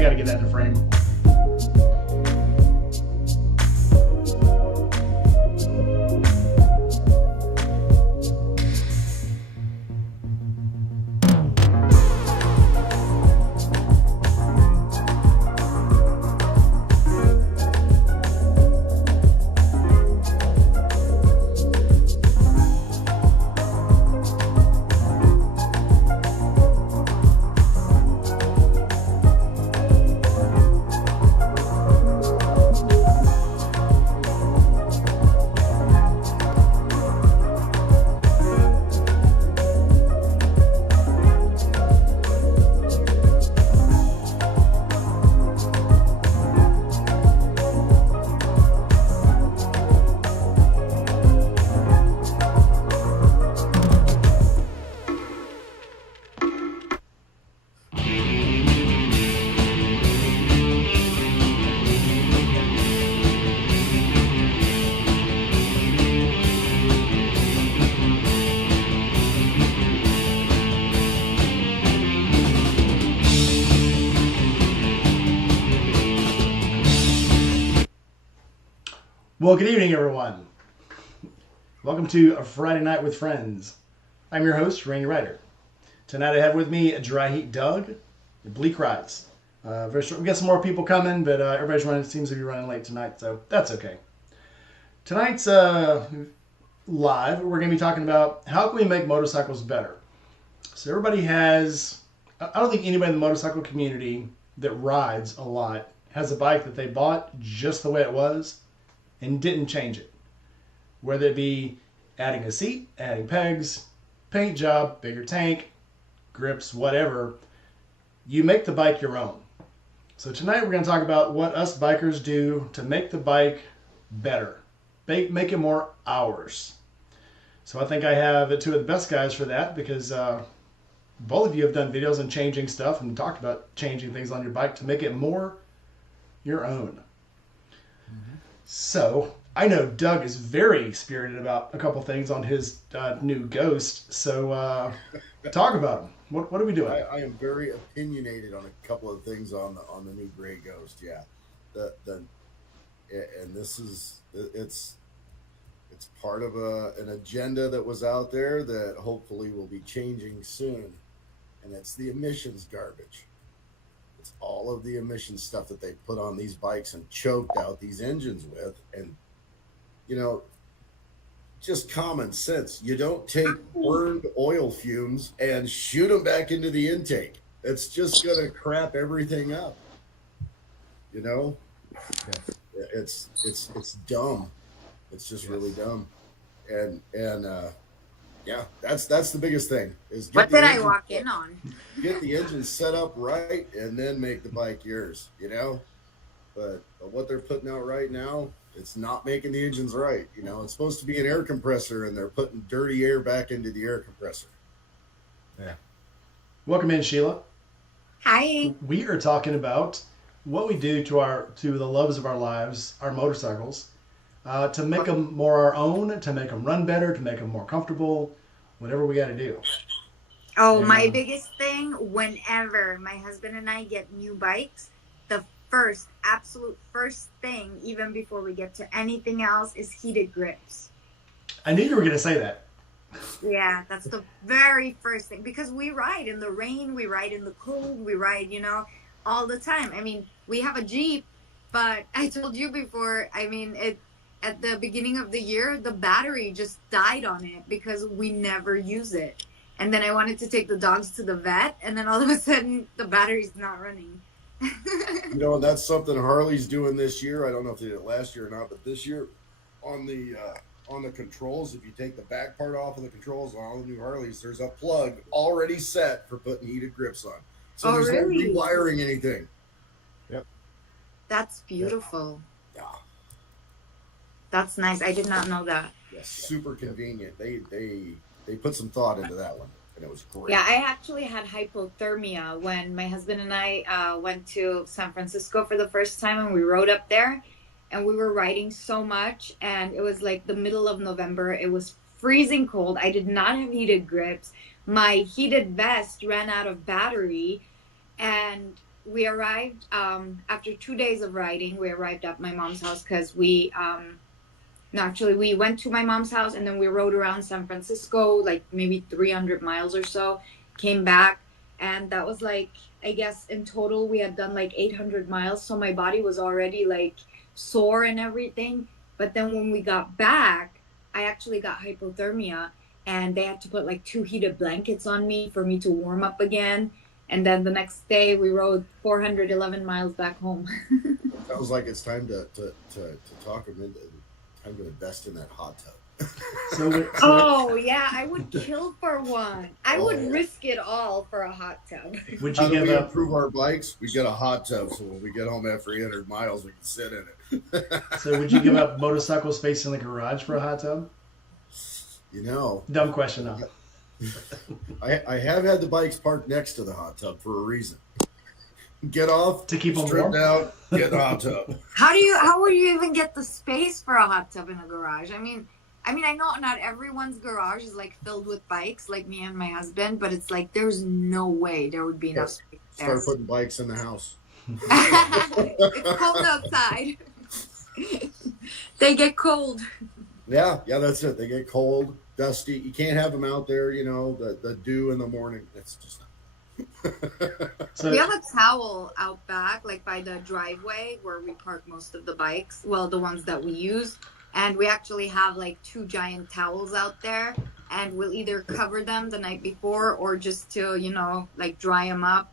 I gotta get that in the frame. Well, good evening, everyone. Welcome to a Friday Night with Friends. I'm your host, Randy Ryder. Tonight I have with me Dry Heat Doug and Bleak Rides. Very short. We got some more people coming, but everybody's seems to be running late tonight, so that's okay. Tonight's live, we're going to be talking about how can we make motorcycles better. So everybody has, I don't think anybody in the motorcycle community that rides a lot has a bike that they bought just the way it was and didn't change it. Whether it be adding a seat, adding pegs, paint job, bigger tank, grips, whatever, you make the bike your own. So tonight we're going to talk about what us bikers do to make the bike better. Make it more ours. So I think I have two of the best guys for that because both of you have done videos on changing stuff and talked about changing things on your bike to make it more your own. So, I know Doug is very spirited about a couple things on his new Ghost. So, talk about them. What are we doing? I am very opinionated on a couple of things on the new Gray Ghost. Yeah, and this is it's part of an agenda that was out there that hopefully will be changing soon, and it's the emissions garbage. It's all of the emissions stuff that they put on these bikes and choked out these engines with. And, just common sense. You don't take burned oil fumes and shoot them back into the intake. It's just going to crap everything up. Yeah. It's dumb. It's just really dumb. And yeah, that's the biggest thing. Is what did I walk in on? Get the engine set up right, and then make the bike yours. But what they're putting out right now, it's not making the engines right. It's supposed to be an air compressor, and they're putting dirty air back into the air compressor. Yeah. Welcome in, Sheila. Hi. We are talking about what we do to the loves of our lives, our motorcycles. To make them more our own, to make them run better, to make them more comfortable, whatever we got to do. Oh, my biggest thing, whenever my husband and I get new bikes, the absolute first thing, even before we get to anything else, is heated grips. I knew you were going to say that. Yeah, that's the very first thing. Because we ride in the rain, we ride in the cold, we ride, all the time. I mean, we have a Jeep, but I told you before, at the beginning of the year, the battery just died on it because we never use it. And then I wanted to take the dogs to the vet, and then all of a sudden, the battery's not running. And that's something Harley's doing this year. I don't know if they did it last year or not, but this year on the controls, if you take the back part off of the controls on all the new Harleys, there's a plug already set for putting heated grips on. So there's no rewiring anything. Yep. That's beautiful. Yeah. That's nice. I did not know that. Yeah, super convenient. They put some thought into that one, and it was great. Yeah, I actually had hypothermia when my husband and I went to San Francisco for the first time, and we rode up there, and we were riding so much, and it was like the middle of November. It was freezing cold. I did not have heated grips. My heated vest ran out of battery, and we arrived after 2 days of riding. We arrived at my mom's house because we no, actually, we went to my mom's house and then we rode around San Francisco, like maybe 300 miles or so. Came back, and that was like, I guess in total we had done like 800 miles. So my body was already like sore and everything. But then when we got back, I actually got hypothermia, and they had to put like 2 heated blankets on me for me to warm up again. And then the next day we rode 411 miles back home. Sounds like it's time to talk a minute. I'm going to invest in that hot tub. Oh, yeah, I would kill for one. I would yeah. risk it all for a hot tub. Would How you do give we up? improve our bikes? We get a hot tub, so when we get home after 800 miles, we can sit in it. So would you give up motorcycle space in the garage for a hot tub? You know, Dumb question, huh? I have had the bikes parked next to the hot tub for a reason. Get off, To keep them strip warm? down, get in the hot tub. How would you even get the space for a hot tub in a garage? I mean, I know not everyone's garage is like filled with bikes, like me and my husband, but it's like there's no way there would be enough space there. Start putting bikes in the house. It's cold outside. They get cold. Yeah, that's it. They get cold, dusty. You can't have them out there, you know, the dew in the morning. It's just not. So We have a towel out back, like by the driveway where we park most of the bikes. Well, the ones that we use. And we actually have like 2 giant towels out there. And we'll either cover them the night before or just to, like dry them up.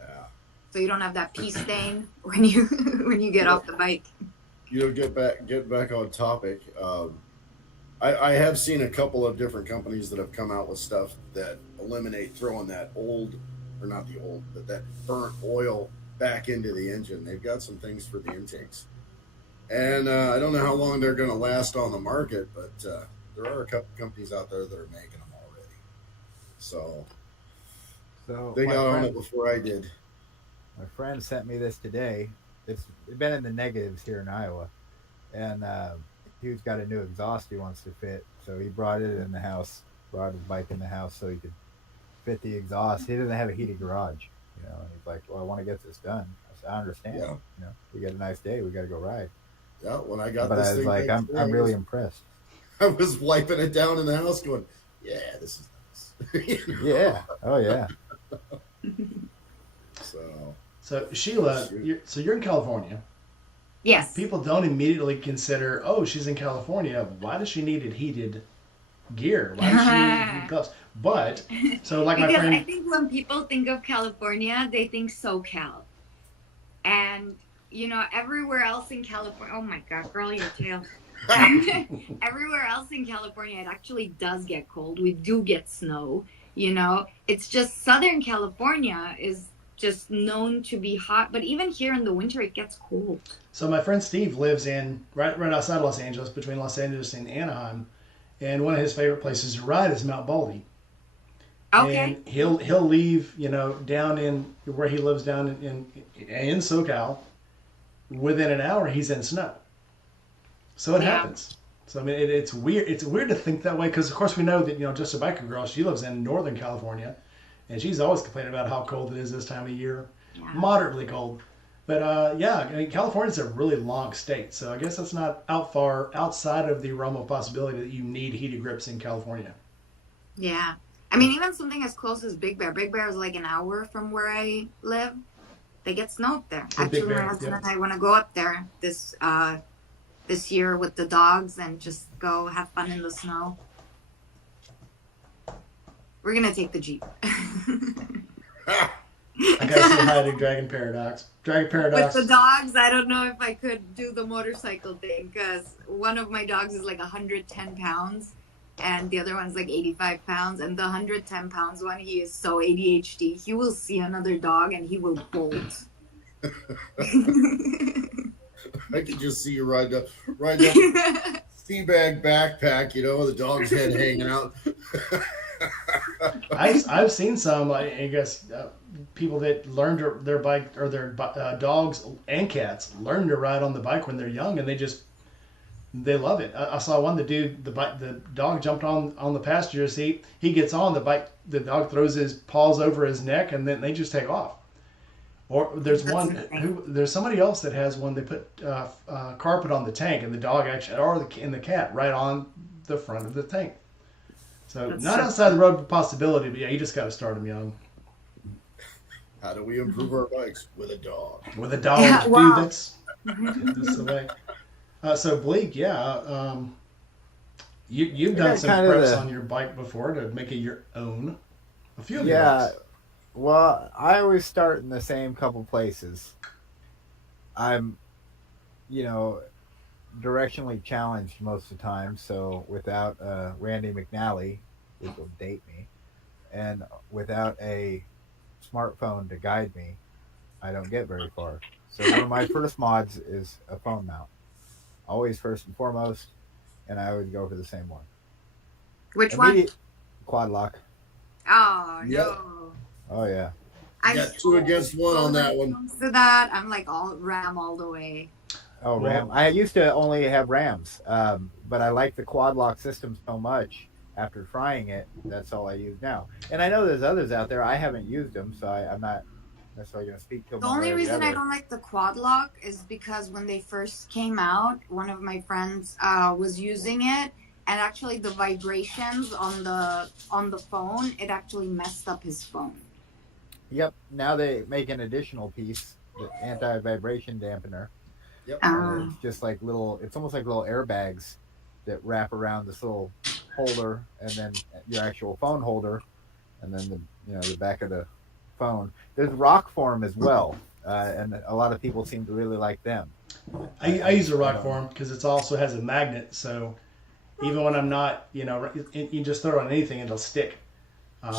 Yeah. So you don't have that pee stain when you get off the bike. You know, get back on topic. I have seen a couple of different companies that have come out with stuff that eliminate throwing that but that burnt oil back into the engine. They've got some things for the intakes. And I don't know how long they're going to last on the market, but there are a couple companies out there that are making them already. So they got on it before I did. My friend sent me this today. It's been in the negatives here in Iowa. And he's got a new exhaust he wants to fit. So he brought it in the house, brought his bike in the house so he could fit the exhaust. He doesn't have a heated garage, and he's like, well, I want to get this done. I said, I understand. Yeah. We got a nice day. We got to go ride. Yeah, when I got But this I was thing like, back I'm really impressed. I was wiping it down in the house going, yeah, this is nice. Yeah. Oh, yeah. So Sheila, you're in California. Yes. People don't immediately consider, oh, she's in California. Why does she need heated gear? Why does she need gloves? But, so like my Because friend... I think when people think of California, they think SoCal. And, everywhere else in California, oh my God, girl, your tail. Everywhere else in California, it actually does get cold. We do get snow, It's just Southern California is just known to be hot. But even here in the winter, it gets cold. So my friend Steve lives in right outside Los Angeles, between Los Angeles and Anaheim. And one of his favorite places to ride is Mount Baldy. Okay. And he'll leave, down in where he lives down in SoCal. Within an hour, he's in snow. So it happens. So I mean, it's weird. It's weird to think that way because, of course, we know that just a biker girl. She lives in Northern California, and she's always complaining about how cold it is this time of year. Yeah. Moderately cold. But I mean, California's a really long state, so I guess that's not far outside of the realm of possibility that you need heated grips in California. Yeah. I mean, even something as close as Big Bear. Big Bear is like an hour from where I live. They get snow up there. Actually, my husband and I want to go up there this year with the dogs and just go have fun in the snow. We're going to take the Jeep. I gotta say hi to Dragon Paradox. Dragon Paradox. With the dogs, I don't know if I could do the motorcycle thing because one of my dogs is like 110 pounds and the other one's like 85 pounds. And the 110 pounds one, he is so ADHD. He will see another dog and he will bolt. I can just see you ride up teabag backpack, the dog's head hanging out. I've seen some, I guess, people that learned their bike or their dogs and cats learn to ride on the bike when they're young, and they love it. I saw one, the dog jumped on the passenger seat. He gets on the bike, the dog throws his paws over his neck, and then they just take off. Or there's That's one insane. there's somebody else that has one. They put carpet on the tank, and the dog actually, or and the cat, right on the front of the tank. So That's not so outside the road of possibility, but yeah, you just got to start them young. How do we improve our bikes? With a dog. With a dog, yeah. dude, Wow. that's the way. So Bleak, yeah, you've I done got some kind of preps the on your bike before to make it your own. A few of your yeah. bikes. Well, I always start in the same couple places. I'm, you know, directionally challenged most of the time. So without Randy McNally, which will date me, and without a smartphone to guide me, I don't get very far. So one of my first mods is a phone mount, always first and foremost, and I always go for the same one. Which one? Immediate quad lock. Oh Yep. no. Oh yeah. You I'm got two so old against one school on when that it one. comes to that. I'm like all ram all the way. Oh, RAM. Well, I used to only have RAMs, but I like the quad lock system so much. After trying it, that's all I use now. And I know there's others out there. I haven't used them, so I'm not necessarily going to speak to them The one way only or the reason I other. don't like the quad lock is because when they first came out, one of my friends was using it, and actually the vibrations on the phone, it actually messed up his phone. Yep. Now they make an additional piece, the anti-vibration dampener, Yep. and Uh, it's just like little. It's almost like little airbags that wrap around this little holder, and then your actual phone holder, and then the back of the phone. There's rock form as well, and a lot of people seem to really like them. I use a I rock don't know. form because it also has a magnet, so even when I'm not, you just throw it on anything and it'll stick.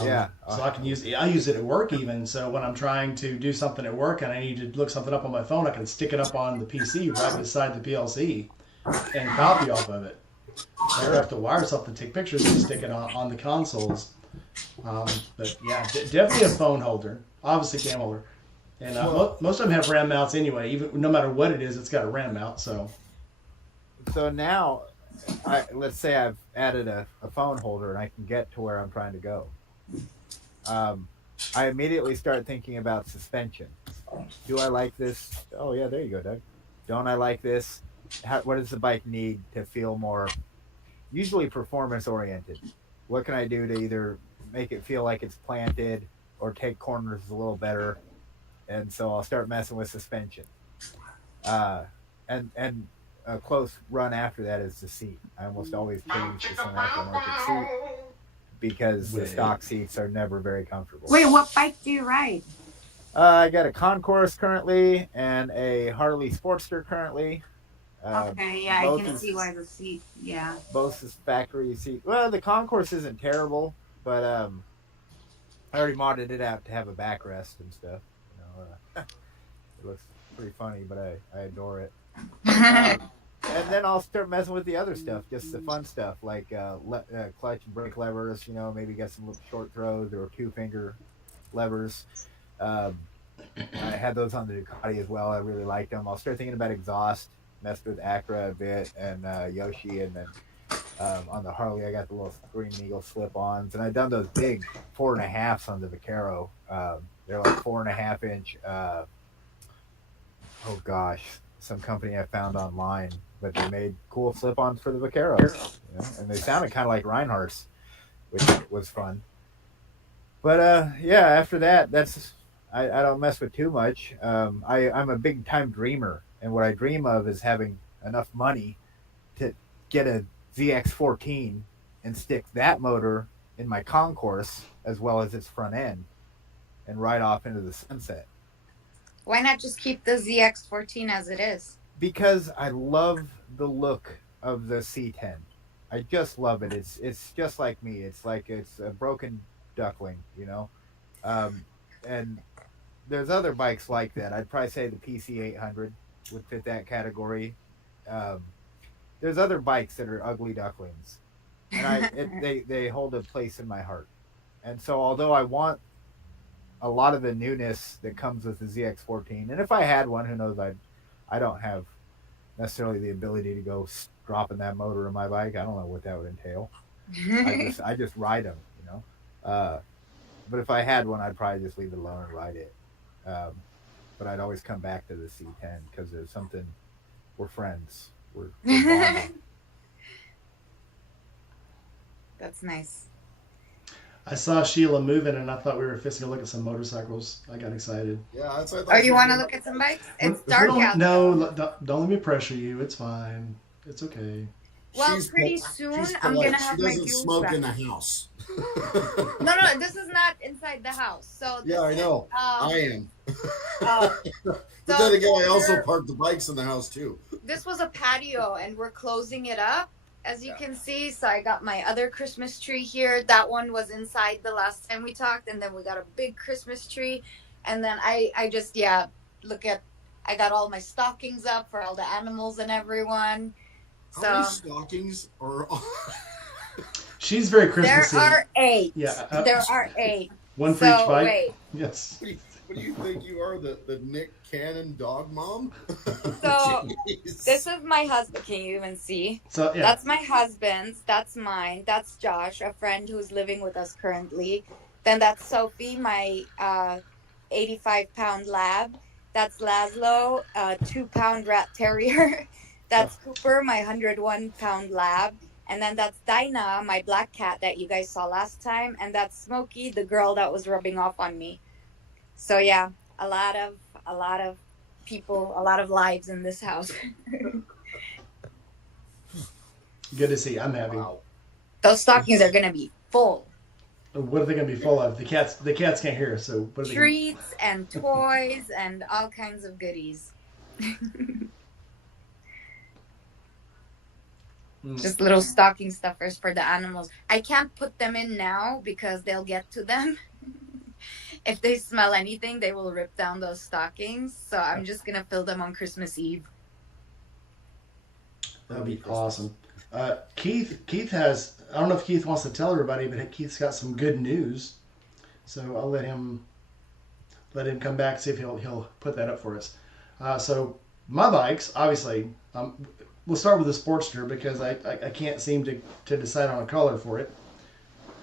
Yeah, So I use it at work even. So when I'm trying to do something at work and I need to look something up on my phone, I can stick it up on the PC right beside the PLC and copy off of it. I never have sure. to wire something, take pictures, and stick it on the consoles. But yeah, definitely a phone holder, obviously cam holder, and Well, most of them have RAM mounts anyway. Even no matter what it is, it's got a RAM mount. So so now, let's say I've added a phone holder and I can get to where I'm trying to go. Um, I immediately start thinking about suspension. Do I like this? Oh yeah, there you go, Doug. Don't I like this? What does the bike need to feel more usually performance oriented? What can I do to either make it feel like it's planted or take corners a little better? And so I'll start messing with suspension. Uh, and a close run after that is the seat. I almost always change to some aftermarket seat because the well, stock seats are never very comfortable. wait, what bike do you ride? I got a Concourse currently and a Harley Sportster currently. Okay, yeah, I Both can is see why the seat. Yeah. both is factory seat. Well, the Concourse isn't terrible, but I already modded it out to have a backrest and stuff. It looks pretty funny, but I adore it. Um, and then I'll start messing with the other stuff, just the fun stuff like clutch and brake levers. Maybe get some little short throws or two finger levers. Um, I had those on the Ducati as well. I really liked them. I'll start thinking about exhaust. Messed with Acura a bit and Yoshi, and then on the Harley, I got the little Green Eagle slip-ons, and I've done those big 4.5s on the Vaquero. They're like 4.5 inch. Oh gosh, some company I found online, but they made cool slip-ons for the Vaqueros, and they sounded kind of like Reinhardt's, which was fun. But yeah, after that, I don't mess with too much. I'm a big time dreamer, and what I dream of is having enough money to get a ZX14 and stick that motor in my concourse as well as its front end and ride off into the sunset. Why not just keep the ZX14 as it is? Because I love the look of the C10. I just love it. It's just like me. It's like it's a broken duckling. Um, and there's other bikes like that. I'd probably say the PC 800 would fit that category. Um, there's other bikes that are ugly ducklings, and they hold a place in my heart. And so, although I want a lot of the newness that comes with the ZX14, and if I had one, who knows? I don't have necessarily the ability to go dropping that motor in my bike. I don't know what that would entail. I just ride them. Uh, but if I had one, I'd probably just leave it alone and ride it. Um, but I'd always come back to the C10 because there's something. We're friends. We're bonded. That's nice. I saw Sheila moving, and I thought we were fixing to look at some motorcycles. I got excited. Yeah, that's what I Oh, thought. you want to look at some bikes? It's If we dark don't, out. no, though. don't let me pressure you. It's fine. It's okay. Well, She's pretty pol- soon she's I'm polite. gonna have She my doesn't fuel smoke back. in the house. No, no, this is not inside the house. So Yeah, I this know. is, I am. but But then again, I also park the bikes in the house too. this was a patio, and we're closing it up, as you can see. So I got my other Christmas tree here. That one was inside the last time we talked, and then we got a big Christmas tree, and then I just look at. I got all my stockings up for all the animals and everyone. How So many stockings are? She's very Christmassy. there are 8. Yeah, there are 8. one for each So bike. wait. Yes. What do you think you are, the Nick Cannon dog mom? So Jeez. this is my husband. Can you even see? So yeah. That's my husband's. That's mine. That's Josh, a friend who's living with us currently. Then that's Sophie, my 85-pound lab. That's Laszlo, a 2-pound rat terrier. That's Cooper, my 101-pound lab. And then that's Dinah, my black cat that you guys saw last time. And that's Smokey, the girl that was rubbing off on me. So yeah, a lot of people, a lot of lives in this house. Good to see. I'm happy. Wow. Those stockings are gonna be full. What are they going to be full of? The cats can't hear us. So what are they? Treats and toys and all kinds of goodies. Just little stocking stuffers for the animals. I can't put them in now because they'll get to them. If they smell anything, they will rip down those stockings. So I'm just gonna fill them on Christmas Eve. That'd be awesome. Keith has. I don't know if Keith wants to tell everybody, but Keith's got some good news. So I'll let him come back, see if he'll put that up for us. So my bikes, obviously, we'll start with the Sportster because I can't seem to decide on a color for it.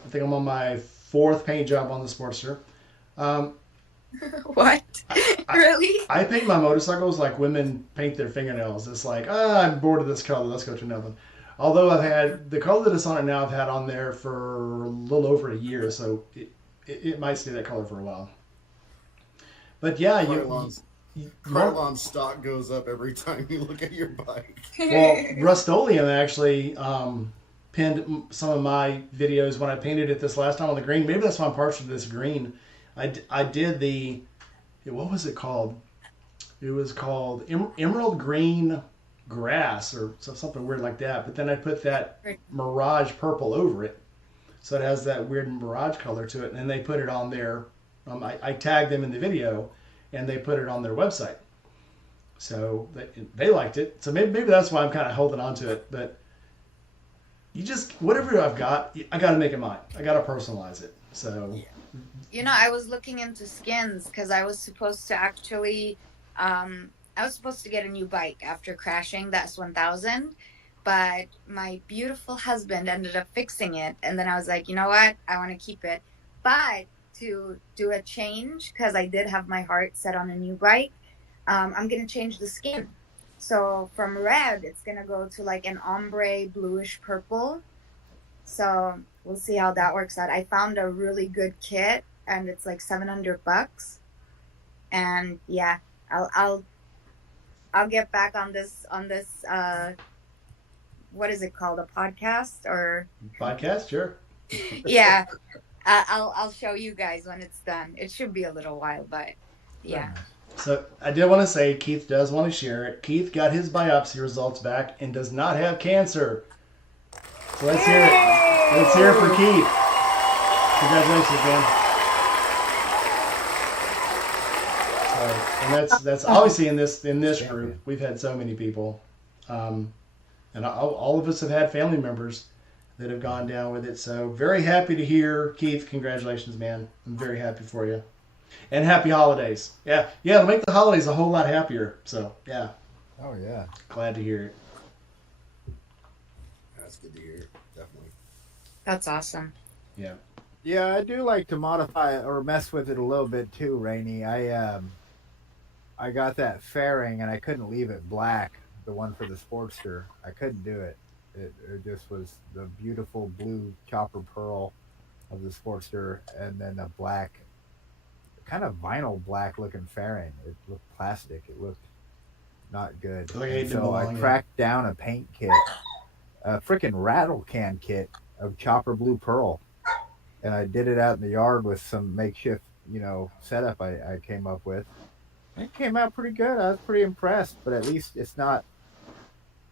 I think I'm on my 4th paint job on the Sportster. What? Really? I paint my motorcycles like women paint their fingernails. It's like, I'm bored of this color. Let's go to another one. Although I've had the color that's on it now, I've had on there for a little over a year, so it might stay that color for a while. But yeah, Carlon's stock goes up every time you look at your bike. Well, Rust-Oleum actually pinned some of my videos when I painted it this last time on the green. Maybe that's why I'm partial to this green. I did what was it called? It was called Emerald Green Grass or something weird like that. But then I put that Mirage purple over it. So it has that weird Mirage color to it. And they put it on their, I tagged them in the video and they put it on their website. So they liked it. So maybe that's why I'm kind of holding on to it. But whatever I've got, I got to make it mine. I got to personalize it. So... You know, I was looking into skins because I was supposed to actually, I was supposed to get a new bike after crashing the S1000, but my beautiful husband ended up fixing it. And then I was like, you know what? I want to keep it. But to do a change, because I did have my heart set on a new bike, I'm going to change the skin. So from red, it's going to go to like an ombre bluish purple. So we'll see how that works out. I found a really good kit and it's like $700. And yeah, I'll get back on this what is it called? A podcast or podcast? Sure. Yeah. I'll show you guys when it's done. It should be a little while, but yeah. So I did want to say Keith does want to share it. Keith got his biopsy results back and does not have cancer. So let's hear it. Let's hear it for Keith. Congratulations, man. So, and that's obviously in this group. We've had so many people, and all of us have had family members that have gone down with it. So very happy to hear, Keith. Congratulations, man. I'm very happy for you, and happy holidays. Yeah, it'll make the holidays a whole lot happier. So yeah. Oh yeah. Glad to hear it. That's good to hear. Definitely. That's awesome. Yeah. Yeah, I do like to modify or mess with it a little bit too, Rainey. I got that fairing and I couldn't leave it black. The one for the Sportster, I couldn't do it. It just was the beautiful blue chopper pearl of the Sportster, and then a black, kind of vinyl black looking fairing. It looked plastic. It looked not good. Like And it didn't so I belong. Yeah. cracked down a paint kit, a freaking rattle can kit of chopper blue pearl, and I did it out in the yard with some makeshift, setup I came up with. It came out pretty good. I was pretty impressed, but at least it's not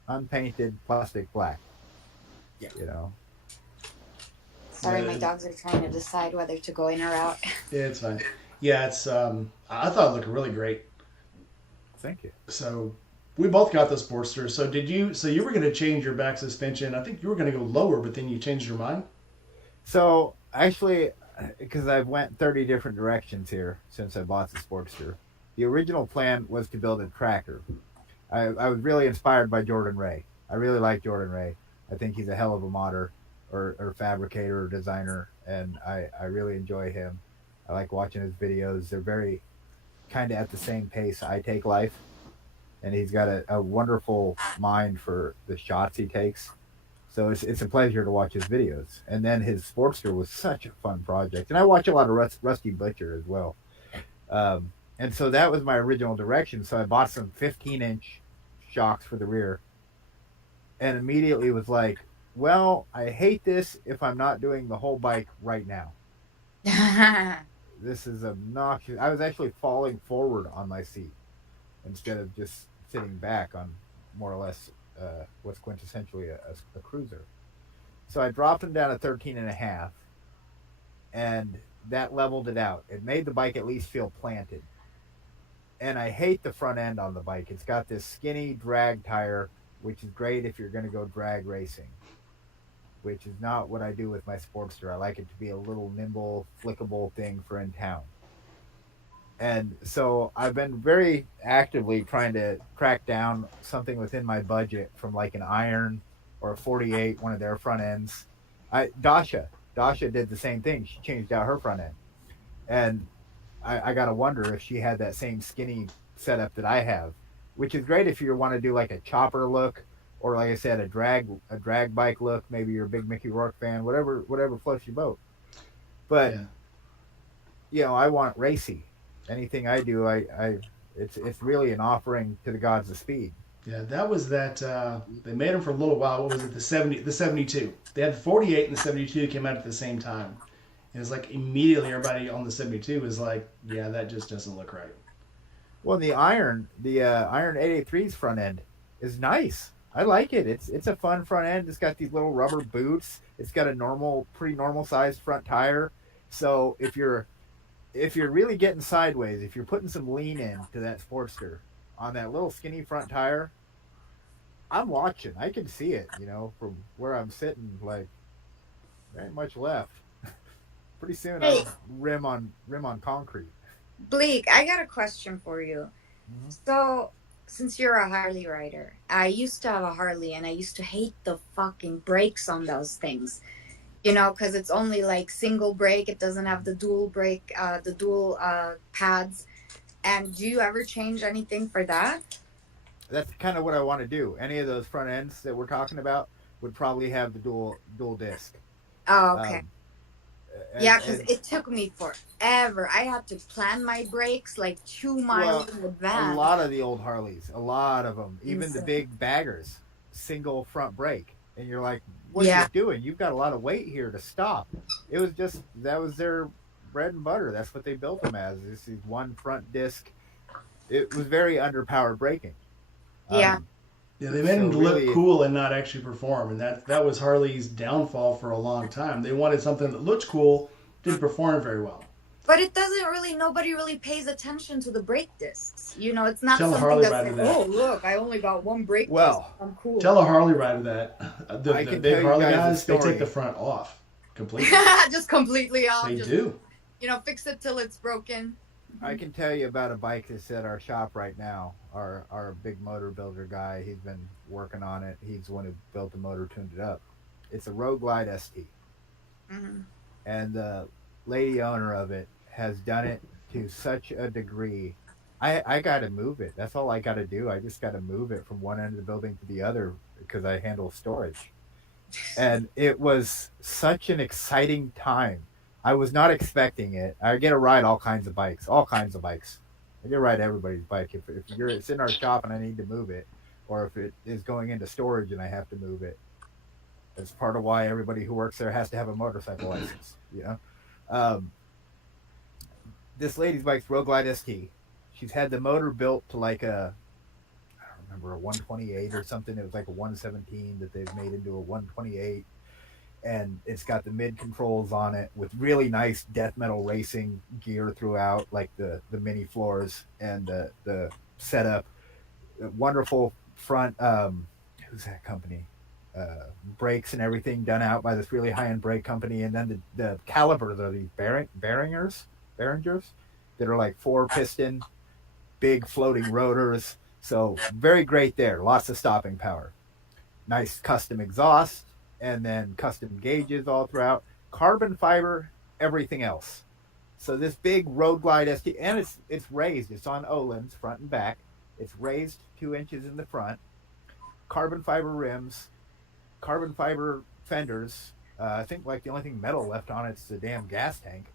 unpainted plastic black. Yeah. You know. Sorry, my Yeah. dogs are trying to decide whether to go in or out. Yeah, it's fine. Yeah, it's. I thought it looked really great. Thank you. So we both got the Sportster. So did you? So you were going to change your back suspension. I think you were going to go lower, but then you changed your mind. So actually, because I've went 30 different directions here since I bought the Sportster, the original plan was to build a tracker. I was really inspired by Jordan Ray. I really like Jordan Ray. I think he's a hell of a modder or fabricator or designer, and I really enjoy him. I like watching his videos. They're very kind of at the same pace I take life, and he's got a wonderful mind for the shots he takes. So it's a pleasure to watch his videos. And then his Sportster was such a fun project. And I watch a lot of Rusty Butcher as well. And so that was my original direction. So I bought some 15-inch shocks for the rear and immediately was like, well, I hate this if I'm not doing the whole bike right now. This is obnoxious. I was actually falling forward on my seat instead of just sitting back on more or less what's quintessentially a cruiser. So I dropped them down to 13 and a half, and that leveled it out. It made the bike at least feel planted. And I hate the front end on the bike. It's got this skinny drag tire, which is great if you're going to go drag racing, which is not what I do with my Sportster. I like it to be a little nimble, flickable thing for in town. And so I've been very actively trying to crack down something within my budget from like an iron or a 48, one of their front ends. Dasha did the same thing. She changed out her front end. And I got to wonder if she had that same skinny setup that I have, which is great if you want to do like a chopper look or like I said, a drag bike look. Maybe you're a big Mickey Rourke fan, whatever floats your boat. But Yeah. I want racy. Anything I do, it's really an offering to the gods of speed. Yeah, that was that. They made them for a little while. What was it? The 72. They had the 48 and the 72 came out at the same time. And it's like immediately everybody on the 72 was like, yeah, that just doesn't look right. Well, the Iron 883's front end is nice. I like it. It's a fun front end. It's got these little rubber boots. It's got a pretty normal sized front tire. So if you're really getting sideways, if you're putting some lean in to that Sportster on that little skinny front tire, I'm watching. I can see it, from where I'm sitting, like very much left. Pretty soon Hey, I'm rim on concrete. Bleak, I got a question for you. Mm-hmm. So, since you're a Harley rider, I used to have a Harley and I used to hate the fucking brakes on those things. Because it's only like single brake. It doesn't have the dual brake, the dual pads. And do you ever change anything for that? That's kind of what I want to do. Any of those front ends that we're talking about would probably have the dual disc. Oh, okay. Um, Yeah, because and it took me forever. I had to plan my brakes like 2 miles in a advance. lot of the old Harleys, a lot of them, even the Insane. big baggers, single front brake, and you're like, what are Yeah. you doing? You've got a lot of weight here to stop. It was just that was their bread and butter. That's what they built them as. This is one front disc. It was very underpowered braking. Yeah. Yeah, they made So them to look really- cool and not actually perform, and that was Harley's downfall for a long time. They wanted something that looked cool, didn't perform very well. But it doesn't really, nobody really pays attention to the brake discs. It's not Tell a something Harley that's rider like, that. oh, look, I only got one brake Well, disc. I'm cool. Tell a Harley rider that the I can big tell you Harley guys a guys, they story. take the front off completely. Just completely off. They just, do. Fix it till it's broken. I can tell you about a bike that's at our shop right now. Our big motor builder guy, he's been working on it. He's the one who built the motor, tuned it up. It's a Road Glide ST. Mm-hmm. And the lady owner of it has done it to such a degree. I got to move it. That's all I got to do. I just got to move it from one end of the building to the other because I handle storage. And it was such an exciting time. I was not expecting it. I get to ride all kinds of bikes, all kinds of bikes. I get to ride everybody's bike. If it's in our shop and I need to move it, or if it is going into storage and I have to move it, that's part of why everybody who works there has to have a motorcycle license. You know, um, this lady's bike's Road Glide ST. She's had the motor built to like I don't remember, a 128 or something. It was like a 117 that they've made into a 128, and it's got the mid controls on it with really nice death metal racing gear throughout, like the mini floors and the setup. Wonderful front. Who's that company? Brakes and everything done out by this really high end brake company, and then the calipers are these Behringers that are like 4-piston, big floating rotors. So very great there. Lots of stopping power. Nice custom exhaust, and then custom gauges all throughout. Carbon fiber, everything else. So this big Road Glide ST, and it's raised. It's on Öhlins front and back. It's raised 2 inches in the front. Carbon fiber rims, carbon fiber fenders. I think like the only thing metal left on it's the damn gas tank.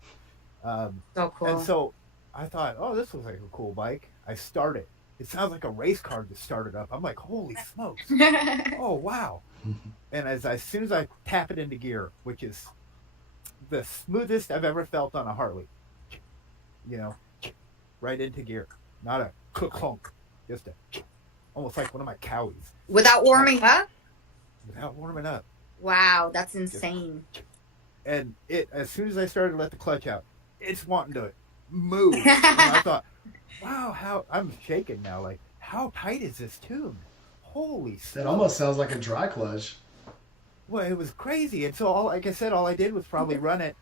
So cool. And so I thought, oh, this looks like a cool bike. I start it. It sounds like a race car to start it up. I'm like, holy smokes. Oh, wow. And as soon as I tap it into gear, which is the smoothest I've ever felt on a Harley, you know, right into gear. Not a clunk, just almost like one of my cowies. Without warming up? Without warming up. Wow, that's insane. And as soon as I started to let the clutch out, it's wanting to move. And I thought, wow, how I'm shaking now. Like, how tight is this tube? Holy stuff. That almost sounds like a dry clutch. Well, it was crazy. And so, like I said, all I did was probably run it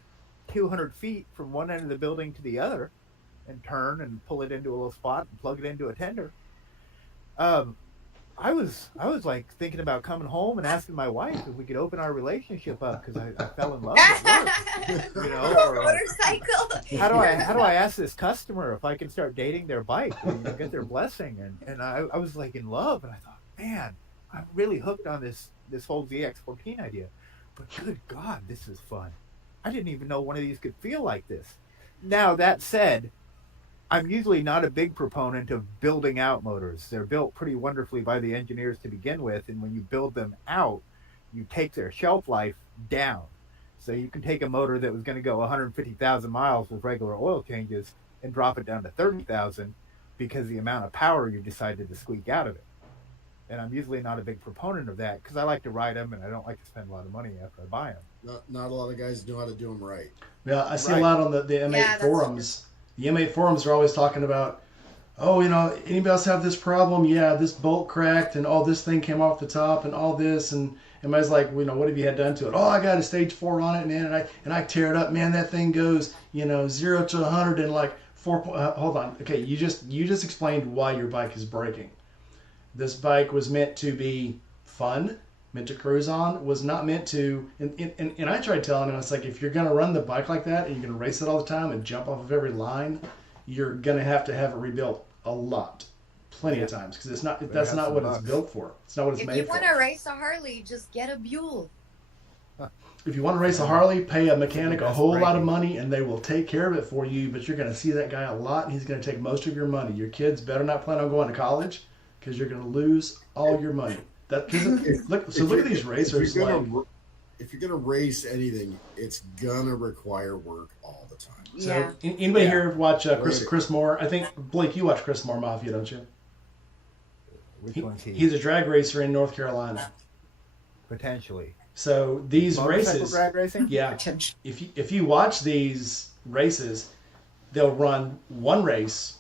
200 feet from one end of the building to the other and turn and pull it into a little spot and plug it into a tender. I was like thinking about coming home and asking my wife if we could open our relationship up because I fell in love with work, you know. Or, motorcycle. How do I ask this customer if I can start dating their bike and get their blessing? And I was like in love, and I thought, man, I'm really hooked on this whole ZX14 idea. But good God, this is fun. I didn't even know one of these could feel like this. Now that said, I'm usually not a big proponent of building out motors. They're built pretty wonderfully by the engineers to begin with, and when you build them out, you take their shelf life down. So you can take a motor that was going to go 150,000 miles with regular oil changes and drop it down to 30,000 because the amount of power you decided to squeak out of it. And I'm usually not a big proponent of that because I like to ride them and I don't like to spend a lot of money after I buy them. Not a lot of guys know how to do them right. Yeah, I see a lot on the M8 forums. The M8 forums are always talking about, oh, you know, anybody else have this problem? Yeah, this bolt cracked and all this thing came off the top and all this. And everybody's like, well, you know, what have you had done to it? Oh, I got a stage 4 on it, man, and I tear it up, man. That thing goes, you know, 0 to 100 in like 4. Hold on. Okay, you just explained why your bike is breaking. This bike was meant to be fun, meant to cruise on, was not meant to, and I tried telling him, it's like, if you're going to run the bike like that and you're going to race it all the time and jump off of every line, you're going to have it rebuilt a lot, plenty of times, because that's not what it's built for. It's not what it's made for. If you want to race a Harley, just get a Buell. If you want to race a Harley, pay a mechanic a whole lot of money and they will take care of it for you, but you're going to see that guy a lot and he's going to take most of your money. Your kids better not plan on going to college because you're going to lose all your money. Look at these racers. If you're gonna race anything, it's gonna require work all the time. So, anybody here watch Chris Moore? I think Blake, you watch Chris Moore Mafia, don't you? Which one's he? He's a drag racer in North Carolina. Potentially. So these races, drag racing? Yeah. If you watch these races, they'll run one race,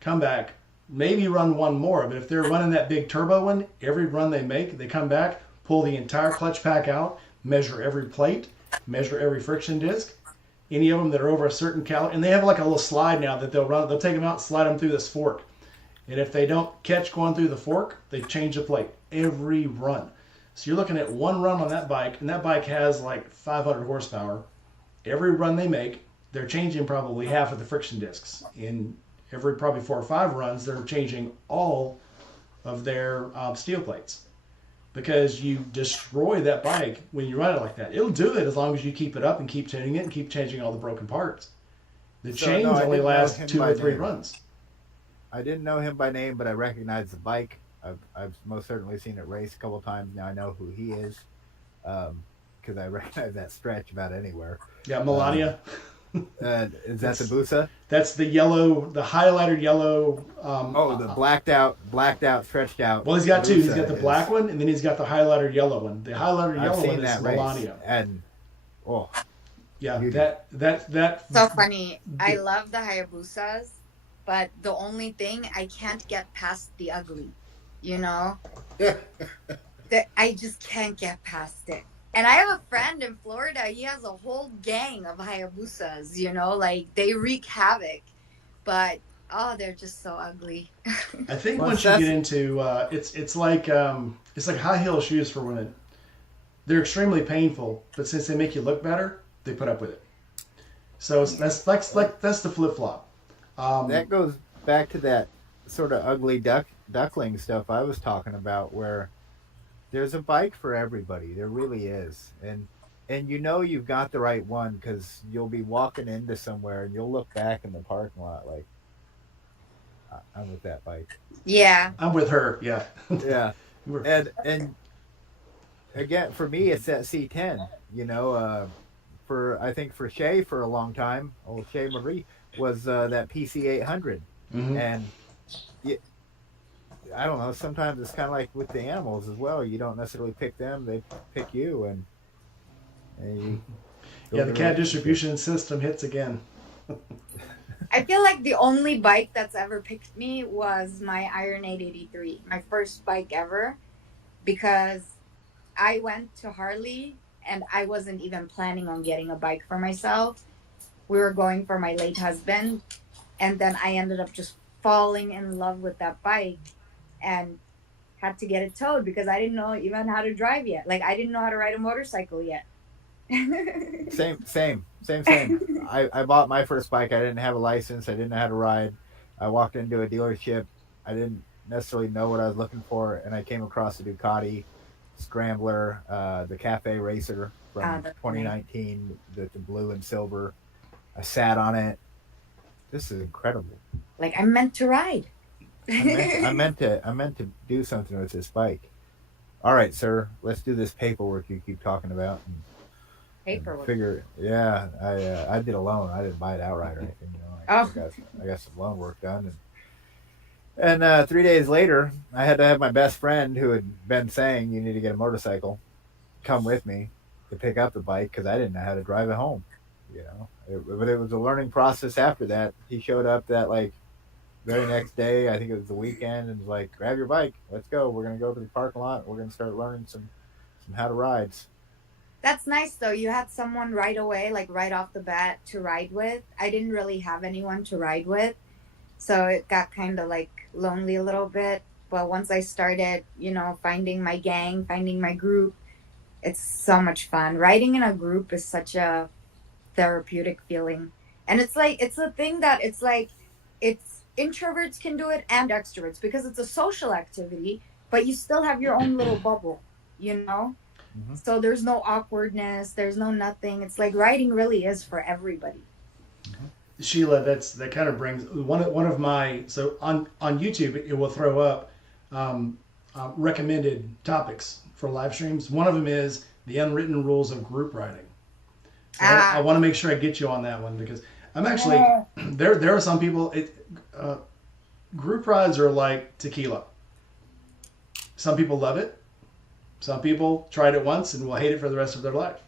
come back, maybe run one more, but if they're running that big turbo one, every run they make, they come back, pull the entire clutch pack out, measure every plate, measure every friction disc, any of them that are over a certain caliber, and they have like a little slide now that they'll take them out and slide them through this fork. And if they don't catch going through the fork, they change the plate every run. So you're looking at one run on that bike, and that bike has like 500 horsepower. Every run they make, they're changing probably half of the friction discs. And every probably 4 or 5 runs, they're changing all of their steel plates because you destroy that bike when you run it like that. It'll do it as long as you keep it up and keep tuning it and keep changing all the broken parts. The chains I only didn't know last him 2 by or 3 name. runs. I didn't know him by name, but I recognize the bike. I've most certainly seen it race a couple times. Now I know who he is because I recognize that stretch about anywhere. Yeah, Um, Melania. is that the That's Busa? that's the yellow, the highlighted yellow. Oh, the blacked out, stretched out. Well, he's got 2. He's Busa got the black one, and then he's got the highlighted yellow one. The highlighted I've yellow seen one is that race, Melania. and oh, Yeah, beauty. that. So funny. I love the Hayabusas, but the only thing I can't get past the ugly, you know? That I just can't get past it. And I have a friend in Florida. He has a whole gang of Hayabusas, you know, like they wreak havoc. But oh, they're just so ugly. I think Well, once you that's- get into it's like high heel shoes for women. They're extremely painful, but since they make you look better, they put up with it. So that's the flip flop. that goes back to that sort of ugly duckling stuff I was talking about, where there's a bike for everybody. There really is, and you know you've got the right one because you'll be walking into somewhere and you'll look back in the parking lot like, I'm with that bike. Yeah. I'm with her. Yeah. Yeah, We're- and again for me it's that C10. You know, I think for Shay for a long time, old Shay Marie was that PC 800, Mhm. and I don't know. Sometimes it's kind of like with the animals as well. You don't necessarily pick them; they pick you, and you Yeah, the cat distribution system hits again. I feel like the only bike that's ever picked me was my Iron 883, my first bike ever, because I went to Harley and I wasn't even planning on getting a bike for myself. We were going for my late husband, and then I ended up just falling in love with that bike and had to get it towed because I didn't know even how to drive yet. Like I didn't know how to ride a motorcycle yet. Same. I bought my first bike. I didn't have a license. I didn't know how to ride. I walked into a dealership. I didn't necessarily know what I was looking for, and I came across a Ducati Scrambler, the Cafe Racer from that's 2019, the blue and silver. I sat on it. This is incredible. Like I'm meant to ride. I meant to do something with this bike. All right, sir. Let's do this paperwork you keep talking about. And Paperwork. figure. Yeah, I did a loan. I didn't buy it outright or anything. You know, Oh. I got some loan work done, and 3 days later, I had to have my best friend who had been saying you need to get a motorcycle come with me to pick up the bike because I didn't know how to drive it home. You know, but it was a learning process after that. He showed up that like very next day, I think it was the weekend, and was like, grab your bike, let's go. We're gonna go to the parking lot. We're gonna start learning some how to rides. That's nice though. You had someone right away, like right off the bat to ride with. I didn't really have anyone to ride with. So it got kind of like lonely a little bit. But once I started, you know, finding my gang, finding my group, it's so much fun. Riding in a group is such a therapeutic feeling. And it's like, it's a thing that it's like, it's introverts can do it and extroverts because it's a social activity, but you still have your own little bubble, you know? Mm-hmm. So there's no awkwardness, there's no nothing. It's like riding really is for everybody. Sheila, that kind of brings one of my, so on YouTube it will throw up recommended topics for live streams. One of them is the unwritten rules of group riding. So I want to make sure I get you on that one because I'm actually there are some people. Group rides are like tequila. Some people love it. Some people tried it once and will hate it for the rest of their life.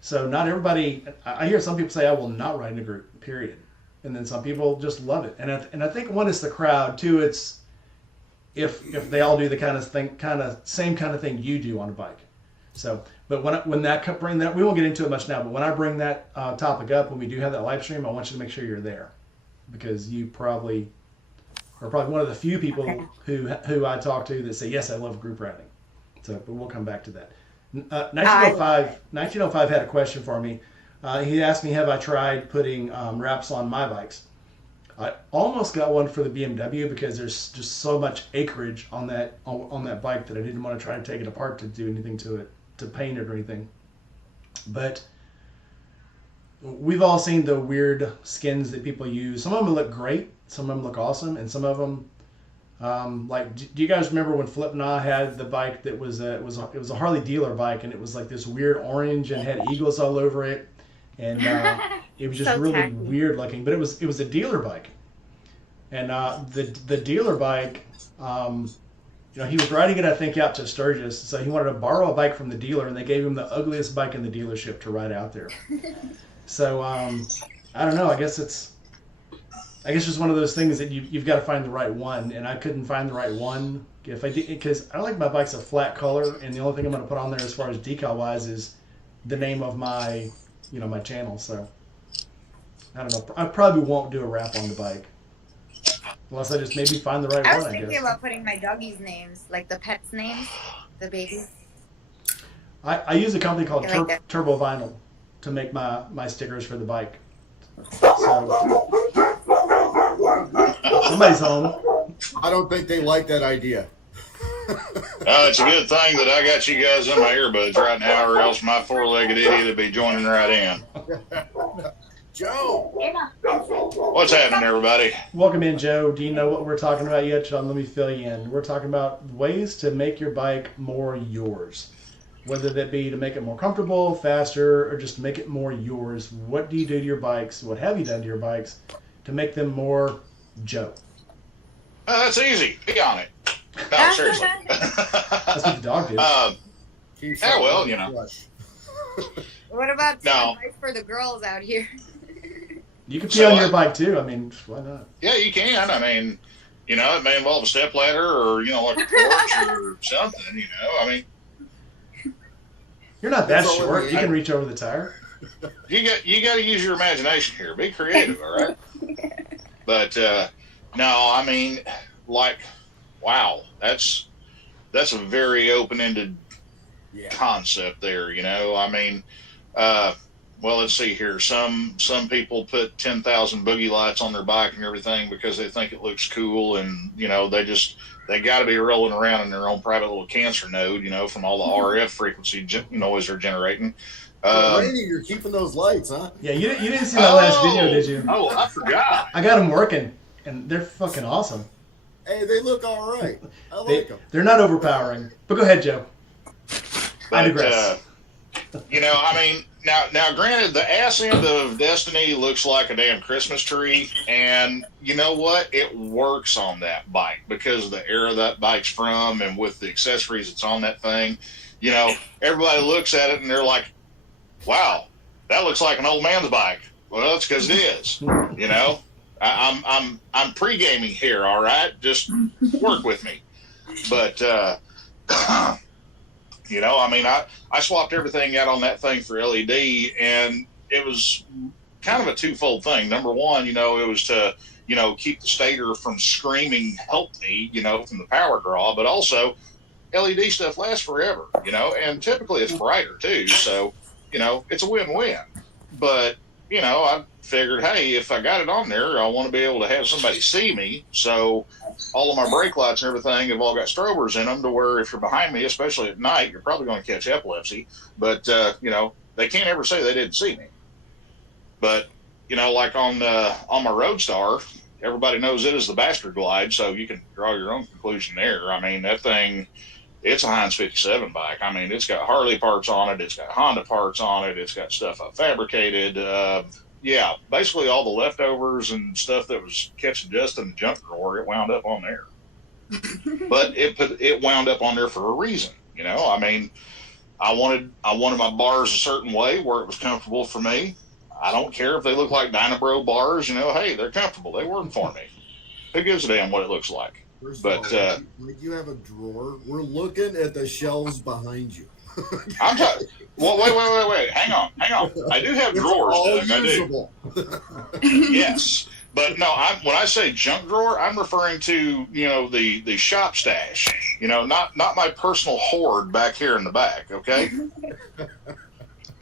So not everybody. I hear some people say I will not ride in a group. Period. And then some people just love it. And I think one is the crowd. Two, it's if they all do the same kind of thing you do on a bike. So, but when that bring that, we won't get into it much now. But when I bring that topic up, when we do have that live stream, I want you to make sure you're there, because you probably are one of the few people who I talk to that say yes, I love group riding. So, but we'll come back to that. 1905 had a question for me. He asked me, have I tried putting wraps on my bikes? I almost got one for the BMW because there's just so much acreage on that bike that I didn't want to try to take it apart to do anything to it, to paint it or anything. But we've all seen the weird skins that people use. Some of them look great, some of them look awesome, and some of them, like, do you guys remember when Flip Na had the bike that was it was a Harley dealer bike, and it was like this weird orange and had eagles all over it, and it was just So really tacky. weird looking. But it was a dealer bike, and the dealer bike, he was riding it, I think, out to Sturgis, so he wanted to borrow a bike from the dealer, and they gave him the ugliest bike in the dealership to ride out there. So I don't know. I guess it's just one of those things that you've got to find the right one, and I couldn't find the right one. If I did, because I like my bikes a flat color, and the only thing I'm going to put on there as far as decal wise is the name of my my channel. So I don't know. I probably won't do a wrap on the bike unless I just maybe find the right I was one. I thinking guess. about putting my doggies' names, like the pets' names, the babies. I use a company called I like that. Turbo Vinyl to make my stickers for the bike. So somebody's home. I don't think they like that idea. It's a good thing that I got you guys in my earbuds right now, or else my four-legged idiot would be joining right in. Joe! What's happening, everybody? Welcome in, Joe. Do you know what we're talking about yet, John? Let me fill you in. We're talking about ways to make your bike more yours. Whether that be to make it more comfortable, faster, or just to make it more yours. What do you do to your bikes? What have you done to your bikes to make them more Joe? That's easy. Be on it. No, seriously. That's what the dog did. Yeah, well, Flush. What about No. advice for the girls out here? You can pee So, on your bike too. I mean, why not? Yeah, you can. I mean, it may involve a step ladder or, like a porch or something, I mean, You're not that That's all short. it You is. can reach over the tire. you got to use your imagination here. Be creative, all right? But no, I mean, like, wow, that's a very open-ended Yeah. concept there. I mean, well, let's see here. Some people put 10,000 boogie lights on their bike and everything because they think it looks cool, and they got to be rolling around in their own private little cancer node, from all the RF frequency noise they're generating. Rainy, you're keeping those lights, huh? Yeah, you didn't see that last video, did you? Oh, I forgot. I got them working, and they're fucking awesome. Hey, they look all right. I like them. They're not overpowering. But go ahead, Joe. I digress. I mean, now, granted, the ass end of Destiny looks like a damn Christmas tree, and you know what? It works on that bike because of the era that bike's from, and with the accessories that's on that thing. Everybody looks at it and they're like, "Wow, that looks like an old man's bike." Well, it's because it is. I'm pre-gaming here, all right? Just work with me. But I mean, I swapped everything out on that thing for LED, and it was kind of a twofold thing. Number one, it was to, keep the stator from screaming, "Help me," from the power draw, but also LED stuff lasts forever, and typically it's brighter too. So, it's a win-win. But, I figured, hey, if I got it on there, I want to be able to have somebody see me. So all of my brake lights and everything have all got strobers in them to where if you're behind me, especially at night, you're probably going to catch epilepsy. But, they can't ever say they didn't see me. But, like on my Roadstar, everybody knows it is the Bastard Glide, so you can draw your own conclusion there. I mean, that thing, it's a Heinz 57 bike. I mean, it's got Harley parts on it. It's got Honda parts on it. It's got stuff I fabricated. Yeah, basically all the leftovers and stuff that was catching dust in the junk drawer, it wound up on there. But it wound up on there for a reason. I mean, I wanted my bars a certain way where it was comfortable for me. I don't care if they look like Dynabro bars. Hey, they're comfortable. They work for me. Who gives a damn what it looks like? First But, of all, like you have a drawer. We're looking at the shelves behind you. I'm talking. Well, wait. Hang on. I do have drawers, all Doug. I do. usable. Yes, but no. When I say junk drawer, I'm referring to the shop stash. Not my personal hoard back here in the back. Okay.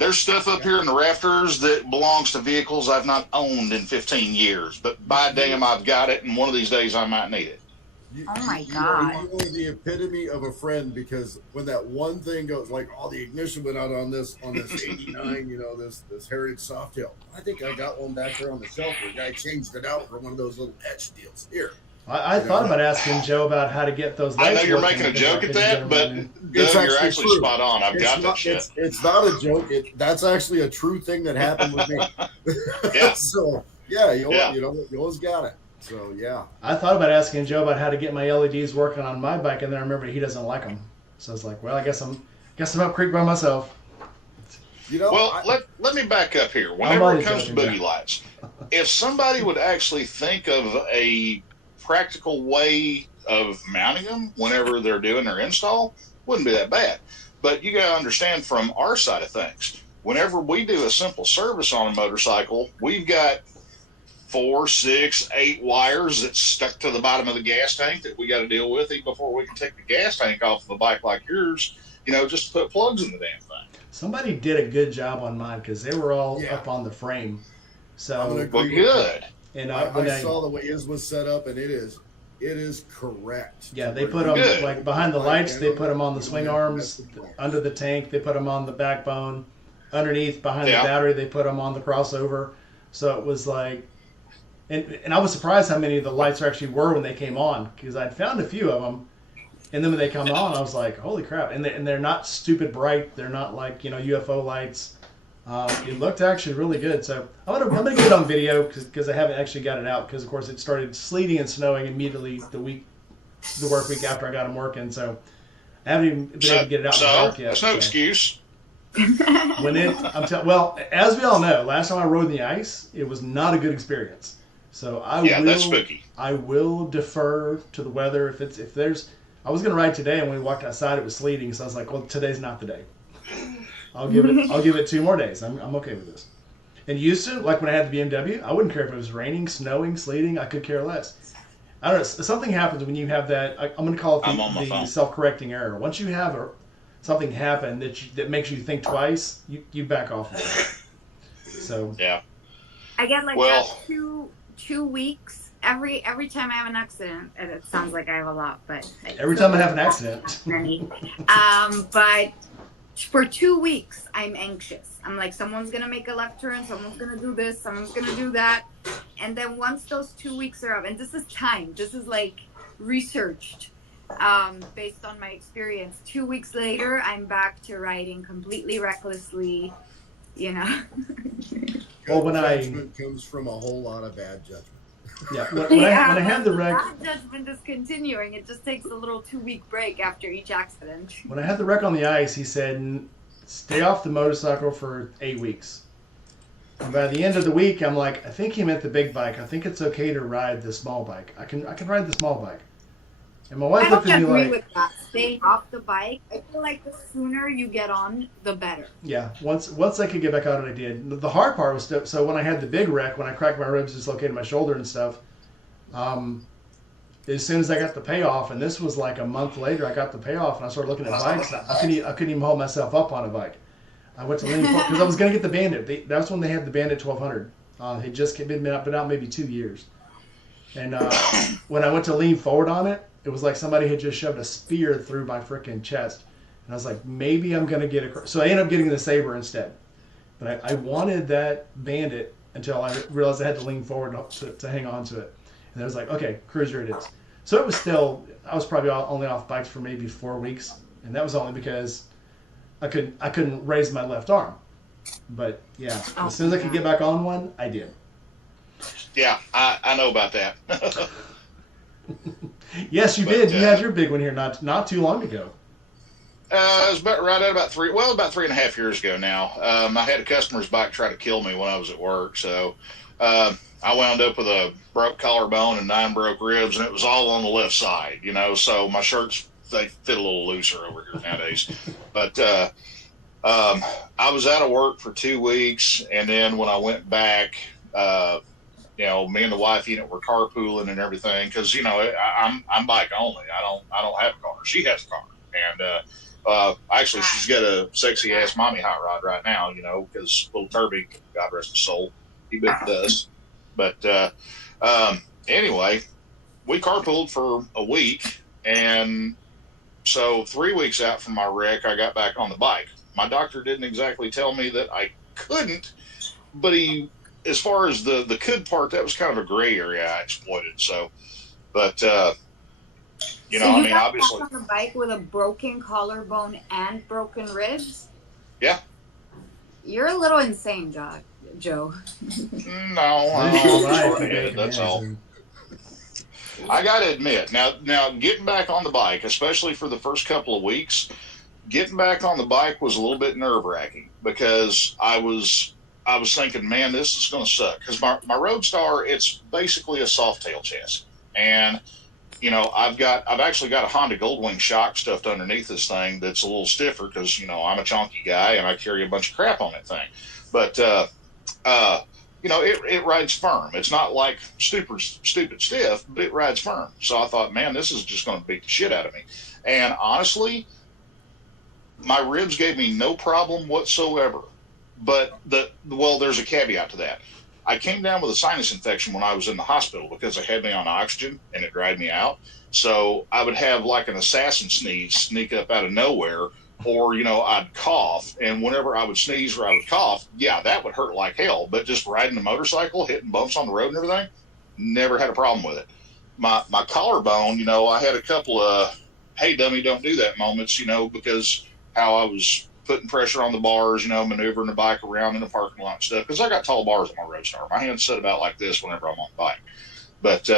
There's stuff up here in the rafters that belongs to vehicles I've not owned in 15 years, but by damn, I've got it, and one of these days I might need it. Oh my You God. are the epitome of a friend, because when that one thing goes, like, oh, the ignition went out on this 89, this Heritage Softail. I think I got one back there on the shelf where the guy changed it out for one of those little etch deals. Here. I thought about asking Joe about how to get those lights. I know you're working making a because I joke at couldn't get that, them but running. Doug, you're actually true. spot on. I've got that shit. It's not a joke. That's actually a true thing that happened with me. Yeah. So, yeah, you always got it. So, yeah. I thought about asking Joe about how to get my LEDs working on my bike, and then I remembered he doesn't like them. So I was like, well, I guess I'm up creek by myself. Well, let me back up here. Whenever it comes to boogie lights, if somebody would actually think of a practical way of mounting them whenever they're doing their install, wouldn't be that bad. But you got to understand from our side of things, whenever we do a simple service on a motorcycle, we've got 4, 6, 8 wires that's stuck to the bottom of the gas tank that we got to deal with even before we can take the gas tank off of a bike like yours, just to put plugs in the damn thing. Somebody did a good job on mine because they were all up on the frame. So well, good. And I saw the way his was set up, and it is correct. Yeah, they put them like behind the lights. They put them on the swing arms, under the tank. They put them on the backbone, underneath behind the battery. They put them on the crossover. So it was like, and I was surprised how many of the lights actually were when they came on, because I'd found a few of them, and then when they come on, I was like, holy crap! And they're not stupid bright. They're not like UFO lights. It looked actually really good. So I'm gonna get it on video because I haven't actually got it out, because of course it started sleeting and snowing immediately the work week after I got them working. So I haven't even been able to get it out in the dark yet. That's no excuse. Well, as we all know, last time I rode in the ice, it was not a good experience. So that's spooky. I will defer to the weather. I was gonna ride today, and when we walked outside, it was sleeting. So I was like, well, today's not the day. I'll give it 2 more days. I'm okay with this. And used to, like when I had the BMW, I wouldn't care if it was raining, snowing, sleeting. I could care less. I don't know. Something happens when you have that. I'm going to call it the self-correcting error. Once you have something happen that makes you think twice, you back off of it. So yeah, I get like 2 weeks every time I have an accident, and it sounds like I have a lot, but every time I have an accident, but for 2 weeks I'm anxious. I'm like, someone's gonna make a left turn, someone's gonna do this, someone's gonna do that, and then once those 2 weeks are up, and this is timed, this is like researched based on my experience. 2 weeks later, I'm back to riding completely recklessly. Good judgment comes from a whole lot of bad judgment. Yeah, when I had the wreck, that judgment is continuing. It just takes a little 2-week break after each accident. When I had the wreck on the ice, he said, stay off the motorcycle for 8 weeks. And by the end of the week, I'm like, I think he meant the big bike. I think it's okay to ride the small bike. I can ride the small bike. And my wife looked at me like, I agree with that. Stay off the bike. I feel like the sooner you get on, the better. Yeah, once I could get back on it, I did. The hard part was so when I had the big wreck, when I cracked my ribs, dislocated my shoulder and stuff, as soon as I got the payoff, and this was like a month later, I got the payoff, and I started looking at bikes. I couldn't even hold myself up on a bike. I went to lean forward because I was going to get the Bandit. That's when they had the Bandit 1200. It just been out maybe 2 years. And when I went to lean forward on it, it was like somebody had just shoved a spear through my freaking chest. And I was like, maybe I'm going to get a... So I ended up getting the Sabre instead. But I wanted that Bandit until I realized I had to lean forward to hang on to it. And I was like, okay, cruiser it is. So it was still... I was probably only off bikes for maybe 4 weeks. And that was only because I couldn't raise my left arm. But yeah, as soon as I could get back on one, I did. Yeah, I know about that. Yes, you did. You had your big one here not too long ago. It was about 3.5 years ago now. I had a customer's bike try to kill me when I was at work, so I wound up with a broke collarbone and 9 broke ribs, and it was all on the left side, so my shirts, they fit a little looser over here nowadays. But I was out of work for 2 weeks, and then when I went back, me and the wife, were carpooling and everything because, I'm bike only. I don't have a car. She has a car, And actually, she's got a sexy ass mommy hot rod right now, you know, because little Turby, God rest his soul, he bit the dust. But anyway, we carpooled for a week, and so 3 weeks out from my wreck, I got back on the bike. My doctor didn't exactly tell me that I couldn't, but he, as far as the could part, that was kind of a gray area I exploited. So, but you know, So I you mean, got obviously, back on the bike with a broken collarbone and broken ribs? yeah. You're a little insane, Joe. No, that's all. I got to admit, now getting back on the bike, especially for the first couple of weeks, getting back on the bike was a little bit nerve wracking because I was thinking, man, this is going to suck because my Roadstar, it's basically a soft tail chassis, and you know I've actually got a Honda Goldwing shock stuffed underneath this thing that's a little stiffer because you know I'm a chunky guy and I carry a bunch of crap on that thing, but you know, it rides firm. It's not like stupid stiff, but it rides firm. So I thought, man, this is just going to beat the shit out of me. And honestly, my ribs gave me no problem whatsoever. But there's a caveat to that. I came down with a sinus infection when I was in the hospital because they had me on oxygen and it dried me out. So I would have like an assassin sneeze sneak up out of nowhere, or, you know, I'd cough, and whenever I would sneeze or I would cough, yeah, that would hurt like hell. But just riding a motorcycle, hitting bumps on the road and everything, never had a problem with it. My collarbone, you know, I had a couple of, hey, dummy, don't do that moments, you know, because how I was putting pressure on the bars, you know, maneuvering the bike around in the parking lot and stuff, because I got tall bars on my Roadstar. My hands set about like this whenever I'm on the bike. But,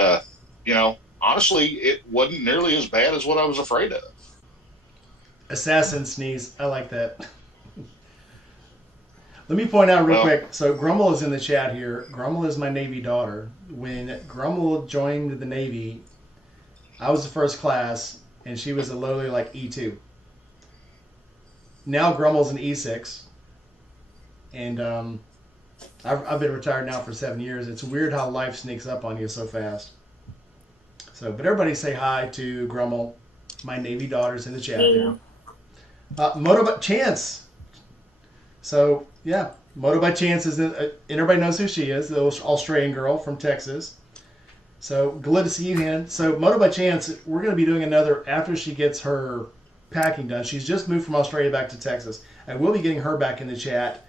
you know, honestly, it wasn't nearly as bad as what I was afraid of. Assassin sneeze. I like that. Let me point out real quick. So Grumble is in the chat here. Grumble is my Navy daughter. When Grumble joined the Navy, I was the first class, and she was a lowly like E2. Now Grumble's an E6, and I've been retired now for 7 years. It's weird how life sneaks up on you so fast. So, but everybody say hi to Grumble. My Navy daughter's in the chat there. Moto Chance. So, yeah, Moto by Chance is everybody knows who she is, the Australian girl from Texas. So, glad to see you, Han. So, Moto by Chance, we're going to be doing another after she gets her packing done. She's just moved from Australia back to Texas, and we'll be getting her back in the chat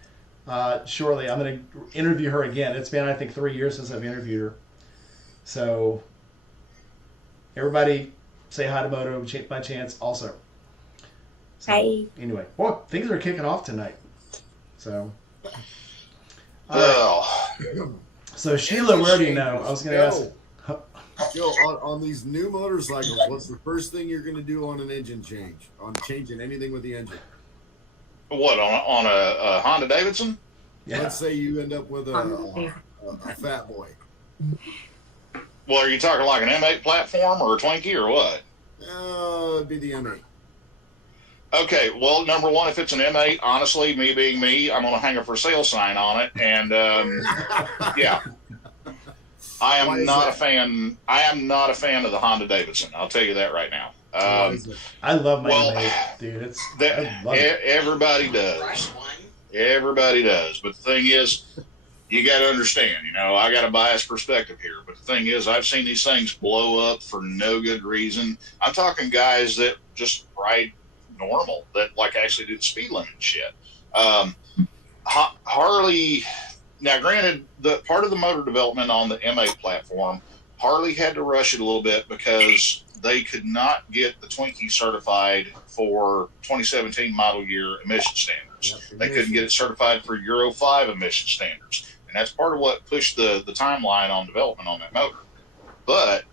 shortly. I'm going to interview her again. It's been, I think, 3 years since I've interviewed her. So, everybody say hi to Moto by Chance also. So, hi. Anyway, well, things are kicking off tonight. So, so Sheila, where do you know? I was going to ask. Joe, on these new motorcycles, what's the first thing you're going to do on an engine change? On changing anything with the engine? What, on a Honda Davidson? Yeah. Let's say you end up with a Fat Boy. Well, are you talking like an M8 platform or a Twinkie or what? It'd be the M8. Okay, well, number one, if it's an M8, honestly, me being me, I'm going to hang a for sale sign on it, and yeah, I am not a fan. I am not a fan of the Honda Davidson. I'll tell you that right now. I love my M8, dude. Everybody does. Everybody does. But the thing is, you got to understand, you know, I got a biased perspective here. But the thing is, I've seen these things blow up for no good reason. I'm talking guys that just ride normal, that like actually do the speed limit and shit. Harley, now granted, the part of the motor development on the M8 platform, Harley had to rush it a little bit because they could not get the Twinkie certified for 2017 model year emission standards. They couldn't get it certified for Euro 5 emission standards. And that's part of what pushed the timeline on development on that motor. But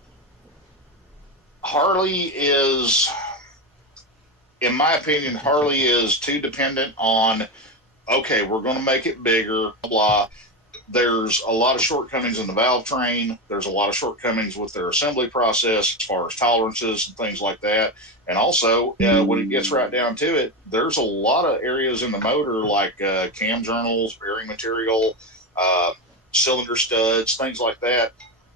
Harley is, in my opinion, Harley is too dependent on, okay, we're going to make it bigger, blah. There's a lot of shortcomings in the valve train. There's a lot of shortcomings with their assembly process as far as tolerances and things like that. And also, when it gets right down to it, there's a lot of areas in the motor like cam journals, bearing material, cylinder studs, things like that.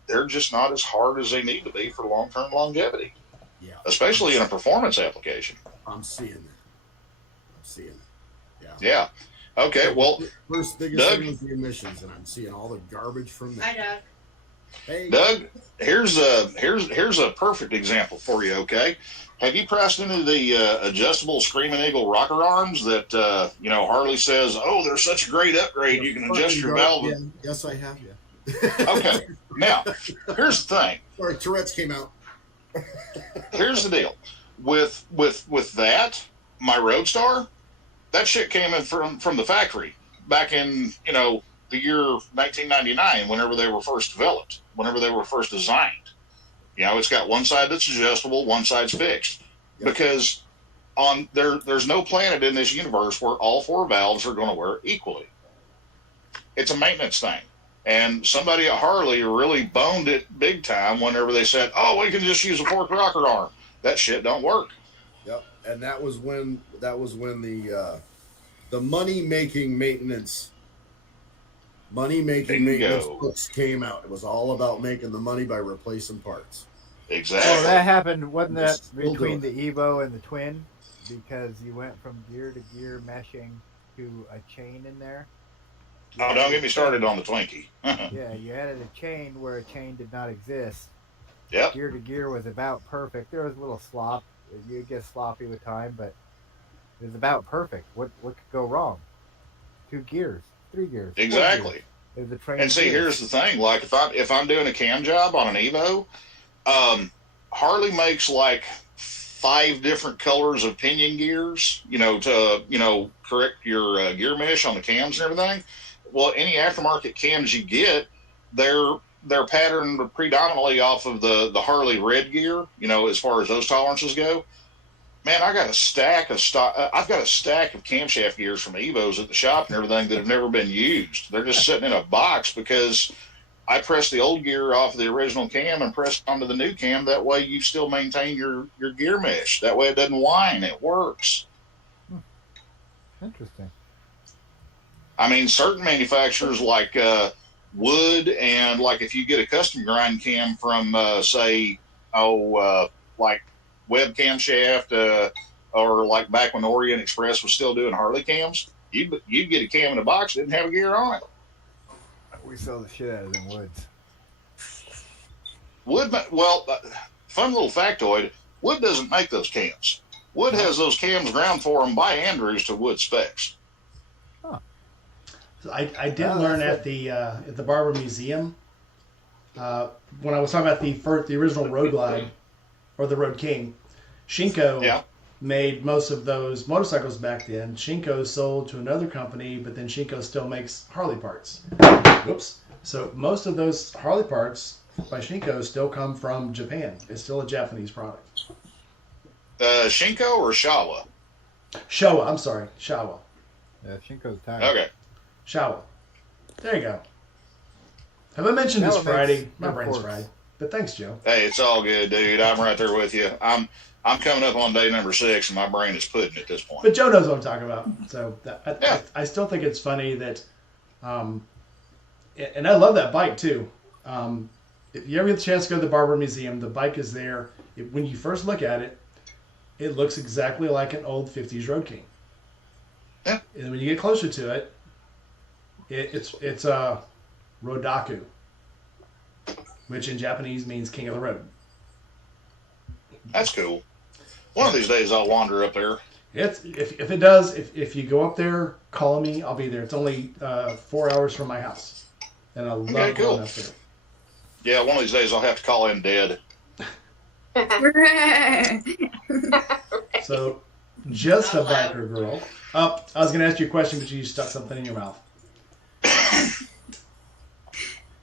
They're just not as hard as they need to be for long-term longevity, especially in a performance application. I'm seeing that. Yeah. Okay. Well, first biggest Doug, thing was the emissions, and I'm seeing all the garbage from that. Hi, Doug. Hey, Doug, here's a perfect example for you. Okay, have you pressed into the adjustable Screaming Eagle rocker arms that Harley says, "Oh, they're such a great upgrade. You can adjust your valve." Yeah. Yes, I have. Yeah. Okay. Now, here's the thing. Sorry, Tourette's came out. Here's the deal. With that, my Roadstar, that shit came in from the factory back in the year 1999, whenever they were first developed, whenever they were first designed. It's got one side that's adjustable, one side's fixed. Yep. Because there's no planet in this universe where all 4 valves are going to wear equally. It's a maintenance thing. And somebody at Harley really boned it big time whenever they said, "Oh, we can just use a forked rocker arm." That shit don't work. Yep. And that was when the money-making maintenance books came out. It was all about making the money by replacing parts. Exactly. Oh, that happened, wasn't that between the Evo and the Twin? Because you went from gear to gear meshing to a chain in there. Oh, don't get me started on the Twinkie. Yeah, you added a chain where a chain did not exist. Yep. Gear to gear was about perfect. There was a little slop. You get sloppy with time, but it was about perfect. What could go wrong? 2 gears, 3 gears. Exactly. Gears. The train and see, here's the thing. Like if I'm doing a cam job on an Evo, Harley makes like 5 different colors of pinion gears, to correct your gear mesh on the cams and everything. Well, any aftermarket cams you get, they're patterned predominantly off of the Harley red gear, as far as those tolerances go. Man, I've got a stack of camshaft gears from Evos at the shop and everything that have never been used. They're just sitting in a box because I press the old gear off of the original cam and press it onto the new cam. That way you still maintain your gear mesh. That way it doesn't whine. It works. Interesting. I mean, certain manufacturers like Wood, and like if you get a custom grind cam from, like Web Camshaft, or like back when Orient Express was still doing Harley cams, you'd get a cam in a box that didn't have a gear on it. We sell the shit out of them Woods. Wood, fun little factoid, Wood doesn't make those cams. Wood has those cams ground for them by Andrews to Wood specs. So I did learn at the Barber Museum when I was talking about the original Road Glide or the Road King. Shinko made most of those motorcycles back then. Shinko sold to another company, but then Shinko still makes Harley parts. Whoops. So most of those Harley parts by Shinko still come from Japan. It's still a Japanese product. Shinko or Shawa? Showa. I'm sorry. Shawa. Yeah, Shinko's tire. Okay. Shawa. There you go. Have I mentioned this Friday? My brain's fried. But thanks, Joe. Hey, it's all good, dude. I'm right there with you. I'm coming up on day number 6, and my brain is pudding at this point. But Joe knows what I'm talking about. So I still think it's funny that, and I love that bike too. If you ever get the chance to go to the Barber Museum, the bike is there. When you first look at it, it looks exactly like an old 50s Road King. Yeah. And when you get closer to it, it's a Rodaku, which in Japanese means king of the road. That's cool. One of these days I'll wander up there. If it does, if you go up there, call me. I'll be there. It's only 4 hours from my house, and I love going up there. Yeah, one of these days I'll have to call in dead. So, just a biker girl. Oh, I was going to ask you a question, but you stuck something in your mouth.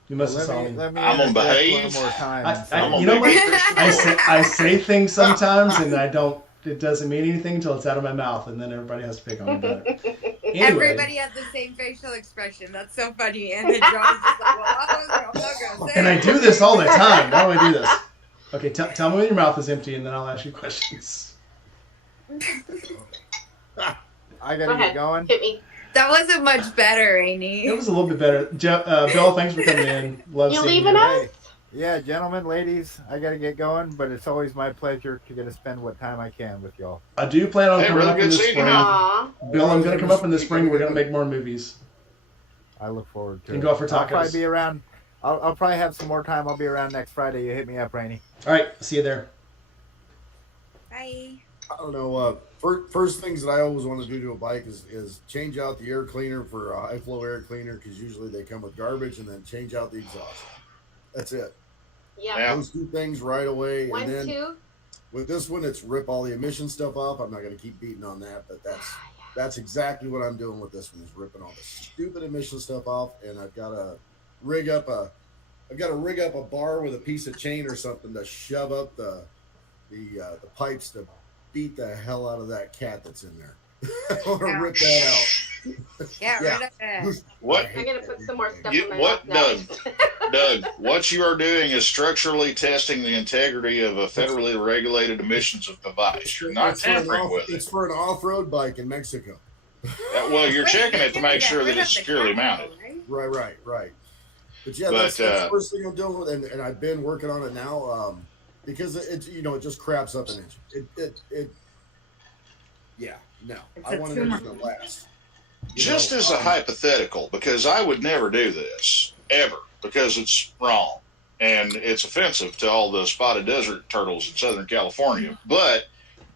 You must have saw me. I'm gonna behave. One more time. I say things sometimes, and I don't. It doesn't mean anything until it's out of my mouth, and then everybody has to pick on me about it. Anyway, everybody has the same facial expression. That's so funny. And then John's just like, "Well, I'm not gonna say." And I do this all the time. Why do I do this? Okay, tell me when your mouth is empty, and then I'll ask you questions. I gotta get going. Hit me. That wasn't much better, Rainey. It was a little bit better. Bill, thanks for coming in. Love You seeing leaving you. us? Yeah, gentlemen, ladies, I got to get going, but it's always my pleasure to get to spend what time I can with y'all. I do plan on Hey, coming brother, up in good the seeing you, spring. man. Aw. Bill, I'm going to come up in the spring. We're going to make more movies. I look forward to And it. go out for I'll probably tacos. be around. I'll probably have some more time. I'll be around next Friday. You hit me up, Rainey. All right, see you there. Bye. I don't know. First things that I always want to do to a bike is change out the air cleaner for a high flow air cleaner, because usually they come with garbage, and then change out the exhaust. That's it. Yeah. Those two things right away. One, and then two. with this one, it's rip all the emission stuff off. I'm not going to keep beating on that, but that's exactly what I'm doing with this one, is ripping all the stupid emission stuff off. And I've got to rig up a bar with a piece of chain or something to shove up the pipes to beat the hell out of that cat that's in there. I want to rip that out. Get rid of it. What? I'm gonna put some more stuff You, in my what, mouth now. Doug, what you are doing is structurally testing the integrity of a federally regulated emissions of device. You're not tampering with it. It's for an off-road bike in Mexico. Well, you're Wait, checking it to you're make gonna sure get that rid it's of the securely cat, mounted. right? Right. But yeah, But, that's the first thing I'm dealing with, and I've been working on it now, because it just craps up an engine. It's I a want an tumor. engine that lasts. Just as a hypothetical, because I would never do this, ever, because it's wrong. And it's offensive to all the spotted desert turtles in Southern California. But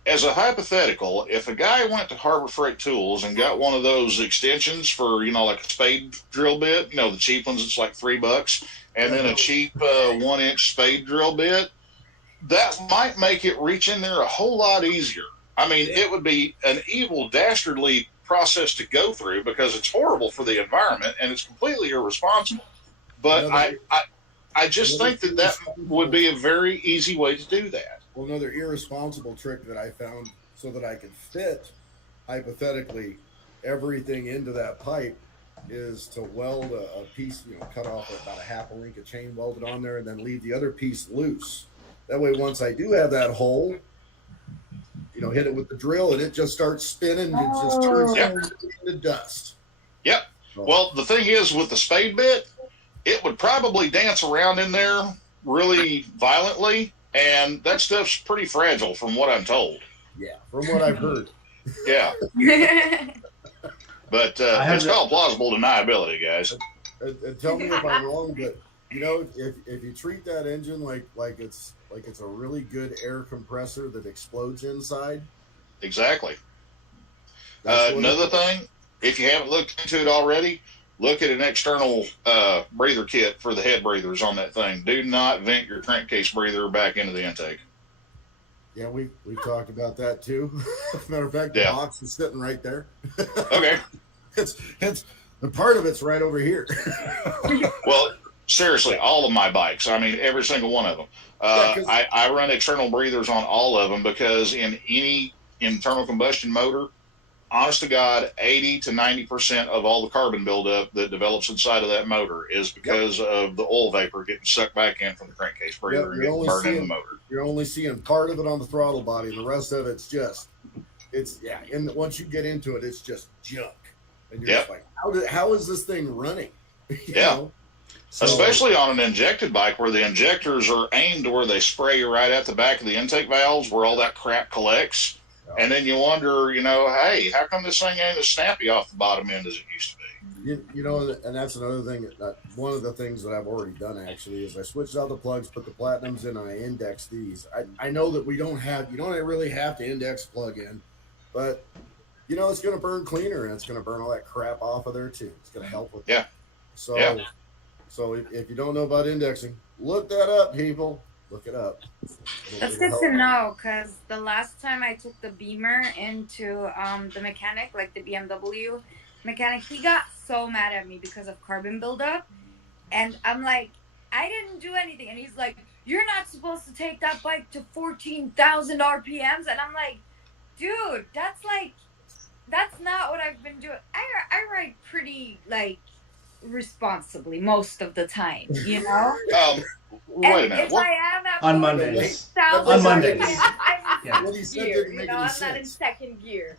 as a hypothetical, if a guy went to Harbor Freight Tools and got one of those extensions for, like a spade drill bit, the cheap ones, it's like $3, and then a cheap 1-inch spade drill bit, that might make it reach in there a whole lot easier. I mean, it would be an evil, dastardly process to go through, because it's horrible for the environment and it's completely irresponsible. But I just think that would be a very easy way to do that. Well, another irresponsible trick that I found so that I could fit, hypothetically, everything into that pipe is to weld a piece, cut off about a half a link of chain, weld it on there, and then leave the other piece loose. That way, once I do have that hole, hit it with the drill, and it just starts spinning, and it just turns everything into dust. Yep. Well, the thing is, with the spade bit, it would probably dance around in there really violently, and that stuff's pretty fragile from what I'm told. Yeah, from what I've heard. Yeah. But it's called plausible deniability, guys. And tell me if I'm wrong, but if you treat that engine like it's a really good air compressor that explodes inside. Exactly. Another thing, if you haven't looked into it already, look at an external breather kit for the head breathers on that thing. Do not vent your crankcase breather back into the intake. Yeah, we've talked about that too. As a matter of fact, the box is sitting right there. Okay. It's the part of it's right over here. Well, seriously, all of my bikes. I mean, every single one of them. I run external breathers on all of them, because in any internal combustion motor, honest to God, 80 to 90% of all the carbon buildup that develops inside of that motor is because of the oil vapor getting sucked back in from the crankcase breather and getting burned in the motor. You're only seeing part of it on the throttle body, and the rest of and once you get into it, it's just junk. And you're just like, how is this thing running? you know? So, especially on an injected bike, where the injectors are aimed to where they spray you right at the back of the intake valves where all that crap collects. And then you wonder, hey, how come this thing ain't as snappy off the bottom end as it used to be? And that's another thing. One of the things that I've already done, actually, is I switched out the plugs, put the platinums in, and I index these. I know that you don't really have to index plug in, but, it's going to burn cleaner, and it's going to burn all that crap off of there, too. It's going to help with that. So if you don't know about indexing, look that up, people. Look it up. That's good to know, because the last time I took the Beamer into the mechanic, like the BMW mechanic, he got so mad at me because of carbon buildup. And I'm like, I didn't do anything. And he's like, you're not supposed to take that bike to 14,000 RPMs. And I'm like, dude, that's not what I've been doing. I ride pretty, responsibly most of the time, Wait a minute. If I am at On Mondays. On Mondays. I'm What in he first said gear, didn't make I'm any not in sense. second gear.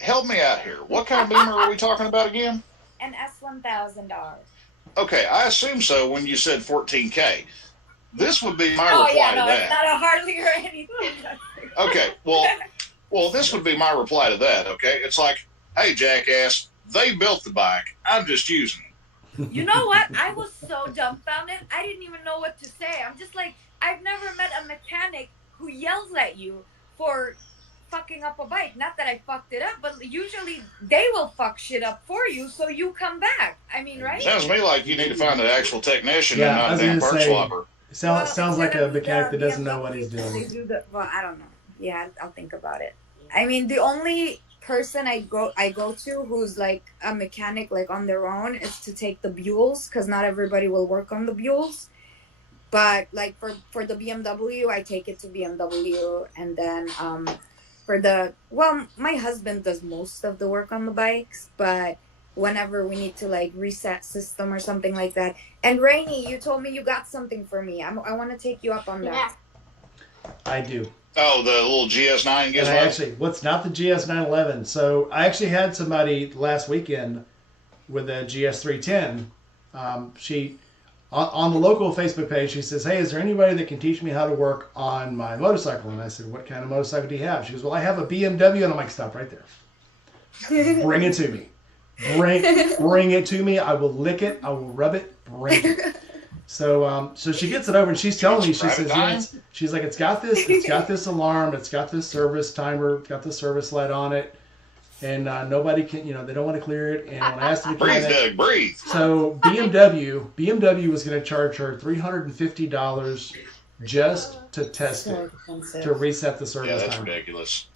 Help me out here. What kind of Beamer are we talking about again? An S1000R. Okay, I assume so when you said 14K. this would be my Oh reply yeah, to no, that. it's not a Harley or anything. Okay, well, this would be my reply to that. Okay, it's like, hey, jackass, they built the bike. I'm just using it. You know what? I was so dumbfounded. I didn't even know what to say. I'm just like, I've never met a mechanic who yells at you for fucking up a bike. Not that I fucked it up, but usually they will fuck shit up for you, so you come back. I mean, right? Sounds to me like you need to find an actual technician Yeah, and I not a was damn gonna part say- swapper. Sounds like it's a gonna be mechanic the that doesn't know what BMW, he's because doing. They do the, well, I don't know. Yeah, I'll think about it. I mean, the only person I go to who's like a mechanic, like on their own, is to take the Buells, because not everybody will work on the Buells. But like for the BMW, I take it to BMW, and then my husband does most of the work on the bikes, but whenever we need to like reset system or something like that. And Rainey, you told me you got something for me. I want to take you up on that. Yeah. I do. Oh, the little GS9 And gizmo? I actually, what's not the GS911? So I actually had somebody last weekend with a GS310. She, on the local Facebook page, she says, hey, is there anybody that can teach me how to work on my motorcycle? And I said, what kind of motorcycle do you have? She goes, well, I have a BMW. And I'm like, stop right there. Bring it to me. Bring it to me. I will lick it. I will rub it. Bring it. So she gets it over and she's telling me, she says, yeah, she's like, it's got this alarm, it's got this service timer, it's got this service light on it, and nobody can, they don't want to clear it. And when I asked the Breathe, mechanic, Doug, breathe. so BMW was going to charge her $350 just to test it, to reset the service Yeah, that's timer. ridiculous.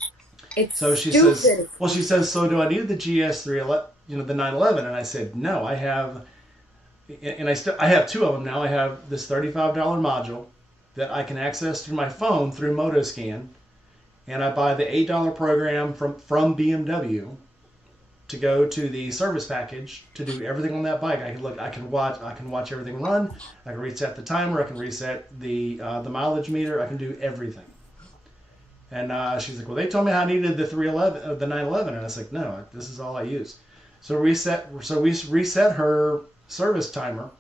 It's So she stupid. says, so do I need the GS311, the 911? And I said, no, I have. And I have two of them now. I have this $35 module that I can access through my phone through MotoScan, and I buy the $8 program from BMW to go to the service package to do everything on that bike. I can watch everything run. I can reset the timer. I can reset the mileage meter. I can do everything. And she's like, well, they told me I needed the 311, the 911, and I was like, no, this is all I use. So we reset her service timer,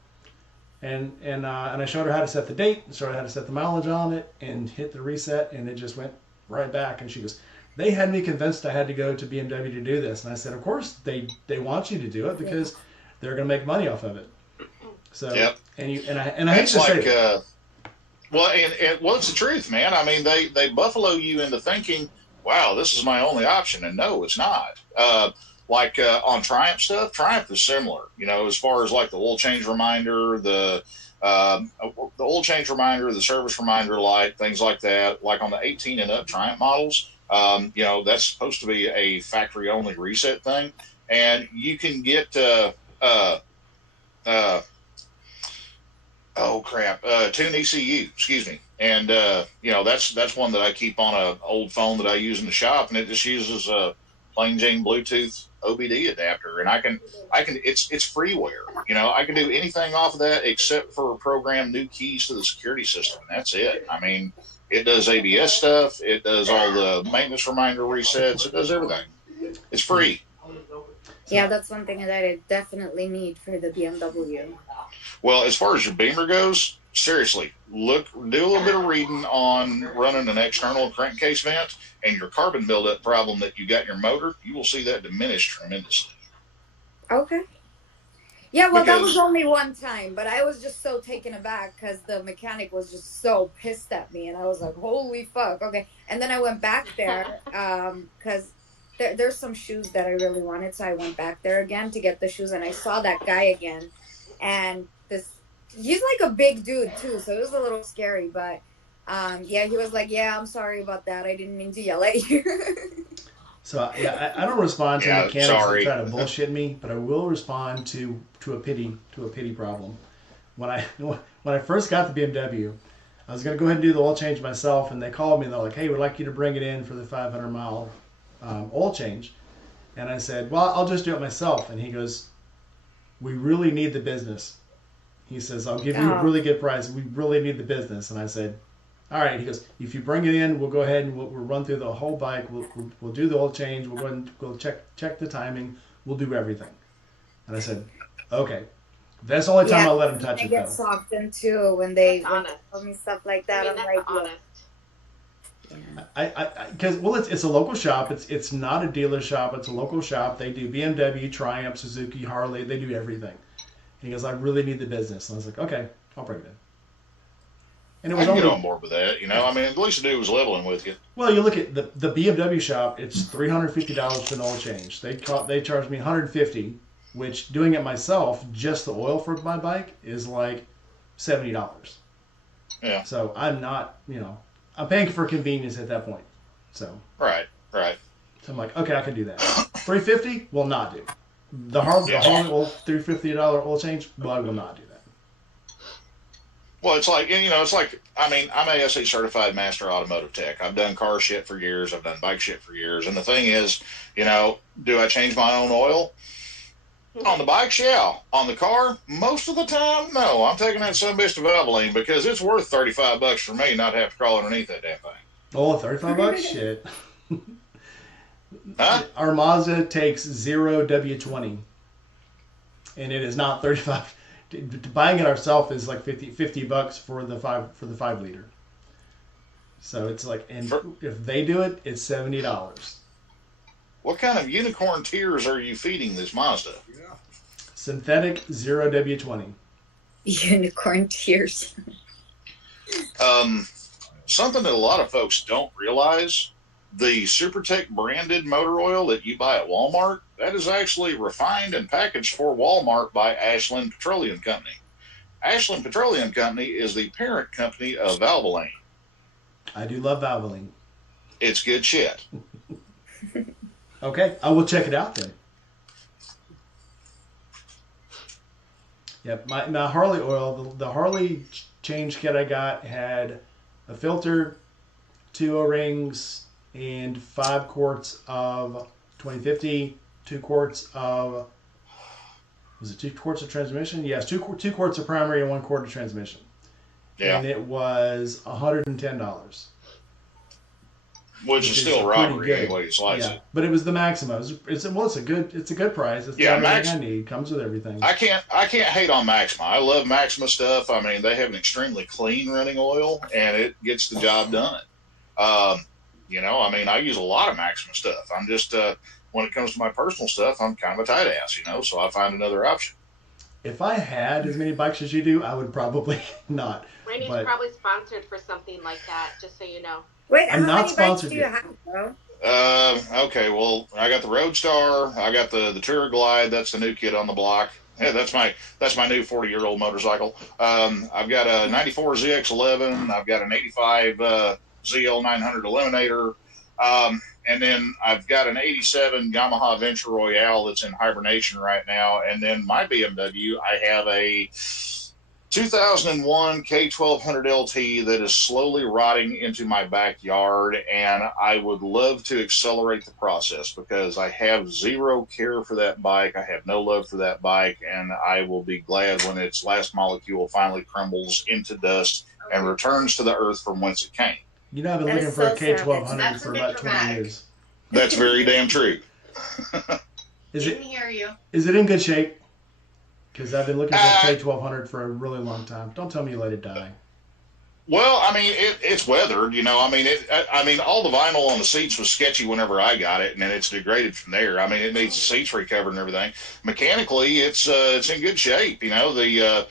and I showed her how to set the date, showed her how to set the mileage on it, and hit the reset, and it just went right back. And she goes, they had me convinced I had to go to BMW to do this. And I said, of course they want you to do it because they're going to make money off of it. So Yep. and I hate It's to like, say that. well, it's the truth, man. I mean, they buffalo you into thinking, wow, this is my only option. And no, it's not. On Triumph stuff, Triumph is similar, as far as like the oil change reminder, the oil change reminder, the service reminder light, things like that. Like on the 18 and up Triumph models, that's supposed to be a factory only reset thing. And you can get, Tune ECU, excuse me. And, that's one that I keep on a old phone that I use in the shop, and it just uses a plain Jane Bluetooth OBD adapter, and I can it's freeware. I can do anything off of that except for program new keys to the security system. That's it. I mean, it does ABS stuff, it does all the maintenance reminder resets, it does everything. It's free. Yeah, that's one thing that I definitely need for the BMW. Well, as far as your Beamer goes, seriously, do a little bit of reading on running an external crankcase vent, and your carbon buildup problem that you got in your motor, you will see that diminish tremendously. Okay. Yeah, well, that Because- was only one time, but I was just so taken aback because the mechanic was just so pissed at me, and I was like, holy fuck, okay. And then I went back there because there's some shoes that I really wanted, so I went back there again to get the shoes, and I saw that guy again, and he's like a big dude too, so it was a little scary, but he was like, yeah, I'm sorry about that, I didn't mean to yell at you. So I don't respond to Yeah, mechanics sorry. that try to bullshit me, but I will respond to a pity problem. When I first got the BMW, I was going to go ahead and do the oil change myself, and they called me and they're like, hey, we'd like you to bring it in for the 500-mile oil change. And I said, well, I'll just do it myself. And he goes, we really need the business. He says, I'll give you a really good price. We really need the business. And I said, all right. He goes, if you bring it in, we'll go ahead and we'll run through the whole bike. We'll do the oil change. We'll go and go check the timing. We'll do everything. And I said, okay. That's the only time Yeah, I let them touch I it, get though. softened too when they That's honest. tell me stuff like that. I I'm mean, like, that's honest. Because well, it's a local shop. It's not a dealer shop. It's a local shop. They do BMW, Triumph, Suzuki, Harley. They do everything. And he goes, I really need the business. And I was like, okay, I'll bring it in. And it I was can get only on board with that. You know, I mean, at least the dude was leveling with you. well. You look at the BMW shop. It's $350 for an oil change. They charged me $150, which doing it myself, just the oil for my bike is like $70. Yeah. So I'm not, I'm paying for convenience at that point. So Right. So I'm like, okay, I can do that. $350 will not do. The Harley oil, $350 oil change, well, I will not do that. Well, it's like, I mean, I'm ASA certified master automotive tech. I've done car shit for years. I've done bike shit for years. And the thing is, do I change my own oil? On the bikes, yeah. On the car, most of the time, no. I'm taking that sumbitch to Valvoline because it's worth $35 for me not to have to crawl underneath that damn thing. Oh, $35? Shit. Huh? Our Mazda takes 0 W20. And it is not 35. Buying it ourselves is like $50 for the 5 liter. So it's like, and if they do it, it's $70. What kind of unicorn tears are you feeding this Mazda? Yeah. Synthetic 0 W20. unicorn tears. Something that a lot of folks don't realize, the SuperTech branded motor oil that you buy at Walmart, that is actually refined and packaged for Walmart by Ashland Petroleum Company. Ashland Petroleum Company is the parent company of Valvoline. I do love Valvoline. It's good shit. Okay, I will check it out then. Yep, my Harley oil, the Harley change kit I got had a filter, 2 O-rings, and 5 quarts of 2050, 2 quarts of, was it 2 quarts of transmission? Yes, 2 quarts of primary and 1 quart of transmission. Yeah. And it was $110. Which is still robbery good. anyway you slice it. But it was the Maxima. It's a good price. It's got everything I need. Comes with everything. I can't hate on Maxima. I love Maxima stuff. I mean, they have an extremely clean running oil, and it gets the job done. I mean, I use a lot of Maxima stuff. I'm just when it comes to my personal stuff, I'm kind of a tight ass, so I find another option. If I had as many bikes as you do, I would probably not. Randy's probably sponsored for something like that, just so you know. Wait, I'm not how many bikes sponsored do you yet. have, bro? Okay, well, I got the Roadstar, I got the Tour Glide, that's the new kid on the block. Yeah, that's my new 40-year-old motorcycle. I've got a 94 ZX11, I've got an 85 ZL900 Eliminator, and then I've got an 87 Yamaha Venture Royale that's in hibernation right now, and then my BMW, I have a 2001 K1200 LT that is slowly rotting into my backyard, and I would love to accelerate the process because I have zero care for that bike. I have no love for that bike, and I will be glad when its last molecule finally crumbles into dust and returns to the earth from whence it came. I've been That looking is for a so K1200 savage. for about 20 years. That's very damn true. Didn't hear you. Is it in good shape? Because I've been looking for a K1200 for a really long time. Don't tell me you let it die. Well, I mean, it's weathered, I mean, all the vinyl on the seats was sketchy whenever I got it, and then it's degraded from there. I mean, it needs the seats recovered and everything. Mechanically, it's in good shape. It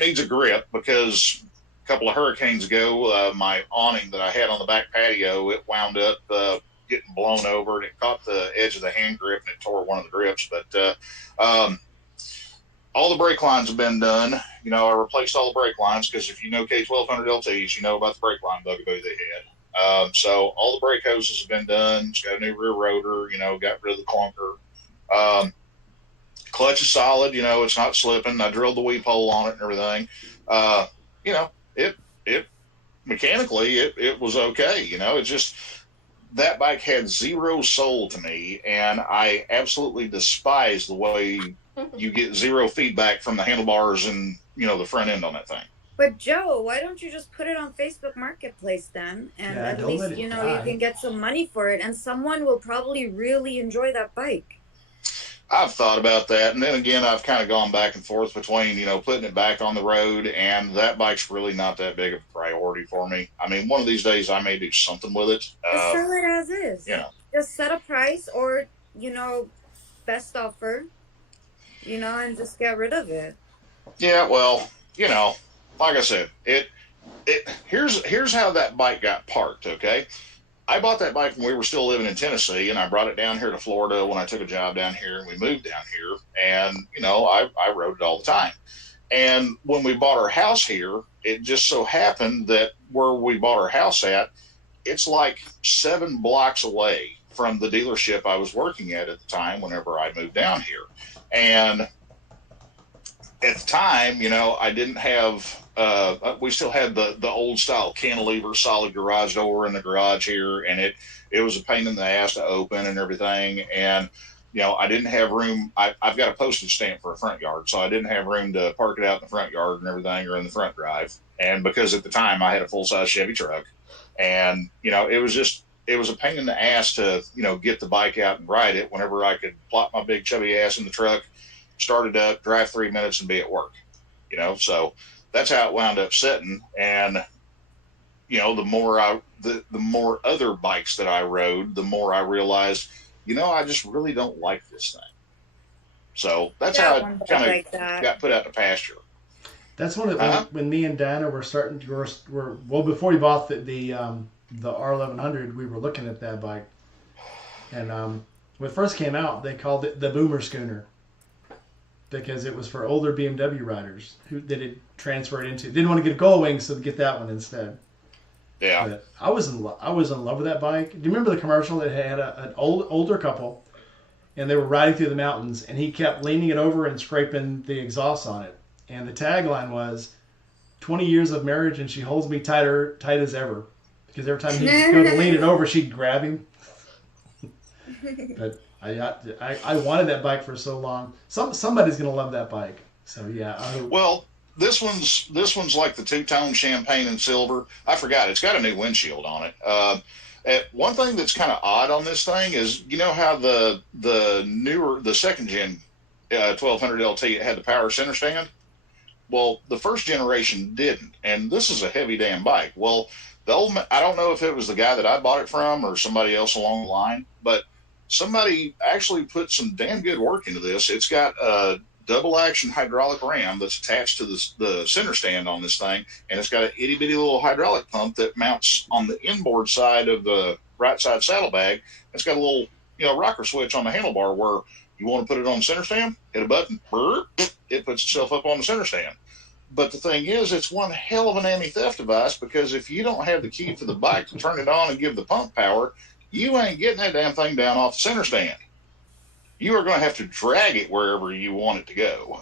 needs a grip because a couple of hurricanes ago, my awning that I had on the back patio, it wound up getting blown over, and it caught the edge of the hand grip, and it tore one of the grips. But all the brake lines have been done. I replaced all the brake lines because if you know K1200 LTs, you know about the brake line bugaboo they had. So all the brake hoses have been done. It's got a new rear rotor, got rid of the clunker. Clutch is solid, it's not slipping. I drilled the weep hole on it and everything. It mechanically, it was okay. It's just that bike had zero soul to me, and I absolutely despise the way you get zero feedback from the handlebars and the front end on that thing. But Joe, why don't you just put it on Facebook Marketplace then? And at least, you can get some money for it, and someone will probably really enjoy that bike. I've thought about that, and then again, I've kind of gone back and forth between, putting it back on the road, and that bike's really not that big of a priority for me. I mean, one of these days I may do something with it. Just sell it as is. You know, Just set a price or, best offer, and just get rid of it. yeah, well, like I said, here's how that bike got parked. Okay, I bought that bike when we were still living in Tennessee, and I brought it down here to Florida when I took a job down here, and we moved down here. And I rode it all the time. And when we bought our house here, it just so happened that where we bought our house at, it's like 7 blocks away from the dealership I was working at the time. Whenever I moved down here, and at the time, I didn't have. We still had the old style cantilever solid garage door in the garage here, and it was a pain in the ass to open and everything. And I didn't have room. I've got a postage stamp for a front yard, so I didn't have room to park it out in the front yard and everything, or in the front drive. And because at the time I had a full size Chevy truck, and it was a pain in the ass to get the bike out and ride it whenever I could plop my big chubby ass in the truck, start it up, drive 3 minutes, and be at work. So that's how it wound up sitting. And the more other bikes that I rode, the more I realized, I just really don't like this thing. So that's how it kind of got put out to pasture. That's one of when me and Dana were starting to before we bought the R1100, we were looking at that bike, and when it first came out, they called it the Boomer Schooner because it was for older BMW riders who they did transfer it into. Didn't want to get a Gull Wing, so to get that one instead. Yeah, but I was in love with that bike. Do you remember the commercial that had an older couple, and they were riding through the mountains, and he kept leaning it over and scraping the exhaust on it, and the tagline was 20 years of marriage and she holds me tight as ever. Because every time he'd go to lean it over, she'd grab him. But I wanted that bike for so long. Somebody's gonna love that bike. So yeah. Well, this one's like the two-tone champagne and silver. I forgot it's got a new windshield on it. One thing that's kind of odd on this thing is how the second gen 1200 LT had the power center stand. Well, the first generation didn't, and this is a heavy damn bike. Well, I don't know if it was the guy that I bought it from or somebody else along the line, but somebody actually put some damn good work into this. It's got a double action hydraulic ram that's attached to the center stand on this thing, and it's got an itty bitty little hydraulic pump that mounts on the inboard side of the right side saddlebag. It's got a little rocker switch on the handlebar where you want to put it on the center stand, hit a button, it puts itself up on the center stand. But the thing is, it's one hell of an anti-theft device, because if you don't have the key for the bike to turn it on and give the pump power, you ain't getting that damn thing down off the center stand. You are going to have to drag it wherever you want it to go.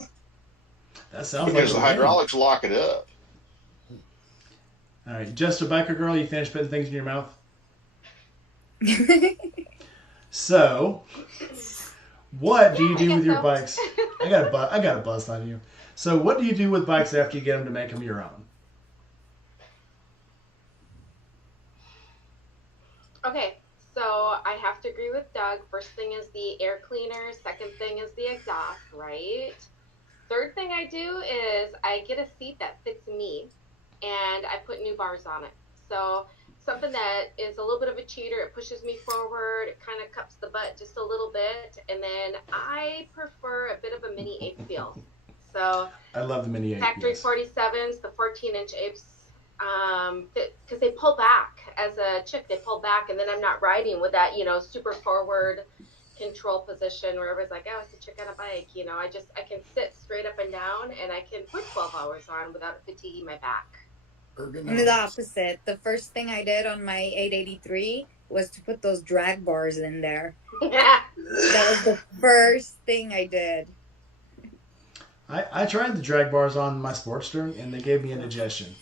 That sounds because the hydraulics lock it up. All right, just a biker girl, you finished putting things in your mouth? So, what do you do with your bikes? I got a buzz on you. So what do you do with bikes after you get them to make them your own? Okay, so I have to agree with Doug. First thing is the air cleaner. Second thing is the exhaust, right? Third thing I do is I get a seat that fits me, and I put new bars on it. So something that is a little bit of a cheater. It pushes me forward. It kind of cups the butt just a little bit. And then I prefer a bit of a mini ape feel. So I love the mini ape. Factory 47s, the 14-inch apes, because they pull back. As a chick, they pull back, and then I'm not riding with that, super forward control position where everybody's like, oh, it's a chick on a bike. I can sit straight up and down, and I can put 12 hours on without fatiguing my back. I'm the opposite. The first thing I did on my 883 was to put those drag bars in there. That was the first thing I did. I tried the drag bars on my Sportster, and they gave me indigestion.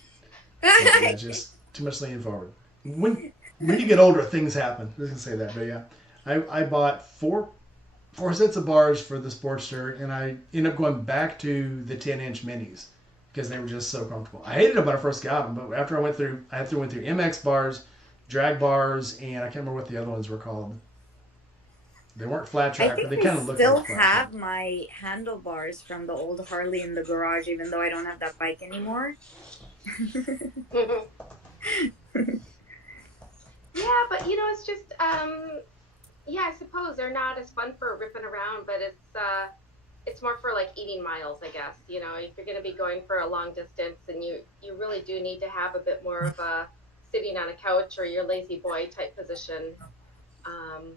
So, yeah, just too much leaning forward. When you get older, things happen. I was going to say that, but yeah. I bought four sets of bars for the Sportster, and I ended up going back to the 10-inch minis because they were just so comfortable. I hated them when I first got them, but after I went through MX bars, drag bars, and I can't remember what the other ones were called. They weren't flat I track, but think they I kind of looked still like flat have track. my handlebars from the old Harley in the garage, even though I don't have that bike anymore. Yeah, but you know, it's just yeah, I suppose they're not as fun for ripping around, but it's more for like eating miles, I guess. You know, if you're going to be going for a long distance, and you really do need to have a bit more of a sitting on a couch or your lazy boy type position. Um,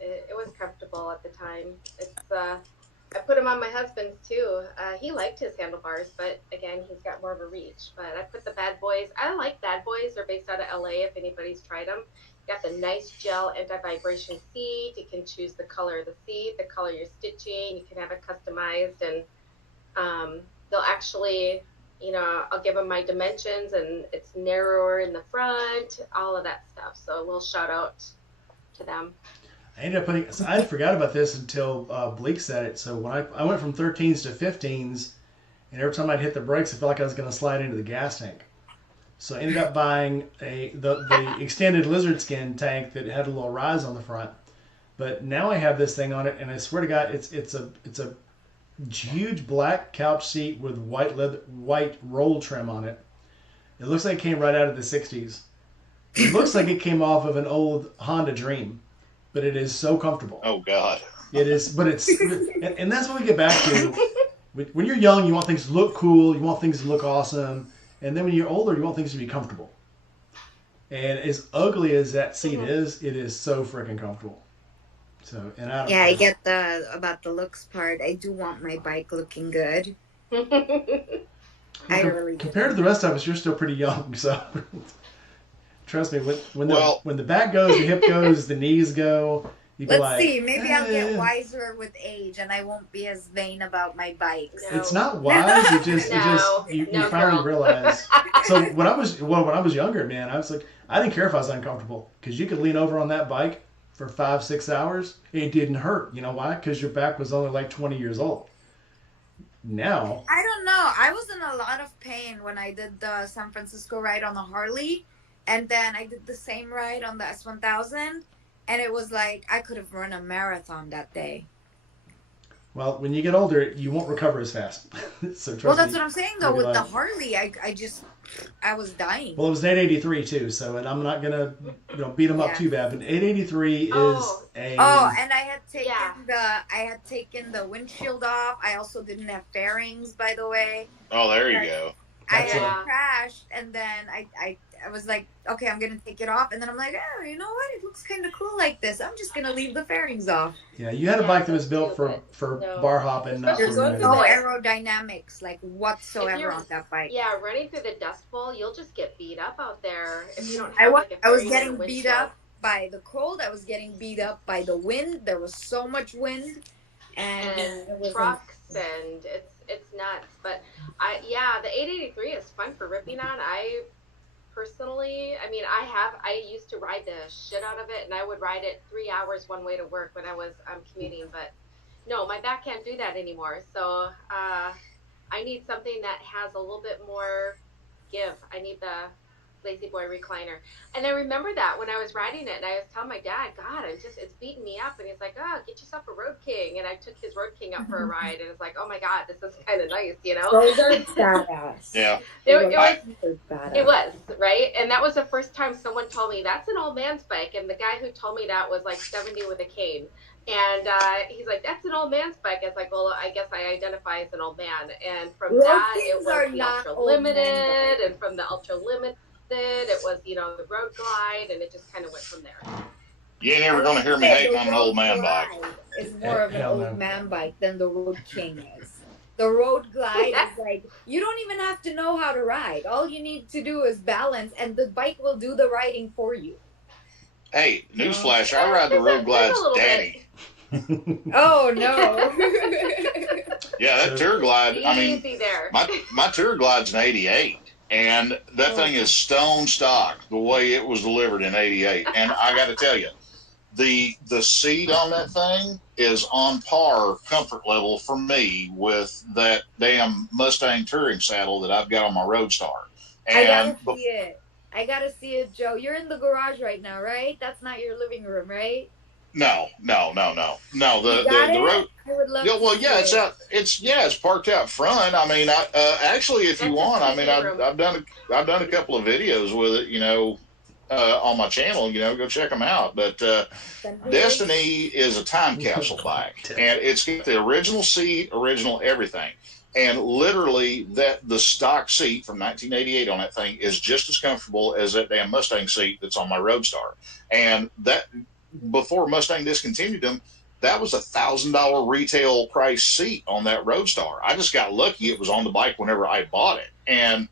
it was comfortable at the time. It's I put him on my husband's too. He liked his handlebars, but again, he's got more of a reach. But I put the Bad Boys. I like Bad Boys. They're based out of LA. If anybody's tried them, got the nice gel anti-vibration seat. You can choose the color of the seat, the color you're stitching. You can have it customized, and they'll actually, you know, I'll give them my dimensions, and it's narrower in the front, all of that stuff. So a little shout out to them. I ended up putting. So I forgot about this until Bleak said it. So when I went from 13s to 15s, and every time I'd hit the brakes, I felt like I was going to slide into the gas tank. So I ended up buying the extended lizard skin tank that had a little rise on the front. But now I have this thing on it, and I swear to God, it's a huge black couch seat with white roll trim on it. It looks like it came right out of the 60s. It looks like it came off of an old Honda Dream, but it is so comfortable. Oh God. It is, but it's, and that's what we get back to. When you're young, you want things to look cool, you want things to look awesome, and then when you're older, you want things to be comfortable. And as ugly as that seat is, it is so freaking comfortable. So, and I don't I get about the looks part. I do want my bike looking good. I really do. Compared to the rest of us, you're still pretty young, so trust me. When the back goes, the hip goes, the knees go. Let's see. Maybe I'll get wiser with age, and I won't be as vain about my bikes. No. It's not wise. You finally realize. So when I was younger, man, I was like, I didn't care if I was uncomfortable, because you could lean over on that bike for 5-6 hours. It didn't hurt. You know why? Because your back was only like 20 years old. Now, I don't know. I was in a lot of pain when I did the San Francisco ride on the Harley, and then I did the same ride on the S1000, and it was like I could have run a marathon that day. well, when you get older, you won't recover as fast. So trust me. Well, that's what I'm saying though. With the life. Harley, I was dying. Well, it was an 883 too, so, and I'm not gonna beat them up too bad, but 883 is a. Oh, and I had taken the windshield off. I also didn't have fairings, by the way. Oh, there you go. I had crashed, and then I was like, okay, I'm gonna take it off, and then I'm like, oh, you know what? It looks kind of cool like this. I'm just gonna leave the fairings off. Yeah, you had a bike that was built for bar hopping, not There's for no aerodynamics like whatsoever on that bike. Yeah, running through the Dust Bowl, you'll just get beat up out there if you don't have I was getting beat up by the cold. I was getting beat up by the wind. There was so much wind, and trucks, and it's nuts. But the 883 is fun for ripping on. I personally, I used to ride the shit out of it, and I would ride it 3 hours one way to work when I was commuting. But no, my back can't do that anymore. So I need something that has a little bit more give. I need the Lazy Boy recliner. And I remember that when I was riding it, and I was telling my dad, God, it's beating me up. And he's like, oh, get yourself a Road King. And I took his Road King up for a ride, and it's like, oh my God, this is kind of nice, you know? Those are badass. Yeah. It was, right? And that was the first time someone told me, that's an old man's bike. And the guy who told me that was like 70 with a cane. And he's like, that's an old man's bike. I was like, well, I guess I identify as an old man. And from that, it was the Ultra Limited. And from the Ultra Limited, it was, the Road Glide. And it just kind of went from there. You ain't ever going to hear me hating on an old man bike. It's more of an old man bike than the Road King is. The Road Glide is like, you don't even have to know how to ride. All you need to do is balance, and the bike will do the riding for you. Hey, newsflash, I ride the Road Glide's daddy. Oh, no. Yeah, that Tour Glide, Easy there. my Tour Glide's an 88, and that thing is stone stock the way it was delivered in 88. And I got to tell you, the seat on that thing is on par comfort level for me with that damn Mustang touring saddle that I've got on my Roadstar. And I gotta see it, Joe. You're in the garage right now, right? That's not your living room, right? No. You got The road. it? I would love Yeah, to well, see yeah, it's it. out. It's parked out front. I mean, actually, if you That's a want, I mean, TV room. I've done a couple of videos with it, on my channel. Go check them out. But Send me a link. Destiny is a time capsule bike, and it's got the original seat, original everything, and literally the stock seat from 1988 on that thing is just as comfortable as that damn Mustang seat that's on my Roadstar, and that before Mustang discontinued them, that was $1,000 retail price seat on that Roadstar. I just got lucky; it was on the bike whenever I bought it, and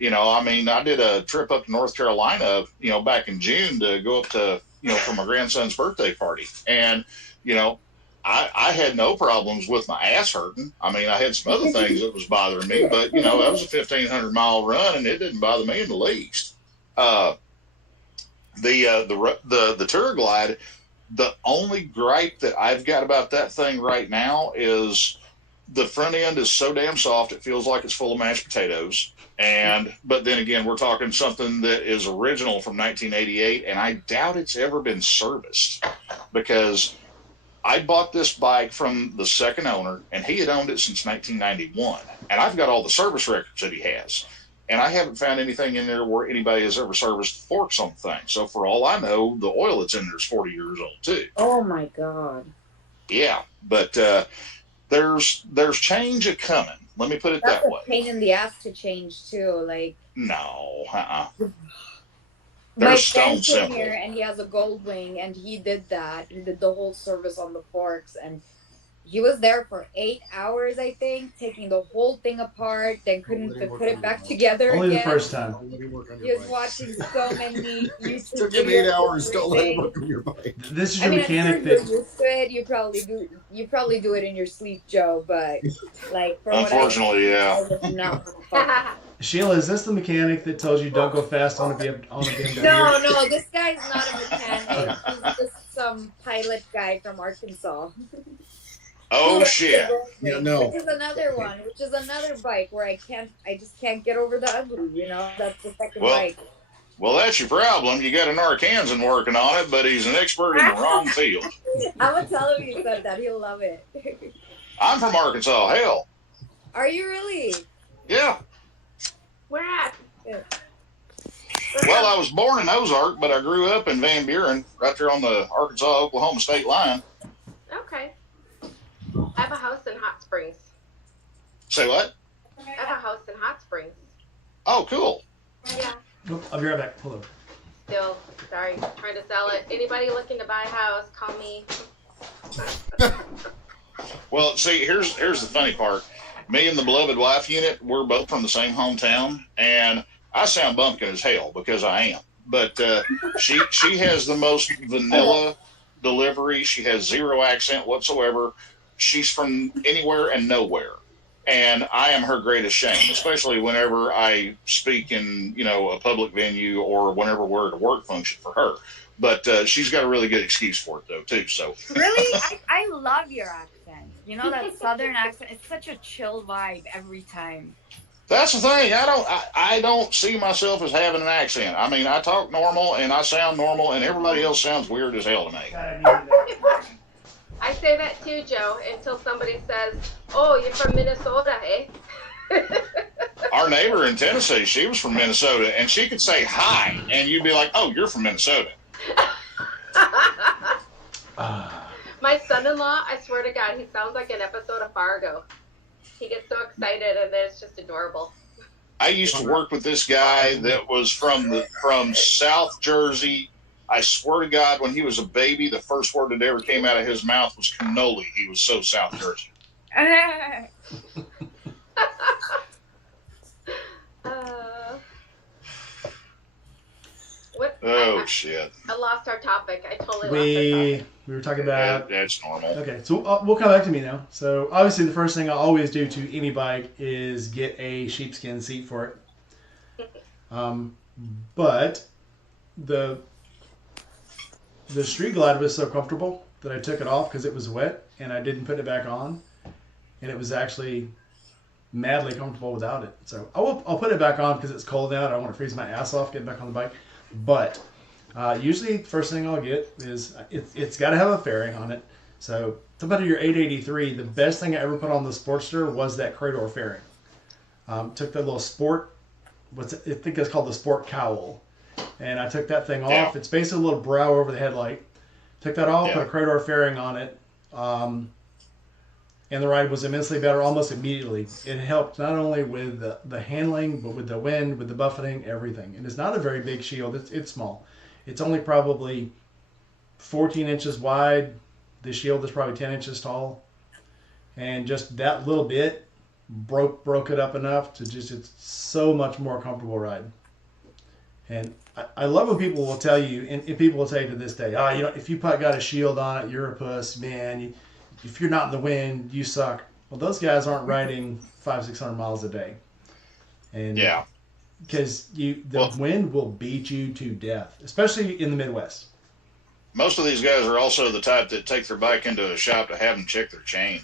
I mean, I did a trip up to North Carolina, back in June to go up to, for my grandson's birthday party. And, I had no problems with my ass hurting. I mean, I had some other things that was bothering me, but, that was a 1,500-mile run and it didn't bother me in the least. The Tour Glide, the only gripe that I've got about that thing right now is the front end is so damn soft it feels like it's full of mashed potatoes. But then again, we're talking something that is original from 1988, and I doubt it's ever been serviced because I bought this bike from the second owner, and he had owned it since 1991, and I've got all the service records that he has, and I haven't found anything in there where anybody has ever serviced forks on the thing. So for all I know, the oil that's in there is 40 years old too. Oh my God. Yeah, but there's change a coming. Let me put it That's that a way. pain in the ass to change too. Like No, my They're stone friend came simple. here and he has a gold wing and he did that. He did the whole service on the forks and he was there for 8 hours, I think, taking the whole thing apart, then couldn't put it back together Only again. the first time. Don't let him work on He your was bike. watching so many YouTube Took him videos 8 hours. of Don't let him everything. work on your bike. This is I your mean, I'm sure mechanic you're that. used to it. You probably do it in your sleep, Joe. But like, from Unfortunately, I yeah. was not. Sheila, is this the mechanic that tells you don't go fast on a BMW? No, this guy's not a mechanic. He's just some pilot guy from Arkansas. Oh shit. Yeah, no. Which is another one. Which is another bike where I just can't get over the ugly. That's the second bike. Well, that's your problem. You got an Arkansan working on it, but he's an expert in the wrong field. I'm gonna tell him you said that. He'll love it. I'm from Arkansas. Hell, Are you really? yeah. Where at? Well, I was born in Ozark, but I grew up in Van Buren, right there on the Arkansas-Oklahoma state line. Okay. I have a house in Hot Springs. Say what? I have a house in Hot Springs. Oh, cool. Yeah. Oh, I'll be right back. Hold on. Still, sorry, trying to sell it. Anybody looking to buy a house, call me. Well, see, here's the funny part. Me and the beloved wife unit, we're both from the same hometown, and I sound bumpkin as hell because I am. But she has the most vanilla delivery. She has zero accent whatsoever. She's from anywhere and nowhere. And I am her greatest shame, especially whenever I speak in, a public venue or whenever we're at a work function for her. But she's got a really good excuse for it, though, too. So Really? I love your accent. That southern accent. It's such a chill vibe every time. that's the thing. I don't see myself as having an accent. I mean, I talk normal and I sound normal, and everybody else sounds weird as hell to me. I say that too, Joe, until somebody says, "Oh, you're from Minnesota, eh?" Our neighbor in Tennessee, she was from Minnesota, and she could say hi, and you'd be like, "Oh, you're from Minnesota." My son-in-law, I swear to God, he sounds like an episode of Fargo. He gets so excited, and then it's just adorable. I used to work with this guy that was from South Jersey. I swear to God, when he was a baby, the first word that ever came out of his mouth was cannoli. He was so South Jersey. Shit. I lost our topic. I totally lost our We topic. were talking about. That's normal. Okay, so we'll come back to me now. So obviously, the first thing I always do to any bike is get a sheepskin seat for it. But the Street Glide was so comfortable that I took it off because it was wet and I didn't put it back on, and it was actually madly comfortable without it. So I'll put it back on because it's cold out. I don't want to freeze my ass off getting back on the bike. But Usually, first thing I'll get is it's got to have a fairing on it. So, somebody your 883, the best thing I ever put on the Sportster was that Crador fairing. Took that little sport, I think it's called the Sport Cowl, and I took that thing off. Yeah. It's basically a little brow over the headlight. Took that off, put a Crador fairing on it, and the ride was immensely better almost immediately. It helped not only with the handling, but with the wind, with the buffeting, everything. And it's not a very big shield. It's small. It's only probably 14 inches wide. The shield is probably 10 inches tall. And just that little bit broke it up enough to it's so much more comfortable ride. And I love when people will tell you, and people will say to this day, if you got a shield on it, you're a puss, man. If you're not in the wind, you suck. Well, those guys aren't riding 500-600 miles a day. And yeah. Because the wind will beat you to death, especially in the Midwest. Most of these guys are also the type that take their bike into a shop to have them check their chain.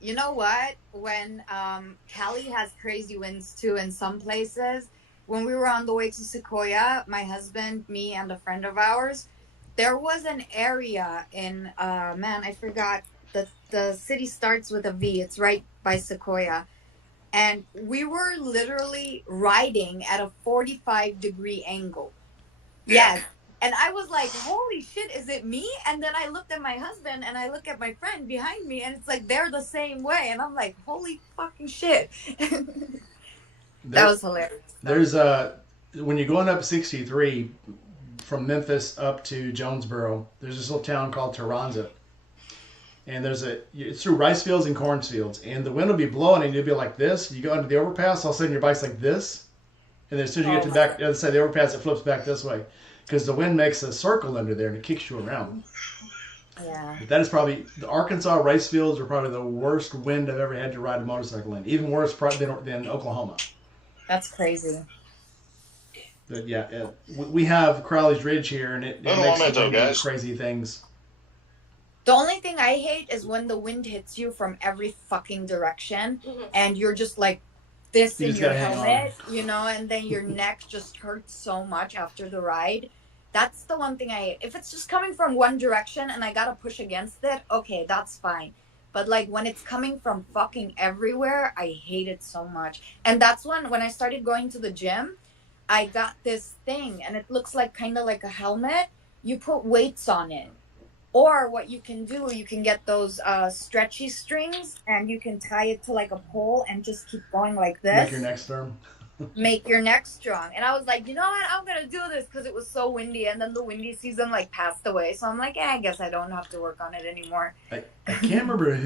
You know what? When Cali has crazy winds too in some places. When we were on the way to Sequoia, my husband, me, and a friend of ours, there was an area in I forgot the city starts with a V. It's right by Sequoia. And we were literally riding at a 45-degree angle. Yes. And I was like, holy shit, is it me? And then I looked at my husband and I look at my friend behind me and it's like, they're the same way. And I'm like, holy fucking shit. That was hilarious. There's when you're going up 63 from Memphis up to Jonesboro, there's this little town called Taranza. And it's through rice fields and cornfields. And the wind will be blowing and you'll be like this. You go into the overpass, all of a sudden your bike's like this. And then as soon as you get to the other side of the overpass, it flips back this way. Because the wind makes a circle under there and it kicks you around. Yeah. But that is probably, the Arkansas rice fields are probably the worst wind I've ever had to ride a motorcycle in. Even worse than Oklahoma. That's crazy. But yeah, we have Crowley's Ridge here and it makes the wind do crazy things. The only thing I hate is when the wind hits you from every fucking direction and you're just like this in your helmet, and then your neck just hurts so much after the ride. That's the one thing I hate. If it's just coming from one direction and I gotta push against it, okay, that's fine. But like when it's coming from fucking everywhere, I hate it so much. And that's when I started going to the gym, I got this thing and it looks like kind of like a helmet. You put weights on it. Or what you can do, you can get those stretchy strings and you can tie it to like a pole and just keep going like this. Make your neck strong. Make your neck strong. And I was like, you know what? I'm going to do this because it was so windy. And then the windy season like passed away. So I'm like, I guess I don't have to work on it anymore. I can't remember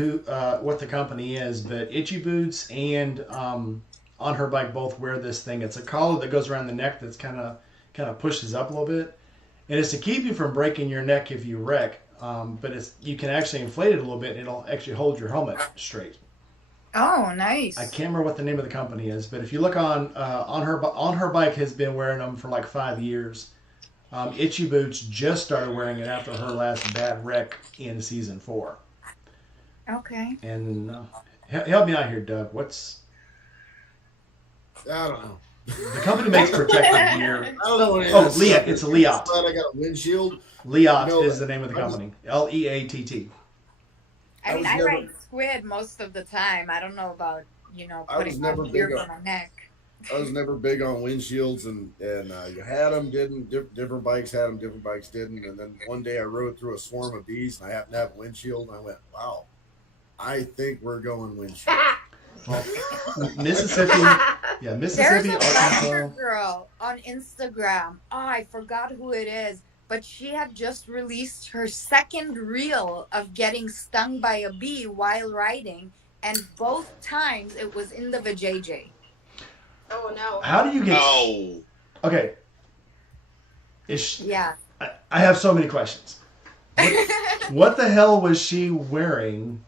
what the company is, but Itchy Boots and On Her Bike both wear this thing. It's a collar that goes around the neck that's kind of pushes up a little bit. And it's to keep you from breaking your neck if you wreck. But you can actually inflate it a little bit and it'll actually hold your helmet straight. Oh, nice. I can't remember what the name of the company is, but if you look on her bike has been wearing them for like 5 years. Itchy Boots just started wearing it after her last bad wreck in season 4. Okay. And help me out here, Doug. I don't know. The company makes protective gear. I don't know what it is. Oh, Leatt. It's a Leatt. I got a windshield. Leatt is the name of the company. Leatt. I mean, I ride squid most of the time. I don't know about, putting on gear on my neck. I was never big on windshields, and you had them, didn't. Different bikes had them, different bikes didn't. And then one day I rode through a swarm of bees, and I happened to have a windshield, and I went, wow, I think we're going windshield. Mississippi, There's a Arkansas. biker girl on Instagram. Oh, I forgot who it is, but she had just released her second reel of getting stung by a bee while riding, and both times it was in the vajayjay. Oh no! How do you get? No. Okay. Yeah. I have so many questions. What the hell was she wearing?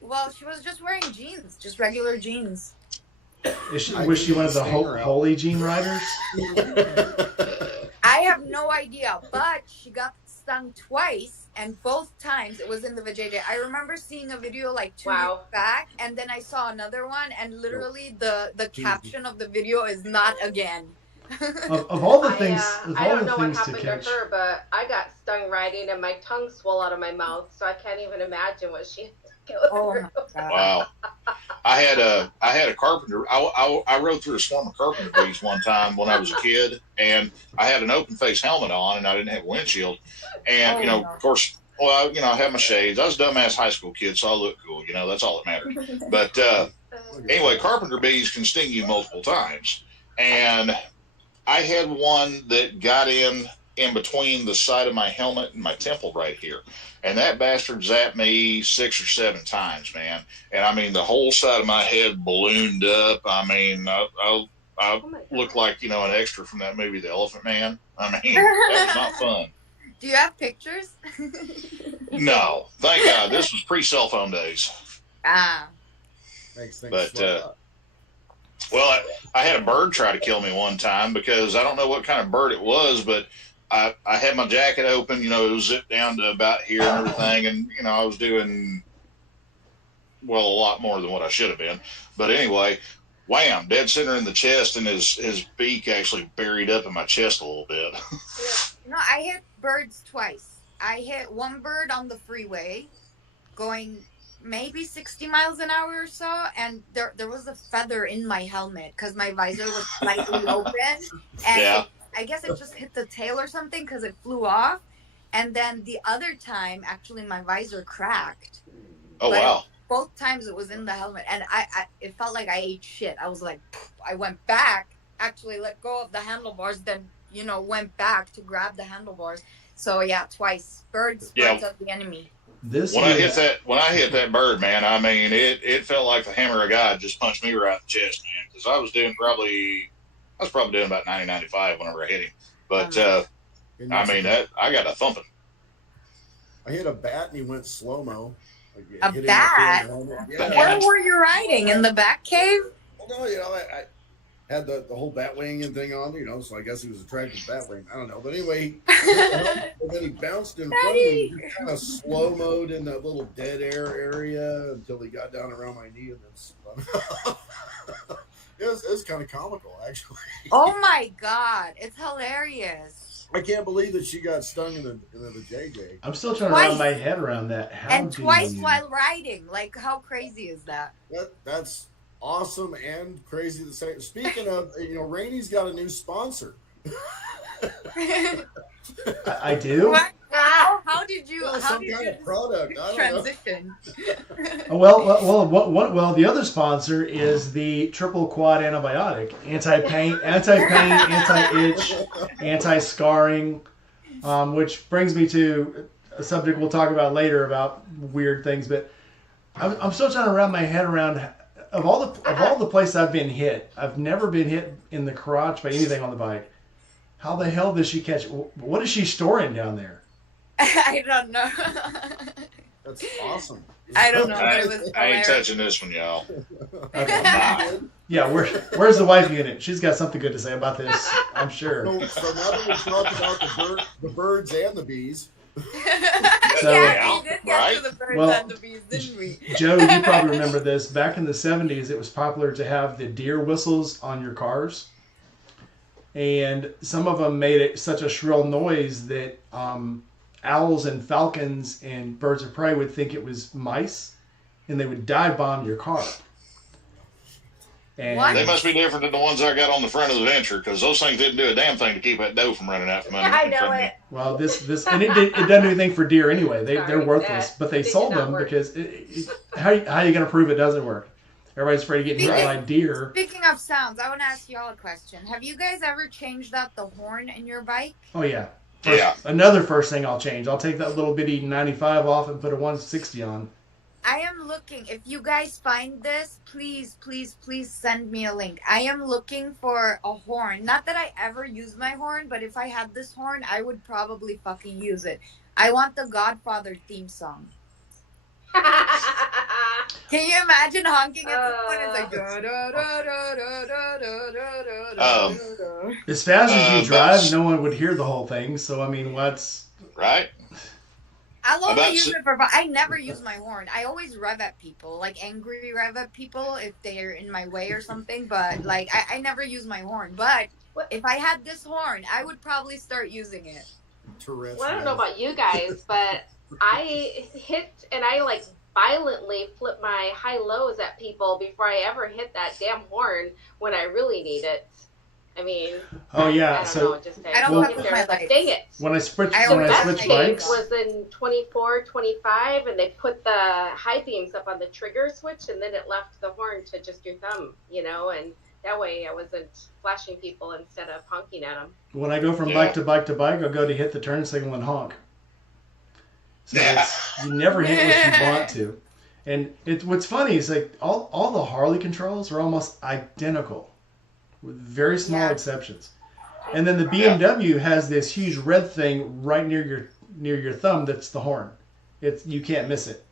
Well, she was just wearing jeans, just regular jeans. Was she one of the holy jean riders? I have no idea, but she got stung twice, and both times it was in the vajayjay. I remember seeing a video like 2 years back, and then I saw another one, and literally the caption of the video is "not again." Of all the things, I don't know what to happened catch. to her, but I got stung riding and my tongue swelled out of my mouth, so I can't even imagine what she had to go Oh through. my god. Wow. I had a carpenter. I rode through a swarm of carpenter bees one time when I was a kid, and I had an open face helmet on, and I didn't have a windshield. And Oh, you know, no. of course, well, you know, I had my shades. I was a dumbass high school kid, so I looked cool. You know, that's all that mattered. But anyway, carpenter bees can sting you multiple times, and I had one that got in between the side of my helmet and my temple right here. And that bastard zapped me 6 or 7 times, man. And I mean, the whole side of my head ballooned up. I mean, I looked like, you know, an extra from that movie, The Elephant Man. I mean, that was not fun. Do you have pictures? No, thank God. This was pre-cell phone days. Ah. Makes things But, slow up. Well, I had a bird try to kill me one time because I don't know what kind of bird it was, but I had my jacket open, you know, it was zipped down to about here and everything. And, you know, I was doing, well, a lot more than what I should have been. But anyway, wham, dead center in the chest, and his beak actually buried up in my chest a little bit. No, I hit birds twice. I hit one bird on the freeway going maybe 60 miles an hour or so, and there was a feather in my helmet because my visor was slightly open, and I guess it just hit the tail or something because it flew off. And then the other time, actually, my visor cracked. Oh, wow. Both times it was in the helmet, and I it felt like I ate shit. I was like, I went back, actually let go of the handlebars, then, you know, went back to grab the handlebars. So yeah, twice. Birds are the enemy. When I hit that bird, man, I mean, it felt like the hammer of God just punched me right in the chest, man. Because I was probably doing about 90, 95 whenever I hit him. But I mean, I got a thumping. I hit a bat and he went slow mo. A bat? Yeah. Where were you riding? In the bat cave? Well, no, you know, I had the whole bat wing and thing on, you know, so I guess he was attracted to bat wing. I don't know. But anyway, and then he bounced in front of me, kind of slow mode in that little dead air area until he got down around my knee and then spun. It was kind of comical, actually. Oh my god, it's hilarious. I can't believe that she got stung in the JJ. I'm still trying to wrap my head around that. Twice while riding. Like, how crazy is that? That's awesome and crazy to say. Speaking of, you know, Rainey's got a new sponsor. I do? What? How did you? Well, how some did kind you of product. I don't transition? Well, the other sponsor is the triple quad antibiotic: anti-pain, anti-itch, anti-scarring. Which brings me to a subject we'll talk about later about weird things. But I'm still trying to wrap my head around of all the places I've been hit. I've never been hit in the crotch by anything on the bike. How the hell does she catch? What is she storing down there? I don't know. That's awesome. I don't know. I ain't touching this one, y'all. Okay. Yeah, where's the wife unit? She's got something good to say about this, I'm sure. So now that we've talked about the birds and the bees. We did get to the birds and the bees, didn't we? Joe, you probably remember this. Back in the 70s, it was popular to have the deer whistles on your cars. And some of them made such a shrill noise that owls and falcons and birds of prey would think it was mice, and they would dive bomb your car. And they must be different than the ones I got on the front of the Venture, because those things didn't do a damn thing to keep that dough from running out from under. I know it. Well, this and it doesn't do anything for deer anyway. They're worthless, but they sold them because how are you going to prove it doesn't work? Everybody's afraid of getting hit by deer. Speaking of sounds, I want to ask you all a question. Have you guys ever changed out the horn in your bike? Oh, yeah. Another first thing I'll change. I'll take that little bitty 95 off and put a 160 on. I am looking. If you guys find this, please, please, please send me a link. I am looking for a horn. Not that I ever use my horn, but if I had this horn, I would probably fucking use it. I want the Godfather theme song. Can you imagine honking at someone? It's like da da da da da da da da da. As fast as you drive, no one would hear the whole thing. So I mean, what's right? I'll only use it for. I never use my horn. I always rev at people, like angry rev at people if they're in my way or something. But like, I never use my horn. But If I had this horn, I would probably start using it. Tourette's. Well, I don't know about you guys, but I hit and I like violently flip my high lows at people before I ever hit that damn horn when I really need it. I mean, Oh yeah, I don't so know, just I don't Well- fuck with my lights. dang it. when I switch I when I always switch have bikes, was in 24, 25, and they put the high beams up on the trigger switch, and then it left the horn to just your thumb, you know, and that way I wasn't flashing people instead of honking at them. when I go from Yeah. bike to bike to bike, I'll go to hit the turn signal and honk. So you never hit what you want to. And what's funny is like all the Harley controls are almost identical, with very small Yeah. exceptions. And then the BMW has this huge red thing right near your thumb. That's the horn. You can't miss it.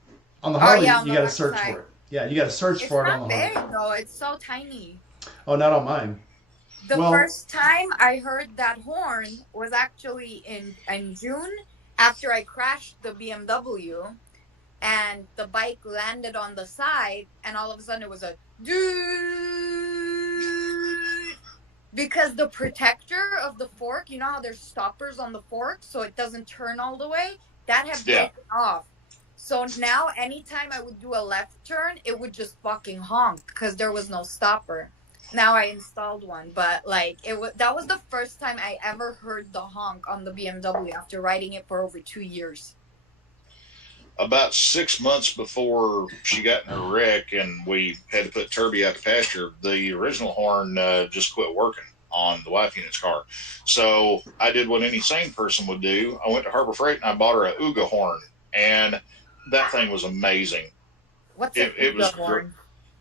On the Harley, yeah, on you the got to left search side. for it. Yeah, you got to search It's for it on not the Harley. big though. It's so tiny. Oh, not on mine. The Well- first time I heard that horn was actually in June after I crashed the BMW, and the bike landed on the side, and all of a sudden it was a doo, because the protector of the fork, you know how there's stoppers on the fork so it doesn't turn all the way, that had Yeah. broken off. So now anytime I would do a left turn, it would just fucking honk because there was no stopper. Now I installed one, but like that was the first time I ever heard the honk on the BMW after riding it for over 2 years. About 6 months before she got in a wreck and we had to put Turby out to pasture, the original horn just quit working on the wife unit's car. So I did what any sane person would do. I went to Harbor Freight and I bought her a Uga horn, and that thing was amazing. What's It was horn?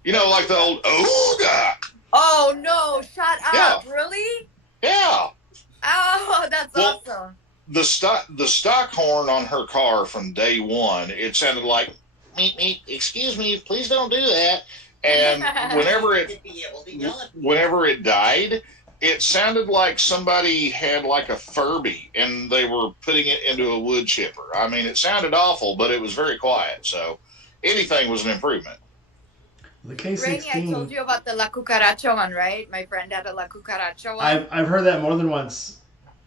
You know, like the old Uga. Oh no! Shut up! Yeah. Really? Yeah. Oh, that's Well, awesome. The stock horn on her car from day one, it sounded like meep meep, excuse me, please don't do that. And whenever it died, it sounded like somebody had like a Furby and they were putting it into a wood chipper. I mean, it sounded awful, but it was very quiet. So anything was an improvement. The Rainy, I told K16. you about the La Cucaracha one, right? My friend had a La Cucaracha one. I've heard that more than once.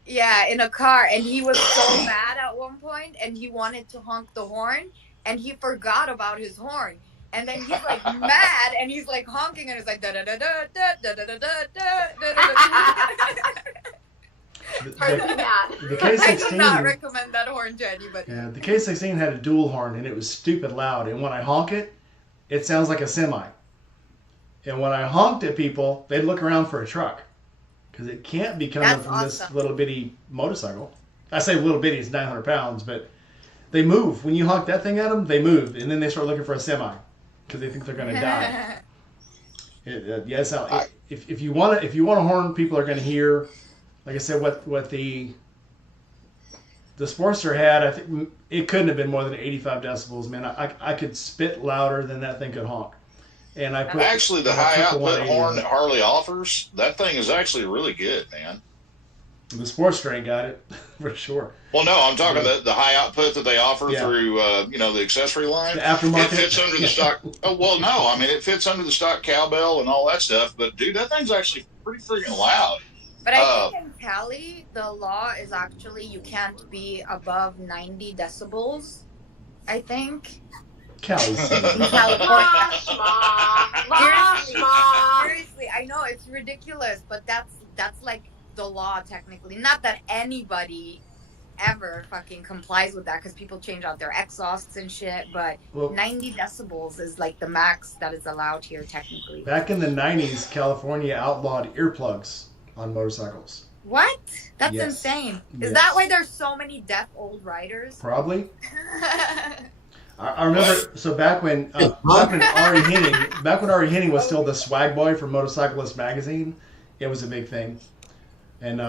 Yeah, in a car, and he was so mad at one point, and he wanted to honk the horn, and he forgot about his horn, and then he's like mad, and he's like honking, and it's like da da da da da da da da da da da. Hardly bad. The I do not K16. recommend that horn to anybody. Yeah, the K16 had a dual horn and it was stupid loud. And when I honk it, it sounds like a semi. And when I honked at people, they'd look around for a truck because it can't be coming That's from this awesome. little bitty motorcycle. I say little bitty, it's 900 pounds, but they move. When you honk that thing at them, they move, and then they start looking for a semi because they think they're going to die. If you want a horn, people are going to hear. Like I said, what the Sportster had, I think it couldn't have been more than 85 decibels, man. I could spit louder than that thing could honk. And I put Actually, the I high put the output 180 horn in. that Harley offers, that thing is actually really good, man. The Sportster ain't got it for sure. Well, no, I'm talking the high output that they offer Yeah. through, the accessory line. The aftermarket. It fits under the stock. Oh, well, no, I mean, it fits under the stock cowbell and all that stuff. But, dude, that thing's actually pretty freaking loud. But I think in Cali, the law is actually you can't be above 90 decibels, I think. Cali's In California. Seriously. Seriously, I know it's ridiculous, but that's like the law technically. Not that anybody ever fucking complies with that because people change out their exhausts and shit, but Well, 90 decibels is like the max that is allowed here technically. back in the 90s, California outlawed earplugs on motorcycles. What? That's Yes. insane. Is Yes. that why there's so many deaf old riders? Probably. I remember. So back when Ari Henning was still the swag boy for Motorcyclist magazine, it was a big thing. And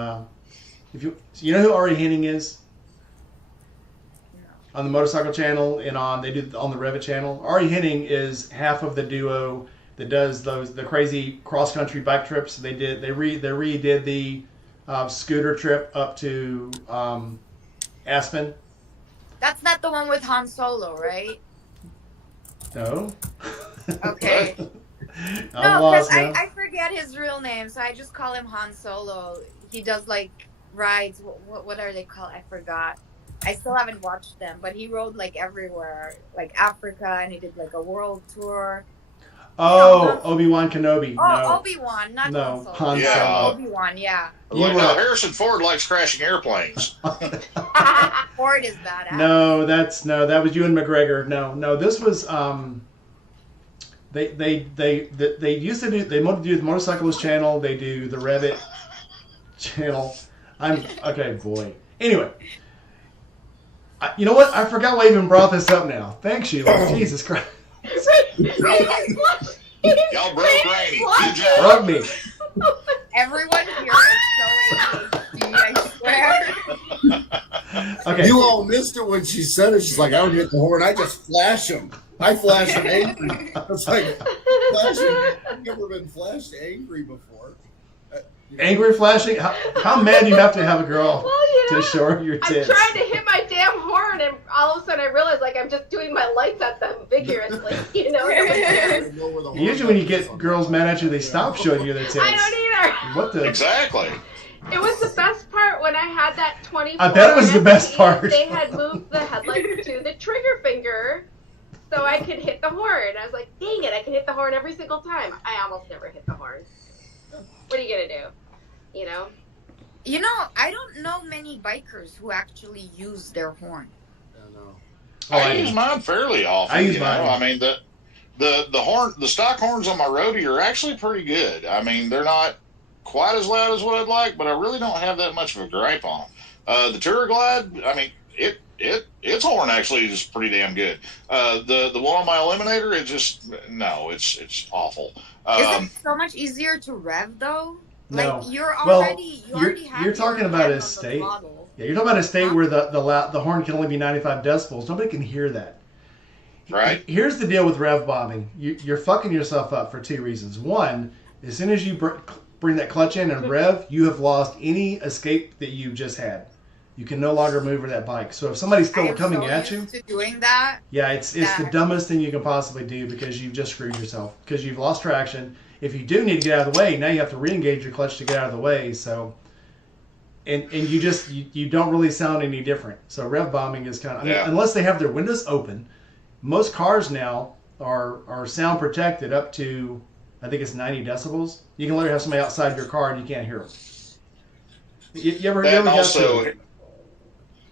if you know who Ari Henning is on the Motorcycle Channel and on the Revit channel, Ari Henning is half of the duo that does the crazy cross country bike trips. They redid the scooter trip up to Aspen. That's not the one with Han Solo, right? No. Okay. I'm No, because lost now. I forget his real name, so I just call him Han Solo. He does like rides. What are they called? I forgot. I still haven't watched them, but he rode like everywhere, like Africa, and he did like a world tour. Oh, Obi-Wan Kenobi. Oh, No. Obi-Wan, not No, Han Solo. Han Yeah. Solo. Obi-Wan, yeah. Like, no, Harrison Ford likes crashing airplanes. Ford is badass. No, that was Ewan McGregor. No, this was they used to do the Motorcyclist channel. They do the Revit channel. Okay, boy. Anyway, you know what? I forgot why I even brought this up now. Thanks, Sheila. Jesus Christ. Y'all broke Rainy. Good job. Broke me. Everyone here is so ADHD, I swear. Okay. You all missed it when she said it. She's like, I don't hit the horn. I just flash him. I flash him angry. It's like, I've never been flashed angry before. Angry flashing? How mad do you have to have a girl Well, to show her your I'm tits? trying to hit my damn horn, and all of a sudden I realize like I'm just doing my lights at them vigorously. You know. Usually when you get girls mad at you, they stop showing you their tits. I don't either. What the? Exactly. It was the best part when I had that 24. I bet it was the best part. They had moved the headlights to the trigger finger, so I could hit the horn. I was like, dang it, I can hit the horn every single time. I almost never hit the horn. What are you gonna do? You know? You know, I don't know many bikers who actually use their horn. I use mine fairly often. I use you mine. know? I mean, the stock horns on my roadie are actually pretty good. I mean, they're not quite as loud as what I'd like, but I really don't have that much of a gripe on them. The Tour Glide, I mean, its horn actually is pretty damn good. The one on my Eliminator, it's awful. Is it so much easier to rev though? No. Like you're Well, already you're talking about a state. Yeah, you're talking about a state where the horn can only be 95 decibels. Nobody can hear that. Right. Here's the deal with rev bombing. You're fucking yourself up for two reasons. One, as soon as you bring that clutch in and rev, you have lost any escape that you just had. You can no longer maneuver that bike. So if somebody's still coming at you, to doing that. yeah, it's the dumbest thing you can possibly do because you've just screwed yourself because you've lost traction. If you do need to get out of the way, now you have to re-engage your clutch to get out of the way. So, and you don't really sound any different. So rev bombing is kind of unless they have their windows open. Most cars now are sound protected up to I think it's 90 decibels. You can literally have somebody outside your car and you can't hear them. You ever also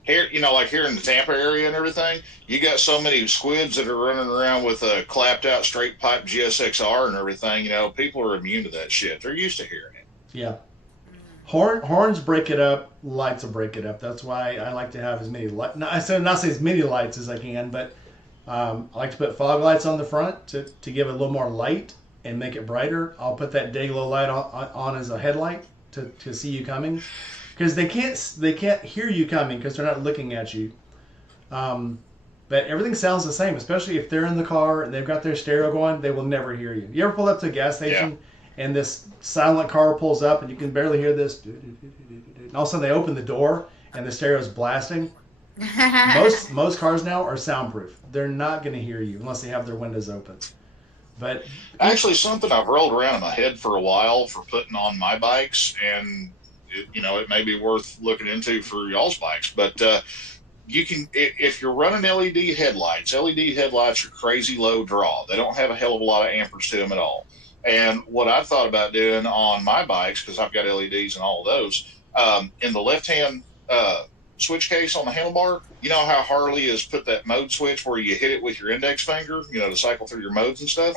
here, you know, like here in the Tampa area and everything, you got so many squids that are running around with a clapped out straight pipe GSXR and everything. You know, people are immune to that shit. They're used to hearing it. Yeah. Horns break it up. Lights will break it up. That's why I like to have as many lights. I said not say as many lights as I can, but I like to put fog lights on the front to give it a little more light and make it brighter. I'll put that day glow light on as a headlight to see you coming. Because they can't hear you coming because they're not looking at you. But everything sounds the same, especially if they're in the car and they've got their stereo going. They will never hear you. You ever pull up to a gas station and this silent car pulls up and you can barely hear this, and all of a sudden they open the door and the stereo's blasting. Most cars now are soundproof. They're not going to hear you unless they have their windows open. But actually, something I've rolled around in my head for a while for putting on my bikes and. It may be worth looking into for y'all's bikes, but you can, if you're running LED headlights are crazy low draw. They don't have a hell of a lot of amperage to them at all. And what I've thought about doing on my bikes, because I've got LEDs and all of those, in the left-hand switch case on the handlebar, you know how Harley has put that mode switch where you hit it with your index finger, to cycle through your modes and stuff?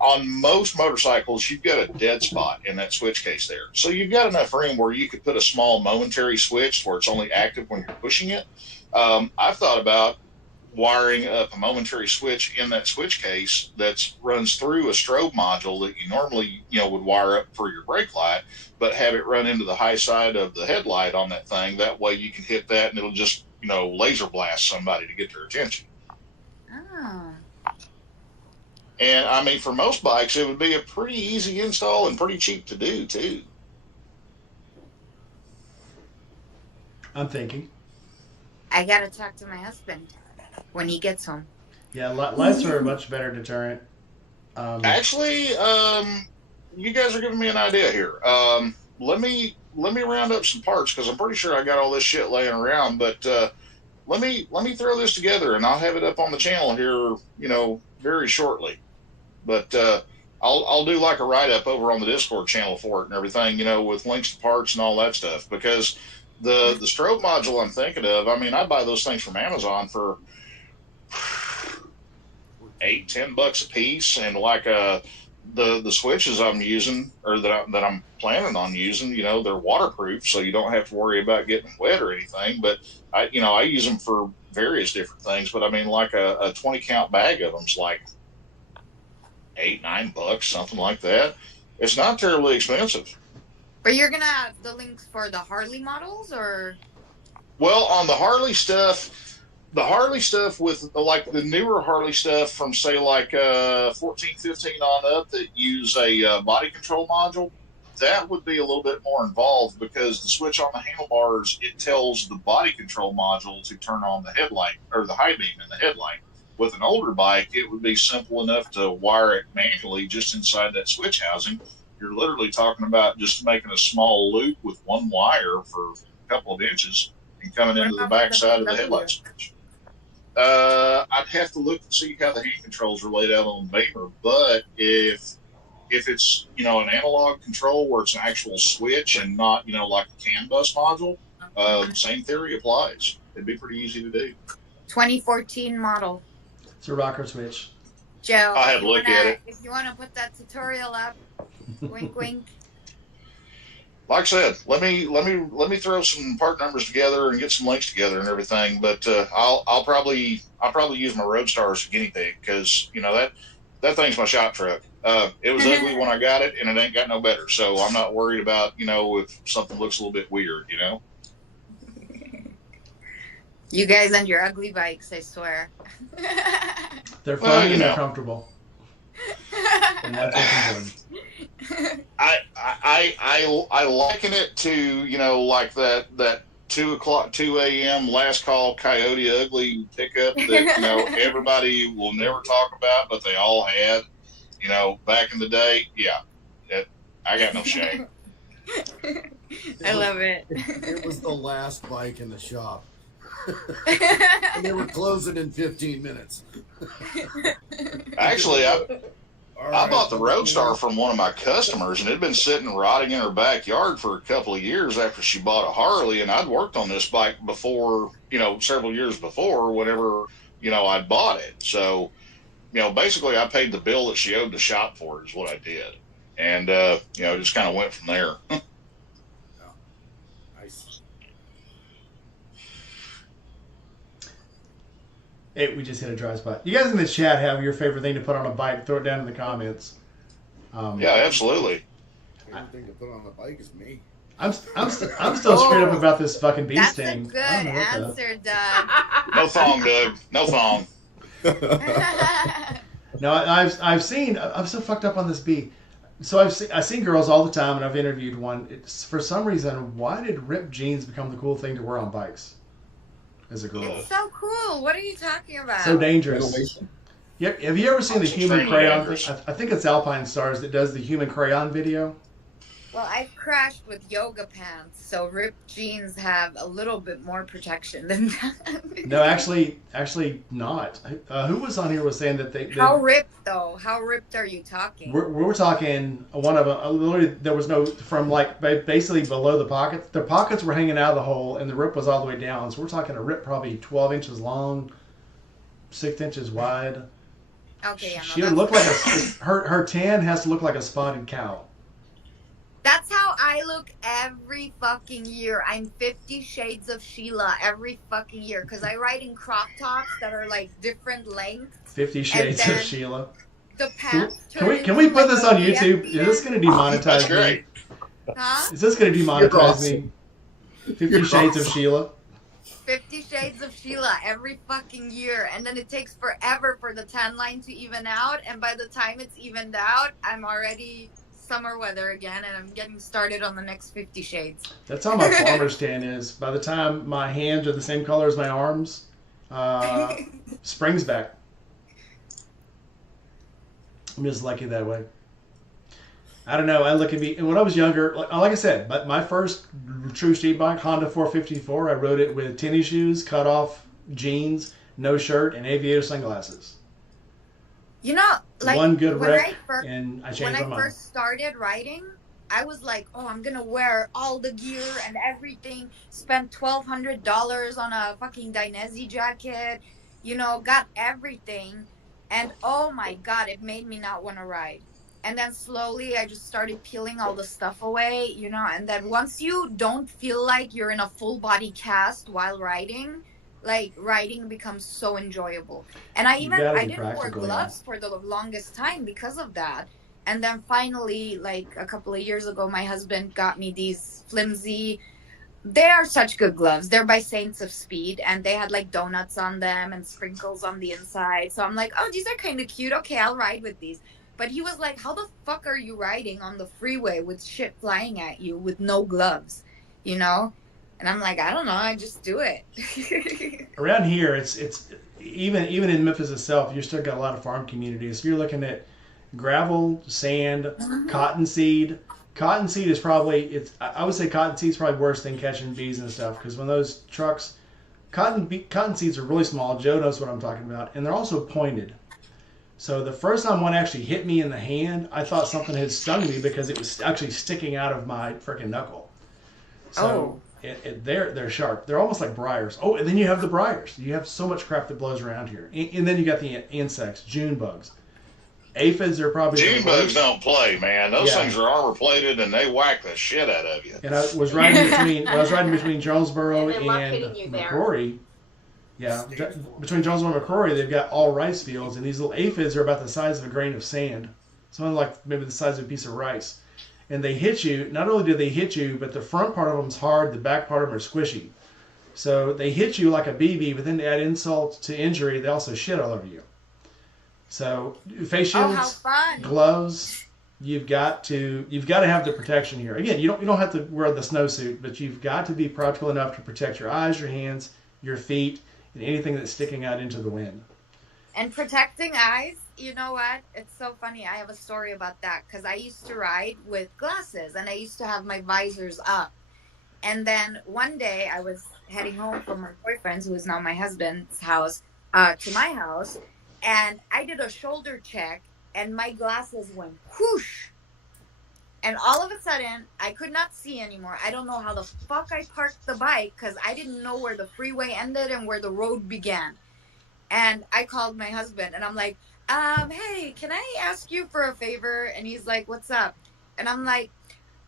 On most motorcycles, you've got a dead spot in that switch case there. So you've got enough room where you could put a small momentary switch where it's only active when you're pushing it. I've thought about wiring up a momentary switch in that switch case that runs through a strobe module that you normally, would wire up for your brake light, but have it run into the high side of the headlight on that thing. That way you can hit that and it'll just, laser blast somebody to get their attention. Oh. And I mean, for most bikes, it would be a pretty easy install and pretty cheap to do too. I'm thinking. I gotta talk to my husband when he gets home. Yeah, lights are a much better deterrent. Actually, you guys are giving me an idea here. Let me round up some parts because I'm pretty sure I got all this shit laying around. But let me throw this together and I'll have it up on the channel here, very shortly. But I'll do like a write up over on the Discord channel for it and everything, with links to parts and all that stuff. Because the strobe module I'm thinking of, I mean, I buy those things from Amazon for $8-10 a piece, and like the switches I'm using or that I'm planning on using, they're waterproof, so you don't have to worry about getting wet or anything. But I use them for various different things. But I mean, like a 20 count bag of them's like $8-9, something like that. It's not terribly expensive. But you're gonna have the links for the Harley models, or? Well, on the Harley stuff with like the newer Harley stuff from say like 14, 15 on up that use a body control module, that would be a little bit more involved because the switch on the handlebars, it tells the body control module to turn on the headlight or the high beam in the headlight. With an older bike, it would be simple enough to wire it manually just inside that switch housing. You're literally talking about just making a small loop with one wire for a couple of inches and coming into the back side of the headlight switch. I'd have to look and see how the hand controls are laid out on the Beamer, but if it's an analog control where it's an actual switch and not like a CAN bus module, same theory applies. It'd be pretty easy to do. 2014 model. It's a rocker switch. Joe, I had to look at it. If you want to put that tutorial up, wink, wink. Like I said, let me throw some part numbers together and get some links together and everything. But I'll probably use my Roadstar as a guinea pig because that thing's my shop truck. It was ugly when I got it, and it ain't got no better. So I'm not worried about if something looks a little bit weird. You guys and your ugly bikes, I swear. They're fun and they're comfortable. And that's what's important. I liken it to like that 2 a.m. last call Coyote Ugly pickup that everybody will never talk about, but they all had back in the day. Yeah, I got no shame. I love it. It was the last bike in the shop. And they were closing in 15 minutes. Actually, I bought the Roadstar from one of my customers, and it had been sitting rotting in her backyard for a couple of years after she bought a Harley, and I'd worked on this bike before, several years before, whenever, I'd bought it. So, basically I paid the bill that she owed the shop for is what I did. And, just kind of went from there. Nice. Hey, we just hit a dry spot. You guys in the chat have your favorite thing to put on a bike. Throw it down in the comments. Yeah, absolutely. Favorite thing to put on the bike is me. I'm still screwed up about this fucking bee That's sting. a good answer, Doug. No thong, Doug. No thong. No, I've seen. I'm so fucked up on this bee. So I've seen girls all the time, and I've interviewed one. It's, for some reason, why did ripped jeans become the cool thing to wear on bikes as a girl? It's so cool. What are you talking about? So dangerous. Yep. Have you ever seen the human crayon? dangerous. I think it's Alpine Stars that does the human crayon video. Well, I've crashed with yoga pants, so ripped jeans have a little bit more protection than that. No, actually not. Who was on here was saying that they How ripped, though? How ripped are you talking? we're talking one of them. Literally, there was no from like basically below the pockets. The pockets were hanging out of the hole, and the rip was all the way down. So we're talking a rip probably 12 inches long, 6 inches wide. Okay, yeah, She no, would look like her tan has to look like a spotted cow. That's how I look every fucking year. I'm 50 Shades of Sheila every fucking year because I ride in crop tops that are like different lengths. 50 Shades then of Sheila. The pants. Can we put this on YouTube? Is this going to demonetize That's me? great. Huh? Is this going to demonetize awesome. me? 50 Shades of Sheila. 50 Shades of Sheila every fucking year, and then it takes forever for the tan line to even out, and by the time it's evened out, I'm already summer weather again, and I'm getting started on the next 50 Shades. That's how my farmer's tan is. By the time my hands are the same color as my arms, spring's back. I'm just lucky that way. I don't know. I look at me, and when I was younger, like I said, but my first true street bike, Honda 454, I rode it with tennis shoes, cut off jeans, no shirt, and aviator sunglasses. You know, like One good when wreck, I and I changed when my I mind. first started riding, I was like, oh, I'm gonna wear all the gear and everything. Spent $1,200 on a fucking Dainese jacket. You know, got everything, and oh my god, it made me not want to ride. And then slowly, I just started peeling all the stuff away. You know, and then once you don't feel like you're in a full body cast while riding, like riding becomes so enjoyable. And I Gotta be didn't wear practical, yeah. gloves for the longest time because of that. And then finally, like a couple of years ago, my husband got me these flimsy. They are such good gloves. They're by Saints of Speed, and they had like donuts on them and sprinkles on the inside. So I'm like, oh, these are kind of cute. Okay, I'll ride with these. But he was like, how the fuck are you riding on the freeway with shit flying at you with no gloves? You know? And I'm like, I don't know. I just do it. Around here, it's even in Memphis itself, you still got a lot of farm communities. You're looking at gravel, sand, cottonseed. Cottonseed is probably I would say cottonseed is probably worse than catching bees and stuff, because when those trucks, cottonseeds are really small. Joe knows what I'm talking about, and they're also pointed. So the first time one actually hit me in the hand, I thought something had stung me because it was actually sticking out of my freaking knuckle. So they're sharp. They're almost like briars. Oh, and then you have the briars. You have so much crap that blows around here. And then you got the insects, June bugs. Aphids are probably June bugs don't play, man. Those things are armor plated and they whack the shit out of you. And I was riding between Jonesboro And they love and hitting you there. McCrory. Yeah, between Jonesboro and McCrory, they've got all rice fields, and these little aphids are about the size of a grain of sand, something like maybe the size of a piece of rice. And they hit you. Not only do they hit you, but the front part of them's hard, the back part of them are squishy. So they hit you like a BB, but then to add insult to injury, they also shit all over you. So face shields, gloves, you've got to have the protection here. Again, you don't have to wear the snowsuit, but you've got to be practical enough to protect your eyes, your hands, your feet, and anything that's sticking out into the wind. And protecting eyes, you know what? It's so funny. I have a story about that because I used to ride with glasses and I used to have my visors up. And then one day I was heading home from my boyfriend's, who is now my husband's house, to my house. And I did a shoulder check and my glasses went whoosh. And all of a sudden, I could not see anymore. I don't know how the fuck I parked the bike because I didn't know where the freeway ended and where the road began. And I called my husband and I'm like, hey, can I ask you for a favor? And he's like, what's up? And I'm like,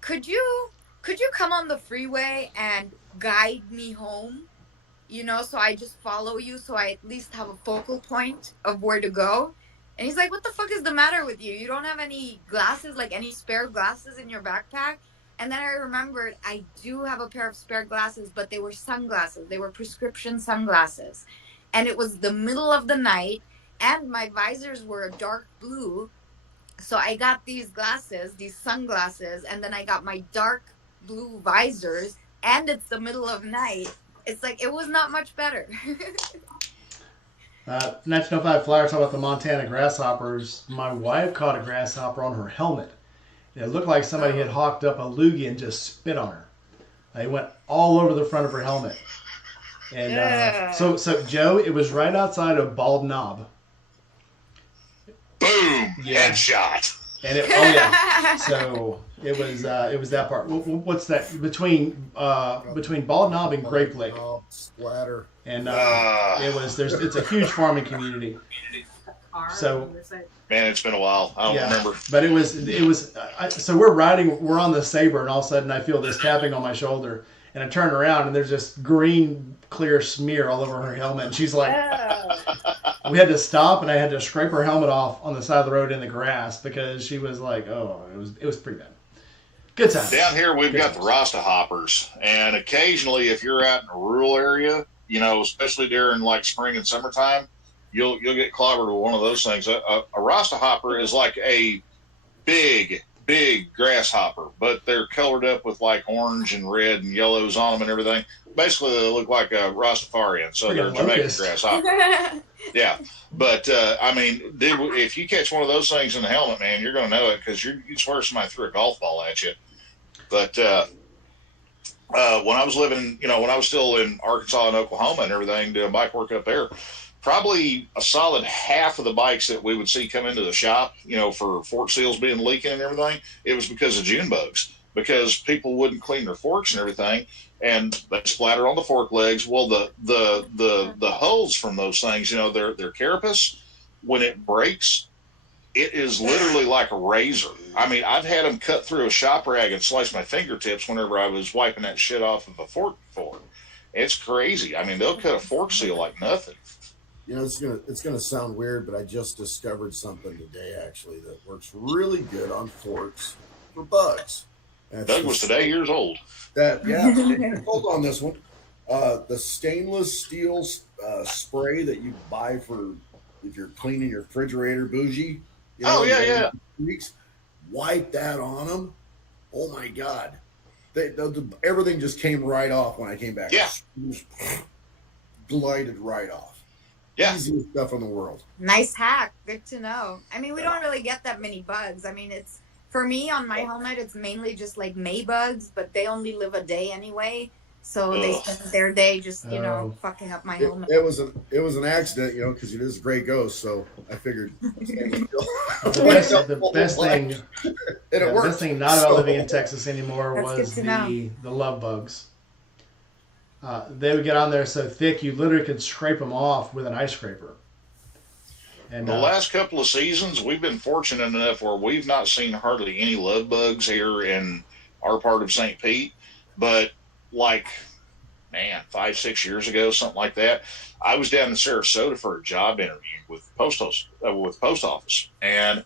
could you come on the freeway and guide me home? You know, so I just follow you so I at least have a focal point of where to go. And he's like, what the fuck is the matter with you? You don't have any glasses, like any spare glasses in your backpack? And then I remembered I do have a pair of spare glasses, but they were sunglasses. They were prescription sunglasses. And it was the middle of the night, and my visors were a dark blue. So I got these glasses, these sunglasses, and then I got my dark blue visors, and it's the middle of night. It's like, it was not much better. 1905 Flyer talking about the Montana grasshoppers. My wife caught a grasshopper on her helmet. It looked like somebody had hawked up a loogie and just spit on her. It went all over the front of her helmet. And so Joe, it was right outside of Bald Knob. Boom! Yeah. Headshot. And so it was that part. What's that between Bald Knob and Grape Lake? Splatter. And it's a huge farming community. So man, it's been a while. I don't remember. But it was. So we're on the Sabre, and all of a sudden I feel this tapping on my shoulder, and I turn around, and there's this green clear smear all over her helmet, and she's like. We had to stop, and I had to scrape her helmet off on the side of the road in the grass because she was like, "Oh, it was pretty bad." Good time. Down here, we've got the Rasta hoppers, and occasionally, if you're out in a rural area, you know, especially during like spring and summertime, you'll get clobbered with one of those things. A Rasta hopper is like a big big grasshopper, but they're colored up with like orange and red and yellows on them and everything. Basically, they look like a Rastafarian, so they're a Jamaican grasshopper. Yeah, but I mean, dude, if you catch one of those things in the helmet, man, you're going to know it because you swear somebody threw a golf ball at you. But when I was living, when I was still in Arkansas and Oklahoma and everything, doing bike work up there, probably a solid half of the bikes that we would see come into the shop, for fork seals being leaking and everything, it was because of June bugs, because people wouldn't clean their forks and everything, and they splattered on the fork legs. Well, the hulls from those things, their carapace, when it breaks, it is literally like a razor. I mean, I've had them cut through a shop rag and slice my fingertips whenever I was wiping that shit off of a fork before. It's crazy. I mean, they'll cut a fork seal like nothing. It's gonna sound weird, but I just discovered something today actually that works really good on forks for bugs. Doug was today years old. Hold on this one. The stainless steel spray that you buy for if you're cleaning your refrigerator, bougie. Weeks, wipe that on them. Oh my God, everything just came right off when I came back. Yeah, glided right off. Yeah. Easiest stuff in the world. Nice hack. Good to know. I mean, we don't really get that many bugs. I mean, it's for me on my helmet, it's mainly just like May bugs, but they only live a day anyway. So they spend their day just, fucking up my helmet. It was an accident, because it is a gray ghost. So I figured. the best thing not about living in Texas anymore was the love bugs. They would get on there so thick you literally could scrape them off with an ice scraper. And the last couple of seasons, we've been fortunate enough where we've not seen hardly any love bugs here in our part of St. Pete. But 5-6 years ago, something like that, I was down in Sarasota for a job interview with post office, and